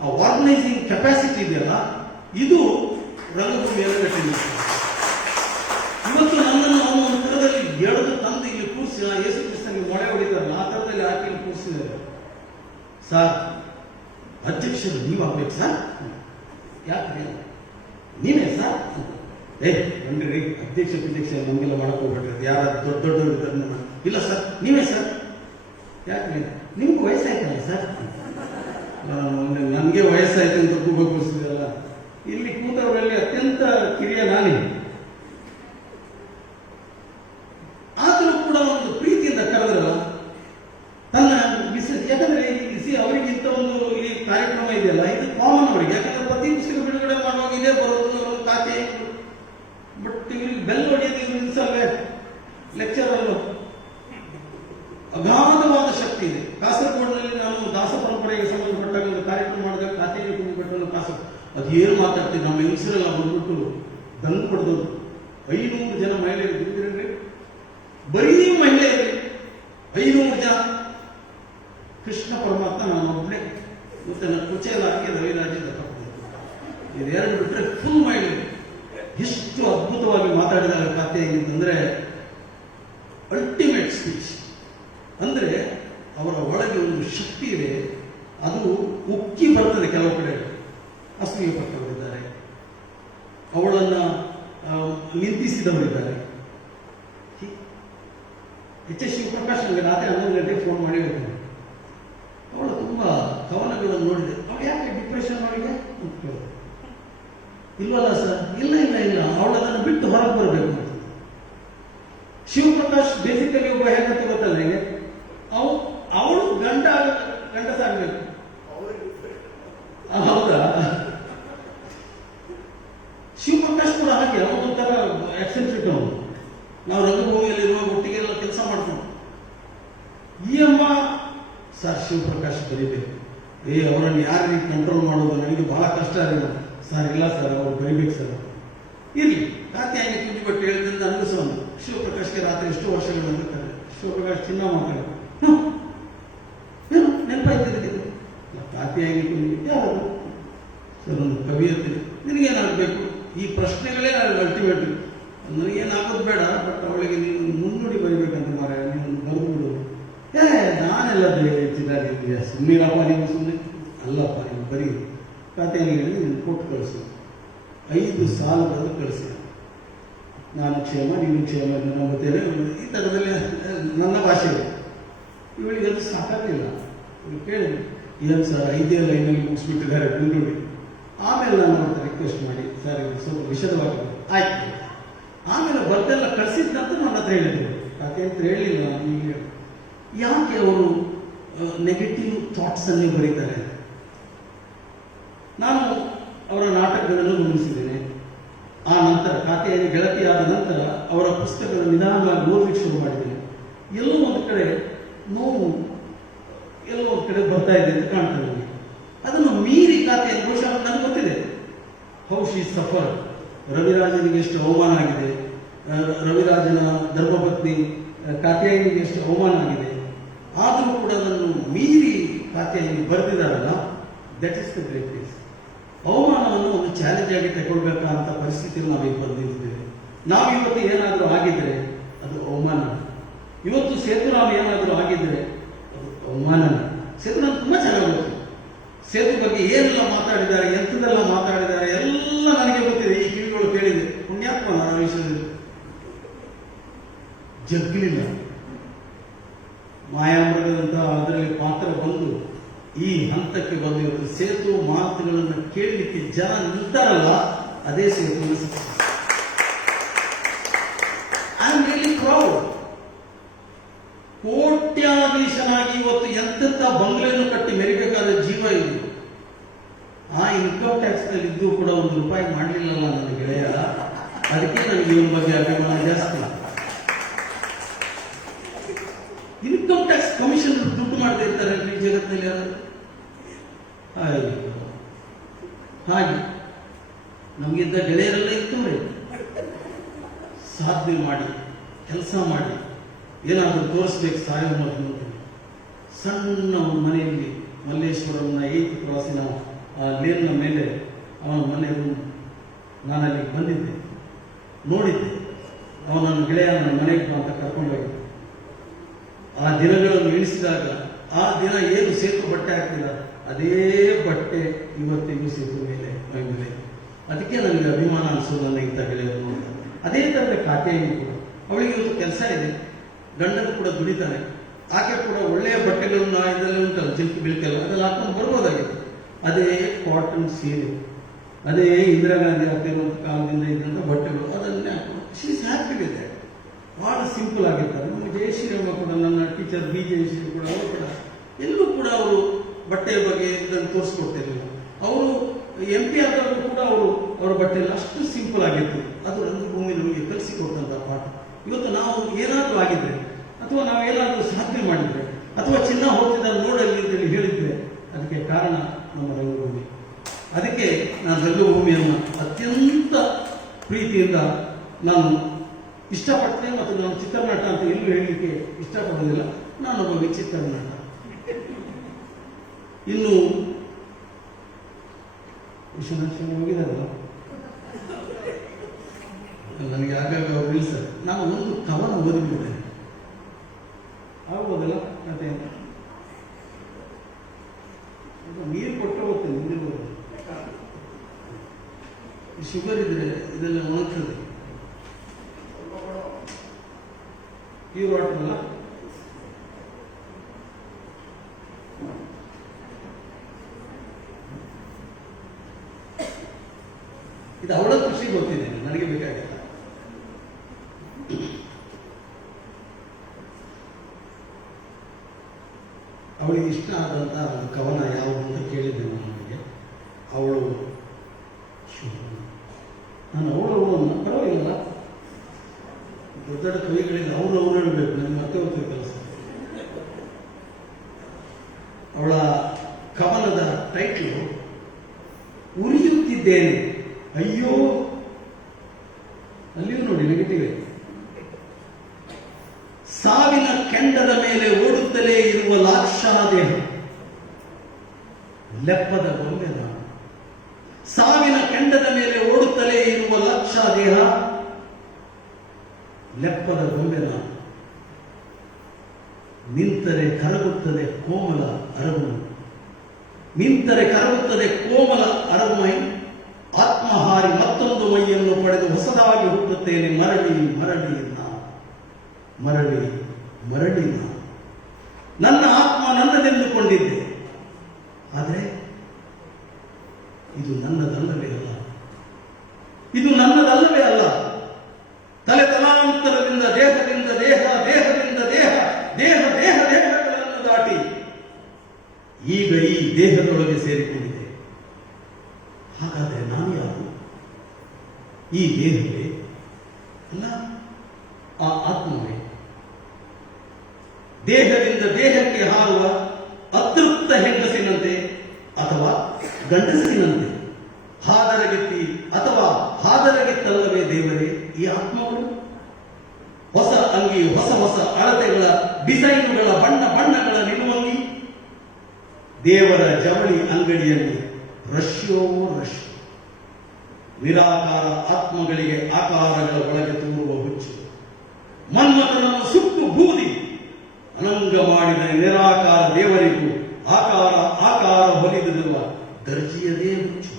ಆ ಆರ್ಗನೈಸಿಂಗ್ ಕೆಪಾಸಿಟಿ ಇದೆಯಲ್ಲ, ಇದು ರಂಗಭೂಮಿಯಲ್ಲಿ ಗಟ್ಟಿದೆ. ಇವತ್ತು ನನ್ನನ್ನು ಅವನು ಒಂದು ಥರದಲ್ಲಿ ಎಳೆದು ತಂದು ಇಲ್ಲಿ ಕೂರಿಸಿ, ಯೇಸು ಕ್ರಿಸ್ತನಿಗೆ ಮೊಳೆ ಹೊಡಿತಾರಲ್ಲ ಆ ಥರದಲ್ಲಿ ಹಾಕಿ ಕೂರಿಸಿದ್ದಾರೆ. ಸರ್ ಅಧ್ಯಕ್ಷರು ನೀವಾಗ್ಬೇಕು ಸರ್. ಯಾಕೆ ನೀವೇ ಸರ್? ಬನ್ರಿ ಅಧ್ಯಕ್ಷ ನಮಗೆಲ್ಲ ಮಾಡಕ್ ಹೋಗ್ಬೇಡ್ರಿ, ಯಾರು ದೊಡ್ಡವರು ಇದ್ದಾರೆ. ಇಲ್ಲ ಸರ್ ನೀವೇ ಸರ್. ಯಾಕೆ ನಿಮ್ಗೆ ವಯಸ್ಸಾಯ್ತಲ್ಲ ಸರ್? ನನಗೆ ವಯಸ್ಸಾಯ್ತು ಅಂತ ಕೂಗಿಸಿದಲ್ಲ. ಇಲ್ಲಿ ಕೂತವರಲ್ಲಿ ಅತ್ಯಂತ ಕಿರಿಯ ನಾನೇ. ಆದರೂ ಕೂಡ ಒಂದು ಪ್ರೀತಿಯಿಂದ ಕರೆದ್ರಲ್ಲ ತನ್ನ ಯಾಕಂದ್ರೆ ಅವರಿಗೆ ಇಂಥ ಒಂದು ಈ ಕಾರ್ಯಕ್ರಮ ಇದೆಯಲ್ಲ, ಇದು ಕಾಮನ್ ಅವರಿಗೆ. ಯಾಕಂದ್ರೆ ಪ್ರತಿ ಪುಸ್ತಕ ಬಿಡುಗಡೆ ಮಾಡುವಾಗ ಇದೇ ಬರೋದು ಒಂದು ಖಾತೆ. ಬಟ್ ಇವ್ರಿಗೆ ಬೆಲ್ ಹೊಡೆಯೋದು ಇವ್ರು ನಿಲ್ಸಲ್ವೇ? ಲೆಕ್ಚರ್ ಅಲ್ಲೂ ಅಗಾಧವಾದ ಶಕ್ತಿ ಇದೆ. ಕಾಸರಗೋಡಿನಲ್ಲಿ ನಾನು ದಾಸ ಪರಂಪರೆಗೆ ಸಂಬಂಧಪಟ್ಟಾಗ ಒಂದು ಕಾರ್ಯಕ್ರಮ ಮಾಡಿದಾಗ ಖಾತೆಗೆ ತುಂಬಿಬಿಟ್ಟು ಅದು ಏನು ಮಾತಾಡ್ತೀವಿ, ನಮ್ಮ ಹೆಂಗಸರೆಲ್ಲ ಬಂದ್ಬಿಟ್ಟು ದಂಗ್ ಪಡೆದವರು 500 ಜನ ಮಹಿಳೆಯರು ಬಿದ್ದಿರಲಿ, ಬರೀ ಮಹಿಳೆಯರು 500 ಜನ. ಕೃಷ್ಣ ಪರಮಾತ್ಮ ನಾನು ಒಬ್ಬನೇ, ಮತ್ತೆ ನನ್ನ ಕುಚೇಲ ಹಾಕಿ ರವಿರಾಜಿಂದ ಇದೆರಡು ಬಿಟ್ಟರೆ ಫುಲ್ ಮಹಿಳೆಯರು. ಎಷ್ಟು ಅದ್ಭುತವಾಗಿ ಮಾತಾಡಿದಾಗ ಖಾತೆ ಅಂತಂದ್ರೆ ಅಲ್ಟಿಮೇಟ್ ಸ್ಪೀಚ್. ಅಂದ್ರೆ ಅವರ ಒಳಗೆ ಒಂದು ಶಕ್ತಿ ಇದೆ, ಅದು ಉಕ್ಕಿ ಬರ್ತದೆ. ಕೆಲವು ಕಡೆ ಅಸೂಯೆ ಪಟ್ಟವರಿದ್ದಾರೆ, ಅವಳನ್ನ ನಿಂದಿಸಿದವರಿದ್ದಾರೆ. ಎಚ್ ಎಸ್ ಶಿವಪ್ರಕಾಶ್ ನನಗೆ ರಾತ್ರಿ 11 ಗಂಟೆಗೆ ಫೋನ್ ಮಾಡಿ ಹೇಳ್ತೇನೆ, ಅವಳು ತುಂಬಾ ಕವನಗಳನ್ನು ನೋಡಿದೆ, ಅವಳು ಯಾಕೆ ಡಿಪ್ರೆಷನ್ ಅವಳಿಗೆ ಅಂತ ಕೇಳಿದೆ. ಇಲ್ವಲ್ಲ ಸರ್, ಇಲ್ಲ ಇಲ್ಲ ಇಲ್ಲ, ಅವಳು ಅದನ್ನು ಬಿಟ್ಟು ಹೊರಗೆ ಬರಬೇಕು ಅಂತ. ಶಿವಪ್ರಕಾಶ್ ಬೇಸಿಕಲಿ ಒಬ್ಬ ಹೇಗಂತ ಗೊತ್ತಲ್ಲ ಹೇಗೆ, ಅವಳು ಗಂಡಸಾಗಬೇಕು. ಹೌದಾ? ಶಿವಪ್ರಕಾಶ್ ಕೂಡ ಹಾಗೆ, ಅವನೊಂಥರ ಎಕ್ಸೆಂಟ್ರಿಕ್. ಅವನು ನಾವು ರಂಗಭೂಮಿಯಲ್ಲಿ ಇರುವ ಒಟ್ಟಿಗೆ ಎಲ್ಲ ಕೆಲಸ ಮಾಡ್ಕೊಂಡು ಈ ಅಮ್ಮ ಸರ್ ಶಿವಪ್ರಕಾಶ್ ಬರೀಬೇಕು, ಅವರನ್ನು ಯಾರು ಕಂಟ್ರೋಲ್ ಮಾಡೋದು ನನಗೆ ಬಹಳ ಕಷ್ಟ ಆಗಿದೆ ಸರ್. ಇಲ್ಲ ಸರ್ ಅವ್ರು ಬರೀಬೇಕು ಸರ್. ಇರ್ಲಿ, ಖಾತೆಯಾಗಿ ಕುಂಜಿ ಬಟ್ಟೆ ಹೇಳಿದ್ರಿಂದ ಅನಿಸೋನು. ಶಿವಪ್ರಕಾಶ್ಗೆ ರಾತ್ರಿ ಎಷ್ಟು ವರ್ಷಗಳು ಬಂದಿರ್ತಾರೆ. ಶಿವಪ್ರಕಾಶ್ ಚಿನ್ನ ಮಾತಾಡ ಏನು ನೆನಪಾಯ್ತಿದೆ, ಖಾತೆಯಾಗಿ ಕುಂಜಿ ಯಾರು ಸರ್ ಒಂದು ಕವಿಯತೆ ನಿನಗೇನಾಗಬೇಕು? ಈ ಪ್ರಶ್ನೆಗಳೇ ಅಲ್ಟಿಮೇಟ್. ನನಗೇನಾಗೋದು ಬೇಡ, ಬಟ್ ಅವಳಿಗೆ ನೀನು ಮುನ್ನುಡಿ ಬರೀಬೇಕಂತ ಮಾರ, ನೀನು ಬರೆದು ಬಿಡು. ನಾನೆಲ್ಲ ಚಿನ್ನಾಗಿದ್ದೀಯ, ಸುಮ್ಮನಿರಪ್ಪ ನೀವು, ಸುಮ್ಮನೆ ಅಲ್ಲಪ್ಪ ನೀವು ಬರೀ ಖಾತೆಯಲ್ಲಿ ಹೇಳಿ ನೀನು ಕೊಟ್ಟು ಕಳಿಸು. 5 ಸಾಲ ಬರೆದು ಕಳಿಸಿ, ನಾನು ಕ್ಷೇಮ ನೀನು ಕ್ಷೇಮ ನಂಬುತ್ತೇನೆ, ಈ ಥರದಲ್ಲಿ ನನ್ನ ಭಾಷೆ. ಇವಳಿಗೆ ಅದು ಸಾಕಾಗಲಿಲ್ಲ. ಇವಳು ಕೇಳಿ ಏನು ಸರ್ 5 ಲೈನಲ್ಲಿ ಮುಗಿಸ್ಬಿಟ್ಟಿದ್ದಾರೆ ಮುನ್ನುಡಿ. ಆಮೇಲೆ ನಾನು ಅವ್ರ ರಿಕ್ವೆಸ್ಟ್ ಮಾಡಿ ಸರ್ ಇದು ಸ್ವಲ್ಪ ವಿಷದವಾಗಿ ಆಯ್ತು. ಆಮೇಲೆ ಬರ್ದೆಲ್ಲ ಕಳಿಸಿದ್ದಂತ ನನ್ನ ಹತ್ರ ಹೇಳಿದ್ರು. ಖಾತೆ ಅಂತ ಹೇಳಿಲ್ಲ. ಈಗ ಯಾಕೆ ಅವರು ನೆಗೆಟಿವ್ ಥಾಟ್ಸ್ ಅನ್ನೇ ಬರೀತಾರೆ? ನಾನು ಅವರ ನಾಟಕಗಳನ್ನು ಗಮನಿಸಿದ್ದೇನೆ. ಆ ನಂತರ ಖಾತೆಯಲ್ಲಿ ಗೆಳತಿಯಾದ ನಂತರ ಅವರ ಪುಸ್ತಕಗಳನ್ನು ನಿಧಾನವಾಗಿ ಓದಲಿಕ್ಕೆ ಶುರು ಮಾಡಿದ್ದೇನೆ. ಎಲ್ಲೋ ಒಂದು ಕಡೆ ನೋವು, ಎಲ್ಲೋ ಒಂದು ಕಡೆ ಬರ್ತಾ ಇದೆ ಅಂತ ಕಾಣ್ತದೆ ನನಗೆ. ಅದನ್ನು ಮೀರಿ ಖಾತೆ ಬಹುಶಃ ನನಗೆ ಗೊತ್ತಿದೆ ಹೌ ಶಿ ಸಫರ್. ರವಿರಾಜನಿಗೆ ಎಷ್ಟು ಅವಮಾನ ಆಗಿದೆ, ರವಿರಾಜನ ಧರ್ಮಪತ್ನಿ ಕಾತ್ಯಾಯಿನಿಗೆ ಎಷ್ಟು ಅವಮಾನ ಆಗಿದೆ. ಆದರೂ ಕೂಡ ಅದನ್ನು ಮೀರಿ ಖಾತೆಯಲ್ಲಿ ಬರೆದಿದ್ದಾರಲ್ಲ, ದಟ್ ಇಸ್ ದ ಗ್ರೇಟ್ನೆಸ್. ಅವಮಾನವನ್ನು ಒಂದು ಚಾಲೆಂಜ್ ಆಗಿ ತಗೊಳ್ಬೇಕಾ ಅಂತ ಪರಿಸ್ಥಿತಿಯಲ್ಲಿ ನಾವೀಗ ಬಂದಿದ್ದೇವೆ. ನಾವಿವತ್ತು ಏನಾದರೂ ಆಗಿದ್ರೆ ಅದು ಅವಮಾನ. ಇವತ್ತು ಸೇತುರಾಮ್ ಏನಾದರೂ ಆಗಿದ್ರೆ ಅದು ಅವಮಾನ. ಸೇತುರಾಮ್ ತುಂಬಾ ಚೆನ್ನಾಗಿ ಗೊತ್ತು. ಸೇತು ಬಗ್ಗೆ ಏನೆಲ್ಲ ಮಾತಾಡಿದ್ದಾರೆ, ಎಂಥದೆಲ್ಲ ಮಾತಾಡಿದ್ದಾರೆ ಎಲ್ಲ ನನಗೆ ಗೊತ್ತಿದೆ. ಈ ಕಿವಿಗಳು ಕೇಳಿದೆ. ಪುಣ್ಯಾತ್ಮ ನಾನು ಆ ವಿಷಯದಲ್ಲಿ ಜಗ್ಲಿಲ್ಲ. ಮಾಯಾಮೃಗದಂತ ಅದರಲ್ಲಿ ಪಾತ್ರ ಬಂದು ಈ ಹಂತಕ್ಕೆ ಬಂದಿರೋದು. ಸೇತು ಮಾತುಗಳನ್ನು ಕೇಳಲಿಕ್ಕೆ ಜನ ನಿಂತಾರಲ್ಲ, ಅದೇ Sethu. I am really proud. ಕೋಟ್ಯಾಧೀಶನಾಗಿ ಇವತ್ತು ಎಂತೆಂಥ ಬಂಗ್ಲೆಯನ್ನು ಕಟ್ಟಿ ಮೆರಿಬೇಕಾದ ಜೀವ ಇದು. ಆ ಇನ್ಕಮ್ ಟ್ಯಾಕ್ಸ್ ನಲ್ಲಿ ಇದ್ದು ಕೂಡ ₹1 ಮಾಡಲಿಲ್ಲಲ್ಲ ನನ್ನ ಗೆಳೆಯ. ಅದಕ್ಕೆ ನನಗೆ ಇವನ ಬಗ್ಗೆ ಅಭಿಮಾನ ಜಾಸ್ತಿ. ಇನ್ಕಮ್ ಟ್ಯಾಕ್ಸ್ ಕಮಿಷನ್ ದುಡ್ಡು ಮಾಡದೇ ಇರ್ತಾರೆ ಈ ಜಗತ್ತಿನಲ್ಲಿ ಯಾರು? ಹಾಗೆ ನಮಗಿದ್ದ ಗೆಳೆಯರೆಲ್ಲ ಇರ್ತವ್ರೆ. ಸಾಧನೆ ಮಾಡಿ, ಕೆಲಸ ಮಾಡಿ, ಏನಾದರೂ ತೋರಿಸ್ಬೇಕು ಸಾಯೋ ಮೊದಲು. ಸಣ್ಣ ಒಂದು ಮನೆಯಲ್ಲಿ ಮಲ್ಲೇಶ್ವರಂನ 8th ಕ್ರಾಸಿನ ಲೇನ್ನ ಮೇಲೆ ಅವನ ಮನೆ ರೂಮ್. ನಾನು ಅಲ್ಲಿಗೆ ಬಂದಿದ್ದೆ, ನೋಡಿದ್ದೆ. ಅವನ ನನ್ನ ಗೆಳೆಯ ನನ್ನ ಮನೆಗೆ ಅಂತ ಕರ್ಕೊಂಡೋಗಿದ್ದೆ. ಆ ದಿನಗಳನ್ನು ಎಣಿಸಿದಾಗ ಆ ದಿನ ಏನು ಸೇತು ಬಟ್ಟೆ ಹಾಕ್ತಿಲ್ಲ, ಅದೇ ಬಟ್ಟೆ ಇವತ್ತಿಗೂ ಸೇತು ಮೇಲೆ ಮೈ ಮೇಲೆ. ಅದಕ್ಕೆ ನನಗೆ ಅಭಿಮಾನ ಅನಿಸೋದು ನನ್ನ ಇಂಥ ಗೆಳೆಯರು ನೋಡಿ. ಅದೇ ಥರದ ಕಾಟೇನಿ ಕೂಡ ಅವಳಿಗೆ ಇವತ್ತು ಕೆಲಸ ಇದೆ, ಗಂಡನು ಕೂಡ ದುಡಿತಾನೆ. ಆಕೆ ಕೂಡ ಒಳ್ಳೆಯ ಬಟ್ಟೆಗಳನ್ನ ಇದರಲ್ಲಿ ಉಂಟಲ್ಲ, ಜಿಲ್ಕಿ ಬಿಲ್ಕೆಲ್ಲ ಅದೆಲ್ಲ ಹಾಕೊಂಡು ಬರ್ಬೋದಾಗಿದೆ. ಅದೇ ಕಾಟನ್ ಸೀರೆ, ಅದೇ ಇಂದಿರಾ ಗಾಂಧಿ ಹಾಕಿರುವಂಥ ಕಾಲದಿಂದ ಇದ್ದಂಥ ಬಟ್ಟೆಗಳು, ಅದನ್ನೇ ಹಾಕೊಂಡು she is happy with that. ಬಹಳ ಸಿಂಪಲ್ ಆಗಿರ್ತಾರೆ. ನಮ್ಮ ಜಯಶ್ರೀರಮ್ಮ ಕೂಡ, ನನ್ನ ಟೀಚರ್ ಬಿ ಜಯಶ್ರೀ ಕೂಡ, ಅವರು ಕೂಡ ಎಲ್ಲೂ ಕೂಡ ಅವರು ಬಟ್ಟೆಯ ಬಗ್ಗೆ ಇದನ್ನು ತೋರಿಸ್ಕೊಡ್ತಿರ್ಲಿಲ್ಲ. ಅವರು MP ಆದವರು ಕೂಡ ಅವರ ಬಟ್ಟೆಯಲ್ಲಿ ಅಷ್ಟು ಸಿಂಪಲ್ ಆಗಿತ್ತು. ಅದು ರಂಗಭೂಮಿ ನಮಗೆ ಕಲಿಸಿಕೊಟ್ಟಂತ ಪಾಠ. ಇವತ್ತು ನಾವು ಏನಾದರೂ ಆಗಿದ್ರೆ, ಅಥವಾ ನಾವೇನಾದರೂ ಸಾಧನೆ ಮಾಡಿದ್ರೆ, ಅಥವಾ ಚಿನ್ನ ಹೋಗ್ತಿದ್ದ ನೋಡಲ್ಲಿ ಅಂತೇಳಿ ಹೇಳಿದ್ರೆ, ಅದಕ್ಕೆ ಕಾರಣ ನಮ್ಮ ರಂಗಭೂಮಿ. ಅದಕ್ಕೆ ನಾನು ರಂಗಭೂಮಿಯನ್ನು ಅತ್ಯಂತ ಪ್ರೀತಿಯಿಂದ ನಾನು ಇಷ್ಟಪಡ್ತೇನೆ. ಮತ್ತು ನಾನು ಚಿತ್ರನಟ ಅಂತ ಎಲ್ಲೂ ಹೇಳಲಿಕ್ಕೆ ಇಷ್ಟಪಡೋದಿಲ್ಲ. ನಾನೊಬ್ಬ ವಿಚಿತ್ರ ನಟ. ಇನ್ನು ವಿಶ್ವನಾಥ್ ಹೋಗಿದಾರಲ್ಲ, ನನಗೆ ಆಗಾಗ ಅವರು ನಿಲ್ಸರು. ನಾನು ಒಂದು ಕವನ ಓದಿಬಿಟ್ಟೆ, ಆಗ್ಬೋದಲ್ಲ ಕತೆ ಅಂತ. ನೀರು ಕೊಟ್ಟು ಹೋಗ್ತೇನೆ, ಮುಂದಿರ್ಬೋದು. ಶುಗರ್ ಇದ್ರೆ ಇದೆಲ್ಲ ಒಣಗ್ತದೆ. ಪ್ಯೂರ್ ವಾಟರ್ ಅಲ್ಲ. ಇದು ಅವಳ ಖುಷಿ ಗೊತ್ತಿದೆ, ನನಗೆ ಬೇಕಾಗಿಲ್ಲ. ಅವಳಿಗೆ ಇಷ್ಟ ಆದಂತ ಒಂದು ಕವನ ಯಾವುದು ಅಂತ ಕೇಳಿದ್ದೆ ನಾನು. ನನಗೆ ಅವಳು, ನಾನು ಅವಳು ಪರವಾಗಿಲ್ಲ, ದೊಡ್ಡ ದೊಡ್ಡ ಕವಿಗಳಿಂದ ಅವರು ಹೇಳಬೇಕು, ನನಗೆ ಮತ್ತೆ ಹೋಗ್ತೀವಿ ಕೆಲಸ. ಅವಳ ಕವನದ ಟೈಟ್ಲು ಉರಿಯುತ್ತಿದ್ದೇನೆ ಅಯ್ಯೋ. ಅಲ್ಲಿಯೂ ನೋಡಿ ನೆಗೆಟಿವ್. ಸಾವಿನ ಕೆಂಡದ ಮೇಲೆ ಓಡುತ್ತಲೇ ಇರುವ ಲಾಕ್ಷಾದೇಹ, ಲೆಪ್ಪದ ಗೊಂಬೆ ನಾನು. ಸಾವಿನ ಕೆಂಡದ ಮೇಲೆ ಓಡುತ್ತಲೇ ಇರುವ ಲಾಕ್ಷಾದೇಹ, ಲೆಪ್ಪದ ಗೊಂಬೆ ನಾನು. ನಿಂತರೆ ಕರಗುತ್ತದೆ ಕೋಮಲ ಅರವು, ನಿಂತರೆ ಕರಗುತ್ತದೆ ಕೋಮಲ ಅರಮೈ. ಆತ್ಮಹಾರಿ ಮತ್ತೊಂದು ಮೈಯನ್ನು ಪಡೆದು ಹೊಸದಾಗಿ ಹುಟ್ಟುತ್ತೇನೆ ಮರಳಿ ಮರಳಿ ಮರಳಿ ಮರಳಿ. ನನ್ನ ಆತ್ಮ ನನ್ನದೆಂದುಕೊಂಡಿದ್ದೆ, ಆದರೆ ಇದು ನನ್ನದಲ್ಲವೇ ಅಲ್ಲ, ಇದು ನನ್ನದಲ್ಲವೇ ಅಲ್ಲ. ತಲೆ ತಲಾಂತರದಿಂದ ದೇಹದಿಂದ ದೇಹ, ದೇಹದಿಂದ ದೇಹ, ದೇಹ ದೇಹ ದೇಹಗಳನ್ನು ದಾಟಿ ಈಗ ಈ ದೇಹದೊಳಗೆ ಸೇರಿಕೊಂಡಿದೆ. ಹಾಗಾದರೆ ನಾನು ಯಾರು? ಈ ದೇಹವೇ ಅಲ್ಲ, ಆ ಆತ್ಮವೇ. ದೇಹದಿಂದ ದೇಹಕ್ಕೆ ಹಾರುವ ಅತೃಪ್ತ ಹೆಂಗಸಿನಂತೆ ಅಥವಾ ಗಂಡಸಿನಂತೆ ಹಾದರಗಿತ್ತಿ ಅಥವಾ ಹಾದರಗಿತ್ತಲ್ಲವೇ ದೇವರೇ ಈ ಆತ್ಮಗಳು? ಹೊಸ ಅಂಗಿ, ಹೊಸ ಹೊಸ ಅಳತೆಗಳ ಡಿಸೈನ್ಗಳ, ಬಣ್ಣ ಬಣ್ಣಗಳ ನಿಲುವಂಗಿ, ದೇವರ ಜವಳಿ ಅಂಗಡಿಯಲ್ಲಿ ರಶ್ಯೋ ರಶ್. ನಿರಾಕಾರ ಆತ್ಮಗಳಿಗೆ ಆಕಾರಗಳ ಒಳಗೆ ತೂರುವ ಹುಚ್ಚು. ಮನ್ಮಥನನ್ನು ಸುಟ್ಟು ಬೂದಿ ಅನಂಗ ಮಾಡಿದ ನಿರಾಕಾರ ದೇವರಿಗೂ ಆಕಾರ ಹೊಲಿದಿರುವ ದರ್ಜಿಯದೇ ಹುಚ್ಚು.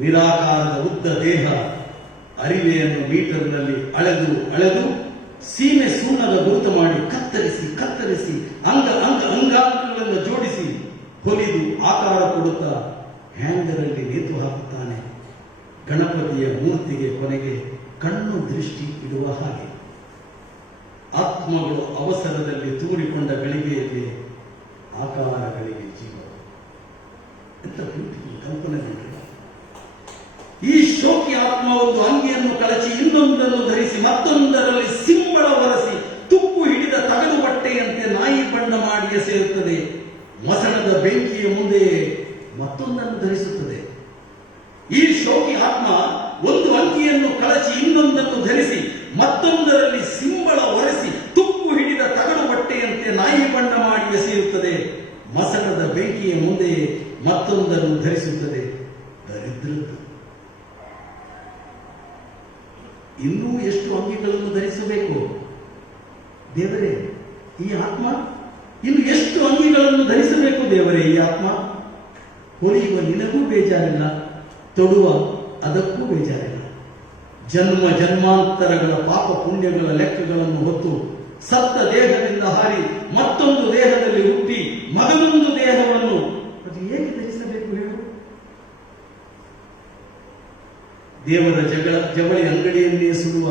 ನಿರಾಕಾರದ ಉದ್ದ ದೇಹ ಅರಿವೆಯನ್ನು ಮೀಟರ್ನಲ್ಲಿ ಅಳೆದು ಸೀಮೆ ಸುಣ್ಣದ ಗುರುತು ಮಾಡಿ ಕತ್ತರಿಸಿ ಅಂಗಾಂಗಗಳನ್ನು ಜೋಡಿಸಿ ಹೊಲಿದು ಆಕಾರ ಕೊಡುತ್ತಾ ಹ್ಯಾಂಗರಲ್ಲಿ ನೇತು ಹಾಕುತ್ತಾನೆ. ಗಣಪತಿಯ ಮೂರ್ತಿಗೆ ಕೊನೆಗೆ ಕಣ್ಣು ದೃಷ್ಟಿ ಇಡುವ ಹಾಗೆ. ಆತ್ಮಗಳು ಅವಸರದಲ್ಲಿ ತೂರಿಕೊಂಡ ಗಳಿಗೆಯಲ್ಲಿ ಆಕಾರಗಳಿಗೆ ಜೀವ. ಎಂತ ಬ್ಯೂಟಿಫುಲ್ ಕಲ್ಪನೆ ನೋಡಿ. ಈ ಶೋಕಿ ಆತ್ಮ ಒಂದು ಅಂಗಿಯನ್ನು ಕಳಚಿ ಇನ್ನೊಂದನ್ನು ಧರಿಸಿ ಮತ್ತೊಂದರಲ್ಲಿ ಸಿಂಬಳ ಒರೆಸಿ ತುಕ್ಕು ಹಿಡಿದ ತಗಡು ಬಟ್ಟೆಯಂತೆ ನಾಯಿ ಬಣ್ಣ ಮಾಡಿ ಎಸೆಯುತ್ತದೆ. ಮಸಣದ ಬೆಂಕಿಯ ಮುಂದೆ ಮತ್ತೊಂದನ್ನು ಧರಿಸುತ್ತದೆ. ಈ ಶೋಕಿ ಆತ್ಮ ಒಂದು ಅಂಗಿಯನ್ನು ಕಳಚಿ ಇನ್ನೊಂದನ್ನು ಧರಿಸಿ ಮತ್ತೊಂದರಲ್ಲಿ ಸಿಂಬಳ ಒರೆಸಿ ತುಕ್ಕು ಹಿಡಿದ ತಗಡು ಬಟ್ಟೆಯಂತೆ ನಾಯಿ ಬಣ್ಣ ಮಾಡಿ ಎಸೆಯುತ್ತದೆ. ಮಸಣದ ಬೆಂಕಿಯ ಮುಂದೆ ಮತ್ತೊಂದನ್ನು ಧರಿಸುತ್ತದೆ. ದರಿದ್ರದ್ದು. ಇನ್ನೂ ಎಷ್ಟು ಅಂಗಿಗಳನ್ನು ಧರಿಸಬೇಕು ದೇವರೇ ಈ ಆತ್ಮ? ಇನ್ನು ಎಷ್ಟು ಅಂಗಿಗಳನ್ನು ಧರಿಸಬೇಕು ದೇವರೇ ಈ ಆತ್ಮ? ಹೊಲಿಯುವ ನಿನಗೂ ಬೇಜಾರಿಲ್ಲ, ತೊಡುವ ಅದಕ್ಕೂ ಬೇಜಾರಿಲ್ಲ. ಜನ್ಮಾಂತರಗಳ ಪಾಪ ಪುಣ್ಯಗಳ ಲೆಕ್ಕಗಳನ್ನು ಹೊತ್ತು ಸತ್ತ ದೇಹದಿಂದ ಹಾರಿ ಮತ್ತೊಂದು ದೇಹದಲ್ಲಿ ಹುಟ್ಟಿ ಮಗನೊಂದು ದೇಹವನ್ನು ಅದು ಏಕೆ ಧರಿಸಬೇಕು ಹೇಳು? ದೇವರ ಜವಳಿ ಅಂಗಡಿಯನ್ನೇ ಸುಡುವ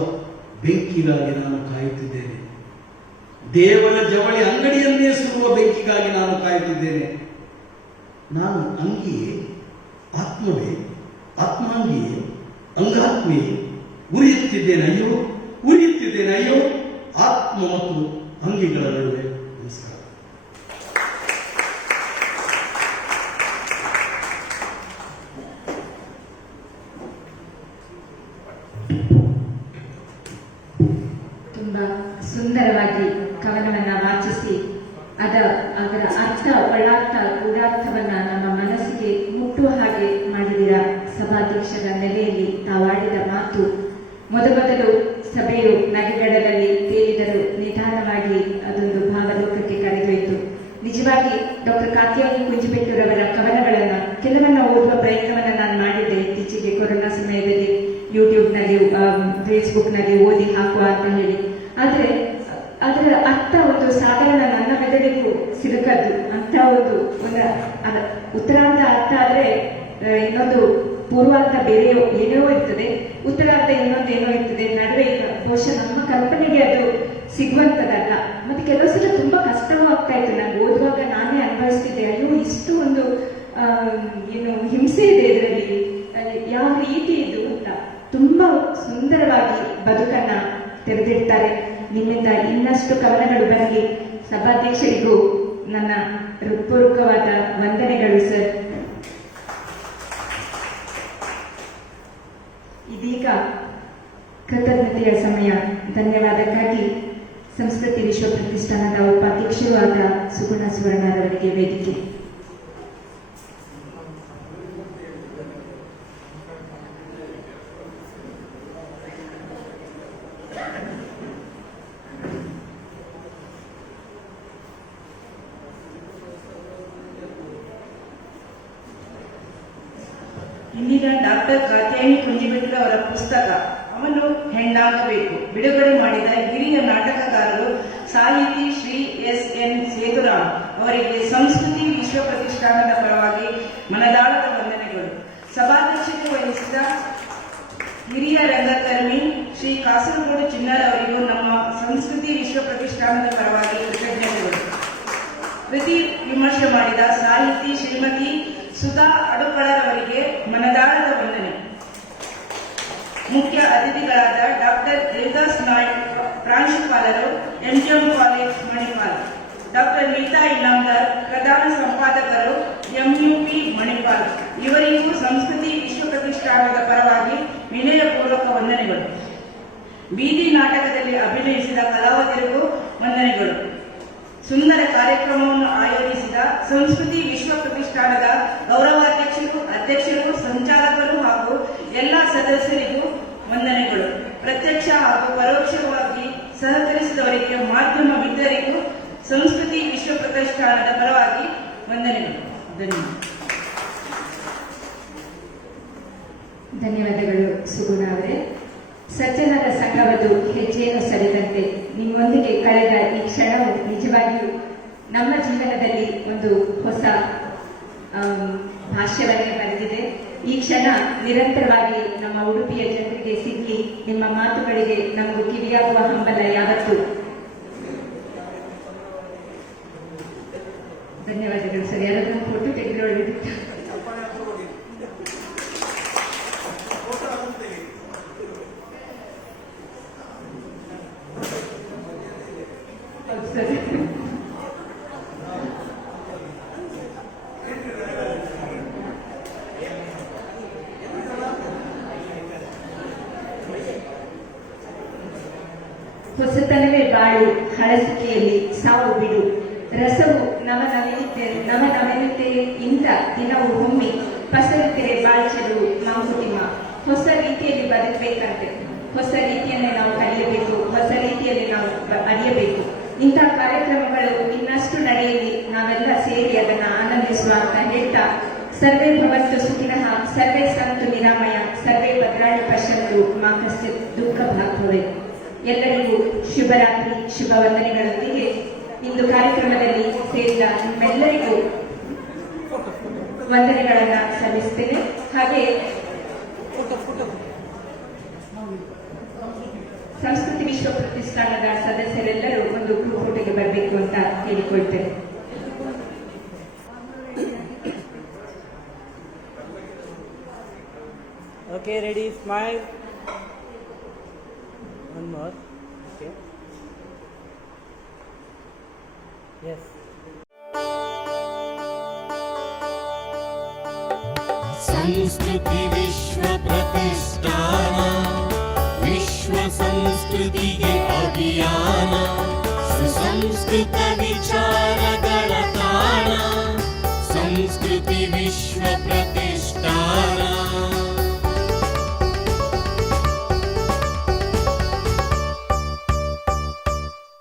ಬೆಂಕಿಗಾಗಿ ನಾನು ಕಾಯುತ್ತಿದ್ದೇನೆ. ದೇವರ ಜವಳಿ ಅಂಗಡಿಯನ್ನೇ ಸುಡುವ ಬೆಂಕಿಗಾಗಿ ನಾನು ಕಾಯುತ್ತಿದ್ದೇನೆ. ನಾನು ಅಂಗಿಯೇ, ಆತ್ಮವೇ, ಆತ್ಮಾಂಗಿಯೇ, ಅಂಗಾತ್ಮೆಯೇ ಉರಿಯುತ್ತಿದ್ದೇನೆ ಅಯ್ಯೋ ಆತ್ಮ ಮತ್ತು ಅಂಗಿಗಳ ನಡುವೆ. ನಮಸ್ಕಾರ. ತುಂಬಾ ಸುಂದರವಾಗಿ ಕವನವನ್ನ ವಾಚಿಸಿ ಅದರ ಅರ್ಥ ಒಳಾರ್ಥ ಗೂಢಾರ್ಥವನ್ನ ನಮ್ಮ ಮನಸ್ಸಿಗೆ ಮುಟ್ಟುವ ಹಾಗೆ ಮಾಡಿದಿರ. ಸಭಾಧ್ಯಕ್ಷರ ನೆಲೆಯಲ್ಲಿ ತಾವಾಡಿದ ಮಾತು ಮೊದಲು ಸಭೆಯು ನಗೆಗಡಲಲ್ಲಿ ತೇಲಿದರೂ ನಿಧಾನವಾಗಿ ಅದೊಂದು ಭಾವಲೋಕಕ್ಕೆ ಕರೆದೊಯ್ತು. ನಿಜವಾಗಿ ಡಾಕ್ಟರ್ ಕಾತ್ಯಾಯನಿ ಕುಂಜಿಬೆಟ್ಟೂರವರ ಕವನಗಳನ್ನ ಕೆಲವನ್ನ ಓದುವ ಪ್ರಯತ್ನವನ್ನ ನಾನು ಮಾಡಿದ್ದೆ ಇತ್ತೀಚೆಗೆ ಕೊರೋನಾ ಸಮಯದಲ್ಲಿ. ಯೂಟ್ಯೂಬ್ನಲ್ಲಿ ಫೇಸ್ಬುಕ್ನಲ್ಲಿ ಓದಿ ಹಾಕುವ ಅಂತ ಹೇಳಿ. ಆದರೆ ಅದರ ಅರ್ಥ ಒಂದು ಸಾಧಾರಣ ನನ್ನ ಮೆದುಳಿಗೂ ಸಿಲುಕದ್ದು ಅಂತ ಒಂದು ಉತ್ತರಾರ್ಧ ಅರ್ಥ ಆದ್ರೆ ಇನ್ನೊಂದು ಪೂರ್ವಾರ್ಧ ಬೇರೆಯೋ ಏನೋ ಇರ್ತದೆ, ಉತ್ತರಾರ್ಧ ಇನ್ನೊಂದೇನೋ ಇರ್ತದೆ. ನಡುವೆ ಬಹುಶಃ ನಮ್ಮ ಕಲ್ಪನೆಗೆ ಅದು ಸಿಗುವಂತದಲ್ಲ. ಮತ್ತೆ ಕೆಲವು ಸಲ ತುಂಬಾ ಕಷ್ಟವೂ ಆಗ್ತಾ ಇತ್ತು. ನಾನು ಓದುವಾಗ ನಾನೇ ಅನುಭವಿಸ್ತಿದ್ದೆ, ಅಯ್ಯೋ ಇಷ್ಟು ಒಂದು ಹಿಂಸೆ ಇದೆ ಇದರಲ್ಲಿ, ಯಾವ ರೀತಿ ಇದು ಅಂತ. ತುಂಬಾ ಸುಂದರವಾಗಿ ಬದುಕನ್ನ ತೆರೆದಿಡ್ತಾರೆ. ನಿಮ್ಮಿಂದ ಇನ್ನಷ್ಟು ಕವನಗಳು ಬರಲಿ. ಸಭಾಧ್ಯಕ್ಷರಿಗೂ ನನ್ನ ಹೃತ್ಪೂರ್ವಕವಾದ ವಂದನೆಗಳು ಸರ್. ಇದೀಗ ಕೃತಜ್ಞತೆಯ ಸಮಯ. ಧನ್ಯವಾದಕ್ಕಾಗಿ ಸಂಸ್ಕೃತಿ ವಿಶ್ವ ಪ್ರತಿಷ್ಠಾನದ ಉಪಾಧ್ಯಕ್ಷರೂ ಆದ ಸುಗುಣ ಸುವರ್ಣರವರಿಗೆ ವೇದಿಕೆ. ಇಂದಿನ ಡಾಕ್ಟರ್ ಕಾತ್ಯಾಯನಿ ಕುಂಜಿಬೆಟ್ಟೂರು ಅವರ ಪುಸ್ತಕ ಅವನು ಹೆಣ್ಣಾಗಬೇಕು ಬಿಡುಗಡೆ ಮಾಡಿದ ಹಿರಿಯ ನಾಟಕಕಾರರು ಸಾಹಿತಿ ಶ್ರೀ ಎಸ್.ಎನ್. ಸೇತುರಾಮ್ ಅವರಿಗೆ ಸಂಸ್ಕೃತಿ ವಿಶ್ವ ಪ್ರತಿಷ್ಠಾನದ ಪರವಾಗಿ ಮನದಾಳದ ವಂದನೆಗಳು. ಸಭಾಧ್ಯಕ್ಷತೆ ವಹಿಸಿದ ಹಿರಿಯ ರಂಗಕರ್ಮಿ ಶ್ರೀ ಕಾಸರಗೋಡು ಚಿನ್ನರ್ ಅವರಿಗೂ ನಮ್ಮ ಸಂಸ್ಕೃತಿ ವಿಶ್ವ ಪ್ರತಿಷ್ಠಾನದ ಪರವಾಗಿ ಕೃತಜ್ಞತೆಗಳು. ಕೃತಿ ವಿಮರ್ಶೆ ಮಾಡಿದ ಸಾಹಿತಿ ಶ್ರೀಮತಿ ಸುಧಾ ಅಡುಕಳರವರಿಗೆ ಮನದಾಳದ ವಂದನೆ. ಮುಖ್ಯ ಅತಿಥಿಗಳಾದ ಡಾಕ್ಟರ್ ದೇವದಾಸ್ ನಾಯ್ಕ್, ಪ್ರಾಂಶುಪಾಲರು, MGM college Manipal, doctor Neeta Inamdar, ಪ್ರಧಾನ ಸಂಪಾದಕರು, ಎಂಯುಪಿ ಮಣಿಪಾಲ್ ಇವರಿಗೂ ಸಂಸ್ಕೃತಿ ವಿಶ್ವ ಪ್ರತಿಷ್ಠಾನದ ಪರವಾಗಿ ವಿನಯಪೂರ್ವಕ ವಂದನೆಗಳು. ಬೀದಿ ನಾಟಕದಲ್ಲಿ ಅಭಿನಯಿಸಿದ ಕಲಾವಿದರಿಗೂ ವಂದನೆಗಳು. ಸುಂದರ ಕಾರ್ಯಕ್ರಮವನ್ನು ಆಯೋಜಿಸಿದ ಸಂಸ್ಕೃತಿ ವಿಶ್ವ ಪ್ರತಿಷ್ಠಾನದ ಗೌರವಾಧ್ಯಕ್ಷರು, ಅಧ್ಯಕ್ಷರು, ಸಂಚಾಲಕರು ಹಾಗೂ ಎಲ್ಲ ಸದಸ್ಯರಿಗೂ ವಂದನೆಗಳು. ಪ್ರತ್ಯಕ್ಷ ಹಾಗೂ ಪರೋಕ್ಷವಾಗಿ ಸಹಕರಿಸಿದವರಿಗೆ, ಮಾಧ್ಯಮ ಮಿತ್ರರಿಗೂ ಸಂಸ್ಕೃತಿ ವಿಶ್ವ ಪ್ರತಿಷ್ಠಾನದ ಪರವಾಗಿ ವಂದನೆಗಳು. ಧನ್ಯವಾದಗಳು ಸುಗುಣ ಅವರೇ. ಸಜ್ಜನರ ಸಂಘವದು ಹೆಜ್ಜೆಯನ್ನು ಸರಿದಂತೆ ನಿಮ್ಮೊಂದಿಗೆ ಕಳೆದ ಈ ಕ್ಷಣವು ನಿಜವಾಗಿಯೂ ನಮ್ಮ ಜೀವನದಲ್ಲಿ ಒಂದು ಹೊಸ ಭಾಷ್ಯವನ್ನೇ ಬರೆದಿದೆ. ಈ ಕ್ಷಣ ನಿರಂತರವಾಗಿ ನಮ್ಮ ಉಡುಪಿಯ ಜನರಿಗೆ ಸಿಕ್ಕಿ ನಿಮ್ಮ ಮಾತುಗಳಿಗೆ ನಮಗೂ ಕಿವಿಯಾಗುವ ಹಂಬಲ ಯಾವತ್ತು. ಧನ್ಯವಾದಗಳು ಸರ್. ಯಾರಾದ್ರೂ ಫೋಟೋ ತೆಗೆದುಕೊಳ್ಳಿ. ಸರಿ. ಹೊಸತನವೇ ಬಾಳು, ಹಳಸಿಕೆಯಲ್ಲಿ ಸಾವು ಬಿಡು. ರಸವು ನವನವನಿತೆ ಇಂದ ದಿನವು ಹೊಮ್ಮಿ ಪಸರಿತೆರೆ ಬಾಳ್ಚಲು ಮಂಕುತಿಮ್ಮ. ಹೊಸ ರೀತಿಯಲ್ಲಿ ಬದುಕಬೇಕಂತೆ, ಹೊಸ ರೀತಿಯನ್ನೇ ನಾವು ಕಲಿಯಬೇಕು, ಹೊಸ ರೀತಿಯಲ್ಲಿ ನಾವು ಅರಿಯಬೇಕು. ಇಂತಹ ಕಾರ್ಯಕ್ರಮಗಳು ಇನ್ನಷ್ಟು ನಡೆಯಲಿ, ನಾವೆಲ್ಲ ಸೇರಿ ಅದನ್ನು ಆನಂದಿಸುವ ಅಂತ ಹೇಳ್ತಾ, ಸರ್ವೇ ಭವಂತು ಸುಖಿನಃ, ಸರ್ವೇ ಸಂತು ನಿರಾಮಯ, ಸರ್ವೇ ಭದ್ರಾಣಿ ಪಶ್ಯಂತು ಮಾ ಕಶ್ಚಿತ್ ದುಃಖ ಭಾಗ್ ಭವೇತ್. ಎಲ್ಲರಿಗೂ ಶುಭರಾತ್ರಿ, ಶುಭ ವಂದನೆಗಳೊಂದಿಗೆ ಇಂದು ಕಾರ್ಯಕ್ರಮದಲ್ಲಿ ಸೇರಿದ ನಿಮ್ಮೆಲ್ಲರಿಗೂ ವಂದನೆಗಳನ್ನ ಸಲ್ಲಿಸ್ತೇನೆ. ಹಾಗೆ ಸಂಸ್ಕೃತಿ ವಿಶ್ವ ಪ್ರತಿಷ್ಠಾನದ ಸದಸ್ಯರೆಲ್ಲರೂ ಒಂದು ಗ್ರೂಪ್ ಫೋಟೋಗೆ ಬರಬೇಕು ಅಂತ ಹೇಳಿಕೊಳ್ತೇನೆ. Okay, ready, smile. One more. Okay. Yes. संस्कृति विश्व प्रतिष्ठान विश्व संस्कृतिಗೆ ಅಭಿಯಾನ ಸುಸಂಸ್ಕೃತ ವಿಚಾರಗಳ ತಾಣ ಸಂಸ್ಕೃತಿ ವಿಶ್ವ